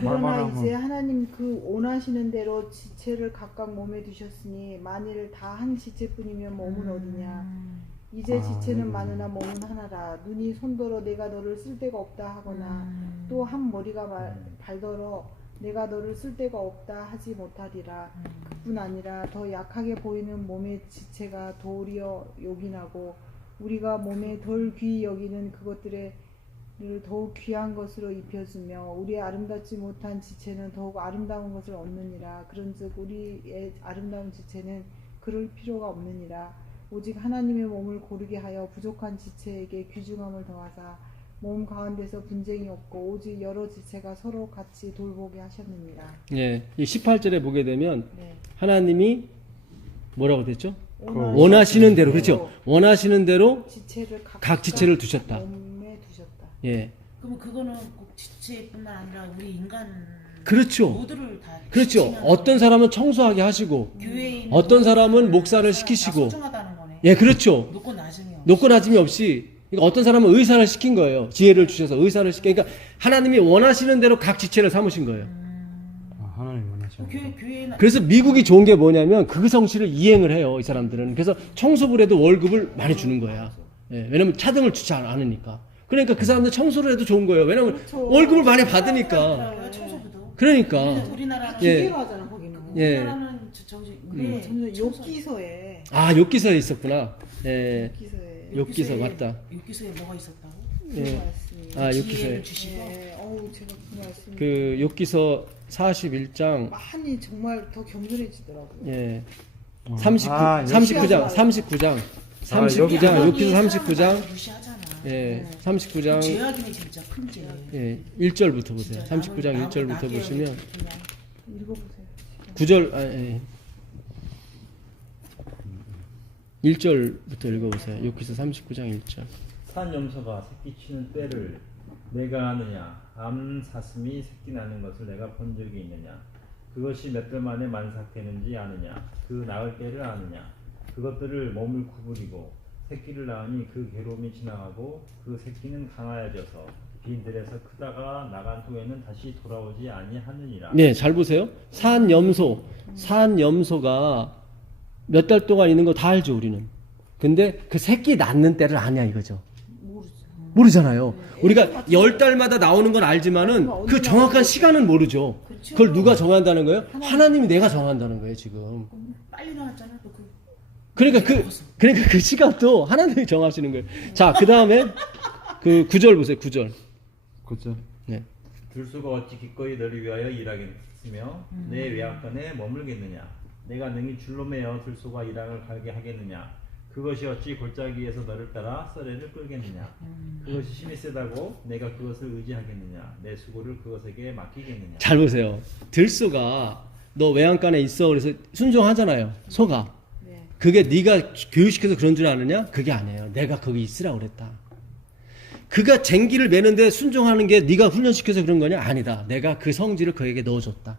그러나 이제 하나님 그 원하시는 대로 지체를 각각 몸에 두셨으니 만일 다 한 지체뿐이면 몸은 어디냐? 이제 지체는 많으나 몸은 하나라. 눈이 손더러 내가 너를 쓸 데가 없다 하거나 또 한 머리가 발더러 내가 너를 쓸 데가 없다 하지 못하리라. 그뿐 아니라 더 약하게 보이는 몸의 지체가 도리어 요긴하고 우리가 몸에 덜 귀히 여기는 그것들을 더욱 귀한 것으로 입혀주며 우리의 아름답지 못한 지체는 더욱 아름다운 것을 얻느니라. 그런즉 우리의 아름다운 지체는 그럴 필요가 없느니라. 오직 하나님의 몸을 고르게 하여 부족한 지체에게 귀중함을 더하사 몸 가운데서 분쟁이 없고 오직 여러 지체가 서로 같이 돌보게 하셨느니라. 예, 이 18절에 보게 되면 네. 하나님이 뭐라고 됐죠? 원하시는 대로, 그렇죠? 원하시는 대로 지체를 각 지체를 두셨다. 몸에 두셨다. 예, 그러면 그거는 꼭 지체뿐만 아니라 우리 인간 그렇죠. 모두를 다 그렇죠. 지칭하는 어떤 사람은 청소하게 하시고, 교회에 있는 어떤 사람은 모든 목사를 사람 다 시키시고, 소중하다는 거네. 예, 그렇죠. 높고 낮음이 없이. 높고 낮음이 없이. 그러니까 어떤 사람은 의사를 시킨 거예요. 지혜를 주셔서 의사를 시키니까 그러니까 하나님이 원하시는 대로 각 지체를 삼으신 거예요. 하나님 원하시는 교회에 그래서 미국이 좋은 게 뭐냐면 그 성실을 이행을 해요. 이 사람들은. 그래서 청소부를 해도 월급을 많이 주는 거야. 예, 왜냐면 차등을 주지 않으니까. 그러니까 그 사람들 청소를 해도 좋은 거예요. 왜냐면 그렇죠. 월급을 많이 받으니까. 청소부도. 그러니까. 우리나라는 예. 기계로 하잖아 거기는. 예. 우리나라는 우리 저는 욕기서에 아, 욕기서에 있었구나. 예. 욕기서에 욕기서 맞다. 욕기서에 뭐가 있었다고? 예. 말씀이. 아, 지혜를 욕기서에. 주시고. 예, 어우 제가 그 말씀 그 욕기서 41장 많이 정말 더 겸손해지더라고요. 예. 아, 39장 39장 욕기서 39장 무시하잖아. 예. 39장 죄악이네 진짜 큰 죄. 예. 1절부터 보세요. 진짜 39장 남을 1절부터 나게 보시면 그냥 읽어보세요. 9절 1절부터 읽어보세요. 욕기서 39장 1절. 산 염소가 새끼 치는 때를 내가 아느냐? 암 사슴이 새끼 나는 것을 내가 본 적이 있느냐? 그것이 몇 달 만에 만삭되는지 아느냐? 그 낳을 때를 아느냐? 그것들을 몸을 구부리고 새끼를 낳으니 그 괴로움이 지나가고 그 새끼는 강하여져서 빈들에서 크다가 나간 후에는 다시 돌아오지 아니하느니라. 네, 잘 보세요. 산 염소가 몇 달 동안 있는 거 다 알죠, 우리는. 근데 그 새끼 낳는 때를 아냐 이거죠. 모르잖아요. 우리가 10달마다 나오는 건 알지만은 그 정확한 시간은 모르죠. 그걸 누가 정한다는 거예요? 하나님이 내가 정한다는 거예요, 지금. 빨리 나왔잖아. 또 그러니까 그 시간도 하나님이 정하시는 거예요. 자, 그다음에 그 9절 보세요. 9절. 그죠? 네. 들소가 어찌 기꺼이 너를 위하여 일하겠으며 내 외양간에 머물겠느냐? 내가 능히 줄로 매어 들소가 일항을 갈게 하겠느냐? 그것이 어찌 골짜기에서 너를 따라 썰매를 끌겠느냐? 그것이 힘이 세다고 내가 그것을 의지하겠느냐? 내 수고를 그것에게 맡기겠느냐? 잘 보세요. 들소가 너 외양간에 있어. 그래서 순종하잖아요. 소가. 네. 그게 네가 교육시켜서 그런 줄 아느냐? 그게 아니에요. 내가 거기 있으라고 그랬다. 그가 쟁기를 매는데 순종하는 게 네가 훈련시켜서 그런 거냐? 아니다. 내가 그 성질을 그에게 넣어줬다.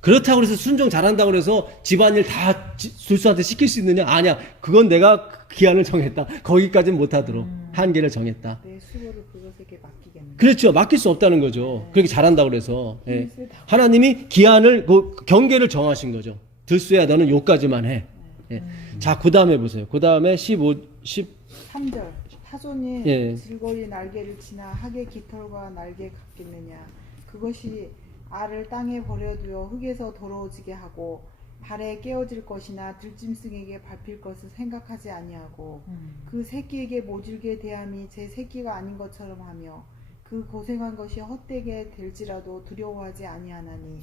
그렇다고 해서 순종 잘한다고 해서 집안일 다 들소한테 시킬 수 있느냐? 아니야. 그건 내가 기한을 정했다. 거기까지는 못하도록 한계를 정했다. 내 수고를 그것에게 맡기겠는. 그렇죠. 맡길 수 없다는 거죠. 그렇게 잘한다고 그래서. 예. 하나님이 기한을, 그 경계를 정하신 거죠. 들소야 너는 요까지만 해. 예. 자, 그 다음에 보세요. 그 다음에 3절 타조는 예. 즐거이 날개를 지나 학의 깃털과 날개 같겠느냐? 그것이 알을 땅에 버려두어 흙에서 더러워지게 하고 발에 깨어질 것이나 들짐승에게 밟힐 것을 생각하지 아니하고 그 새끼에게 모질게 대함이 제 새끼가 아닌 것처럼 하며 그 고생한 것이 헛되게 될지라도 두려워하지 아니하나니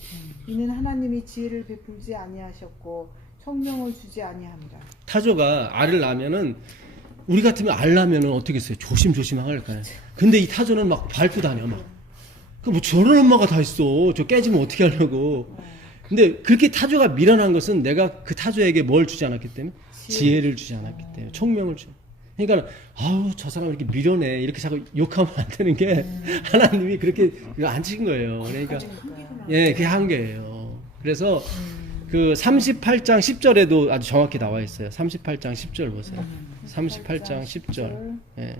이는 하나님이 지혜를 베풀지 아니하셨고 청명을 주지 아니합니다. 타조가 알을 낳으면은 우리 같으면 알 낳으면은 어떻게 했어요? 조심조심 할까요? 근데 이 타조는 막 밟고 다녀 막. 그 뭐 저런 엄마가 다 있어. 저 깨지면 어떻게 하려고. 근데 그렇게 타조가 미련한 것은 내가 그 타조에게 뭘 주지 않았기 때문에 지혜를 주지 않았기 때문에 청명을 주. 그러니까 아우 저 사람 이렇게 미련해 이렇게 자꾸 욕하면 안 되는 게 하나님이 그렇게 안 친 거예요. 그러니까 예, 그게 한계예요. 그래서 그 38장 10절에도 아주 정확히 나와 있어요. 38장 10절 보세요. 38장 10절. 예.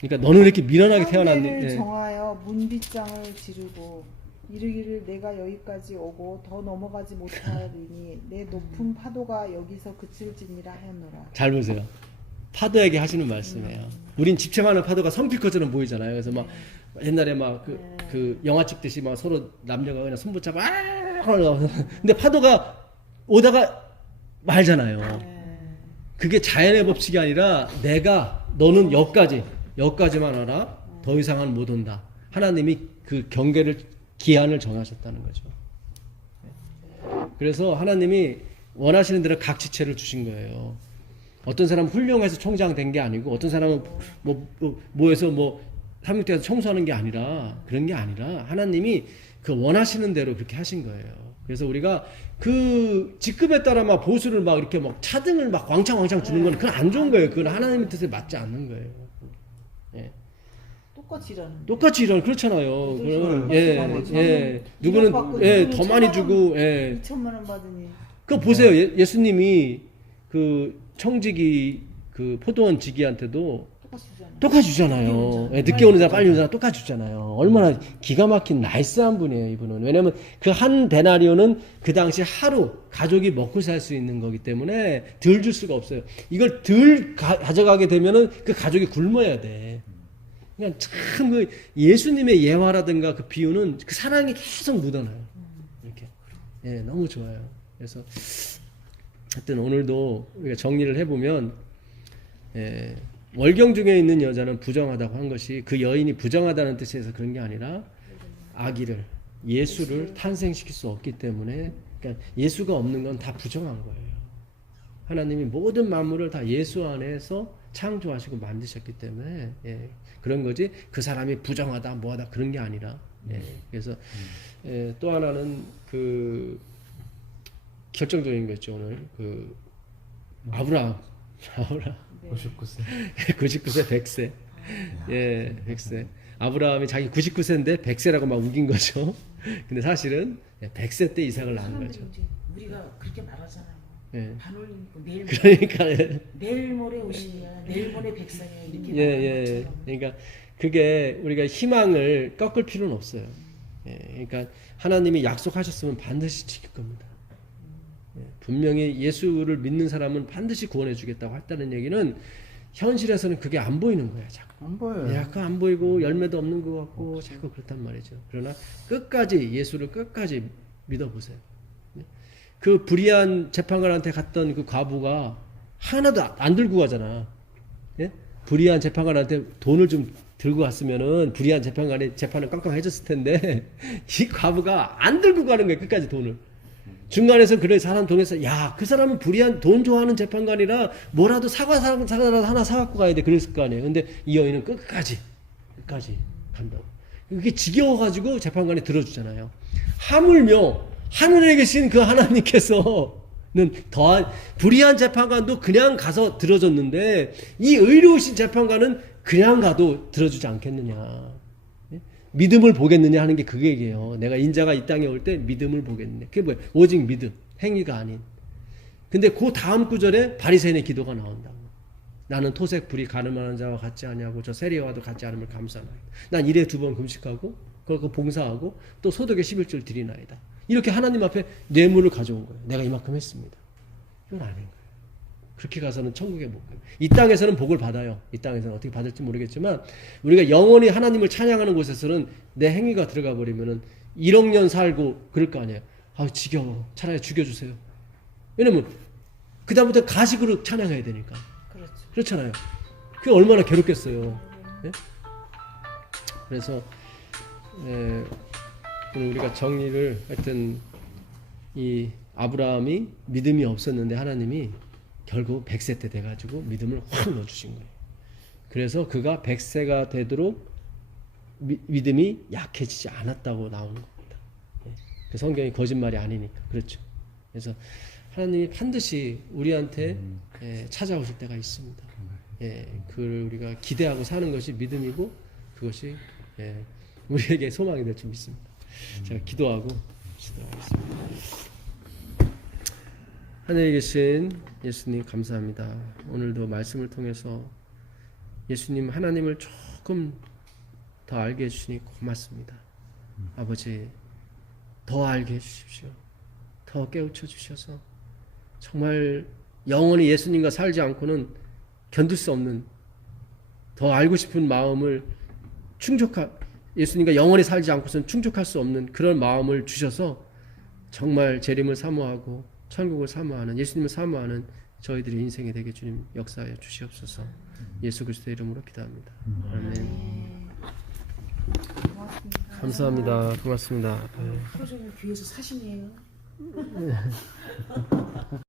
그러니까 너는 이렇게 미련하게 태어났니? 한계를 예. 정하여 문빗장을 지르고 이르기를 내가 여기까지 오고 더 넘어가지 못하리니 내 높은 파도가 여기서 그칠지니라 하였노라. 잘 보세요. 파도에게 하시는 말씀이에요. 우린 집체많은 파도가 성필컷처럼 보이잖아요. 그래서 막 옛날에 막 그 영화 찍듯이 막 서로 남녀가 그냥 손 붙잡아 근데 파도가 오다가 말잖아요. 그게 자연의 법칙이 아니라 너는 여기까지만 알아. 더 이상은 못 온다. 하나님이 그 경계를 기한을 정하셨다는 거죠. 그래서 하나님이 원하시는 대로 각 지체를 주신 거예요. 어떤 사람은 훌륭해서 총장 된 게 아니고 어떤 사람은 뭐해서 삼육대에서 청소하는 게 아니라 그런 게 아니라 하나님이 그 원하시는 대로 그렇게 하신 거예요. 그래서 우리가 그 직급에 따라 막 보수를 막 이렇게 막 차등을 막 왕창 주는 건 그건 안 좋은 거예요. 그건 하나님의 뜻에 맞지 않는 거예요. 예. 똑같이 일하는 그렇잖아요. 그럼 누구는 더 많이 주고 2천만 원 받으니. 그거 보세요. 예수님이 그 청지기 그 포도원 지기한테도 똑같이 주잖아요. 늦게 오는 사람 빨리 오는 사람 똑같이 주잖아요. 얼마나 기가 막힌 나이스한 분이에요, 이분은. 왜냐면 그 한 데나리오는 그 당시 하루 가족이 먹고 살 수 있는 거기 때문에 덜 줄 수가 없어요. 이걸 덜 가져가게 되면은 그 가족이 굶어야 돼. 그러니까 참 그 예수님의 예화라든가 그 비유는 그 사랑이 계속 묻어나요. 이렇게. 너무 좋아요. 그래서 하여튼 오늘도 우리가 정리를 해보면 월경 중에 있는 여자는 부정하다고 한 것이 그 여인이 부정하다는 뜻에서 그런 게 아니라 아기를 예수를 탄생시킬 수 없기 때문에 그러니까 예수가 없는 건 다 부정한 거예요. 하나님이 모든 만물을 다 예수 안에서 창조하시고 만드셨기 때문에 그런 거지 그 사람이 부정하다 뭐하다 그런 게 아니라 그래서 또 하나는 그 결정적인 거죠. 오늘 그 아브라함 99세. 99세 100세 100세 아브라함이 자기 99세인데 100세라고 막 우긴 거죠. 근데 사실은 100세 때 이삭을 낳은 거죠. 이제 우리가 그렇게 말하잖아요. 반올림 내일 그러니까 내일 모레 50이야, 내일 모레 100살이야 이렇게 말하는 것처럼. 그러니까 그게 우리가 희망을 꺾을 필요는 없어요. 그러니까 하나님이 약속하셨으면 반드시 지킬 겁니다. 분명히 예수를 믿는 사람은 반드시 구원해 주겠다고 했다는 얘기는 현실에서는 그게 안 보이는 거야. 자꾸. 안 보여요. 약간 안 보이고 열매도 없는 것 같고 자꾸 그렇단 말이죠. 그러나 끝까지 예수를 끝까지 믿어보세요. 그 불의한 재판관한테 갔던 그 과부가 하나도 안 들고 가잖아. 불의한 재판관한테 돈을 좀 들고 갔으면은 불의한 재판관의 재판은 깜깜해졌을 텐데 이 과부가 안 들고 가는 거야. 끝까지 돈을. 중간에서 그래 사람 돈에서 야 그 사람은 불의한 돈 좋아하는 재판관이라 뭐라도 사과라도 하나 사갖고 가야 돼 그랬을 거 아니에요. 근데 이 여인은 끝까지 간다고. 그게 지겨워가지고 재판관이 들어주잖아요. 하물며 하늘에 계신 그 하나님께서는 더한 불의한 재판관도 그냥 가서 들어줬는데 이 의로우신 재판관은 그냥 가도 들어주지 않겠느냐. 믿음을 보겠느냐 하는 게 그 얘기예요. 내가 인자가 이 땅에 올 때 믿음을 보겠느냐. 그게 뭐예요? 오직 믿음, 행위가 아닌. 근데 그 다음 구절에 바리새인의 기도가 나온다고. 나는 토색 불이 가늠하는 자와 같지 아니하고 저 세리와도 같지 않음을 감사하나이다. 난 일에 2번 금식하고 그거 봉사하고 또 소득의 11조를 드리나이다. 이렇게 하나님 앞에 뇌물을 가져온 거예요. 내가 이만큼 했습니다. 이건 아닌 거예요. 그렇게 가서는 천국에 못 가요. 이 땅에서는 복을 받아요. 이 땅에서는 어떻게 받을지 모르겠지만 우리가 영원히 하나님을 찬양하는 곳에서는 내 행위가 들어가 버리면은 1억 년 살고 그럴 거 아니에요. 아 지겨워. 차라리 죽여주세요. 왜냐면 그 다음부터 가식으로 찬양해야 되니까. 그렇잖아요. 그게 얼마나 괴롭겠어요. 네? 그래서 오늘 우리가 정리를 하여튼 이 아브라함이 믿음이 없었는데 하나님이 결국 100세 때 돼가지고 믿음을 확 넣어주신 거예요. 그래서 그가 100세가 되도록 믿음이 약해지지 않았다고 나오는 겁니다. 그 성경이 거짓말이 아니니까. 그렇죠. 그래서 하나님이 반드시 우리한테 찾아오실 때가 있습니다. 그걸 우리가 기대하고 사는 것이 믿음이고 그것이 우리에게 소망이 될 줄 믿습니다. 제가 기도하고 시도하겠습니다. 하늘에 계신 예수님 감사합니다. 오늘도 말씀을 통해서 예수님 하나님을 조금 더 알게 해주시니 고맙습니다. 아버지 더 알게 해주십시오. 더 깨우쳐 주셔서 정말 영원히 예수님과 살지 않고는 견딜 수 없는 더 알고 싶은 마음을 예수님과 영원히 살지 않고서는 충족할 수 없는 그런 마음을 주셔서 정말 재림을 사모하고 천국을 사모하는 예수님을 사모하는 저희들의 인생이 되게 주님 역사하여 주시옵소서. 예수 그리스도의 이름으로 기도합니다. 아멘. 감사합니다. 고맙습니다. 표정이 귀에서 사신이에요.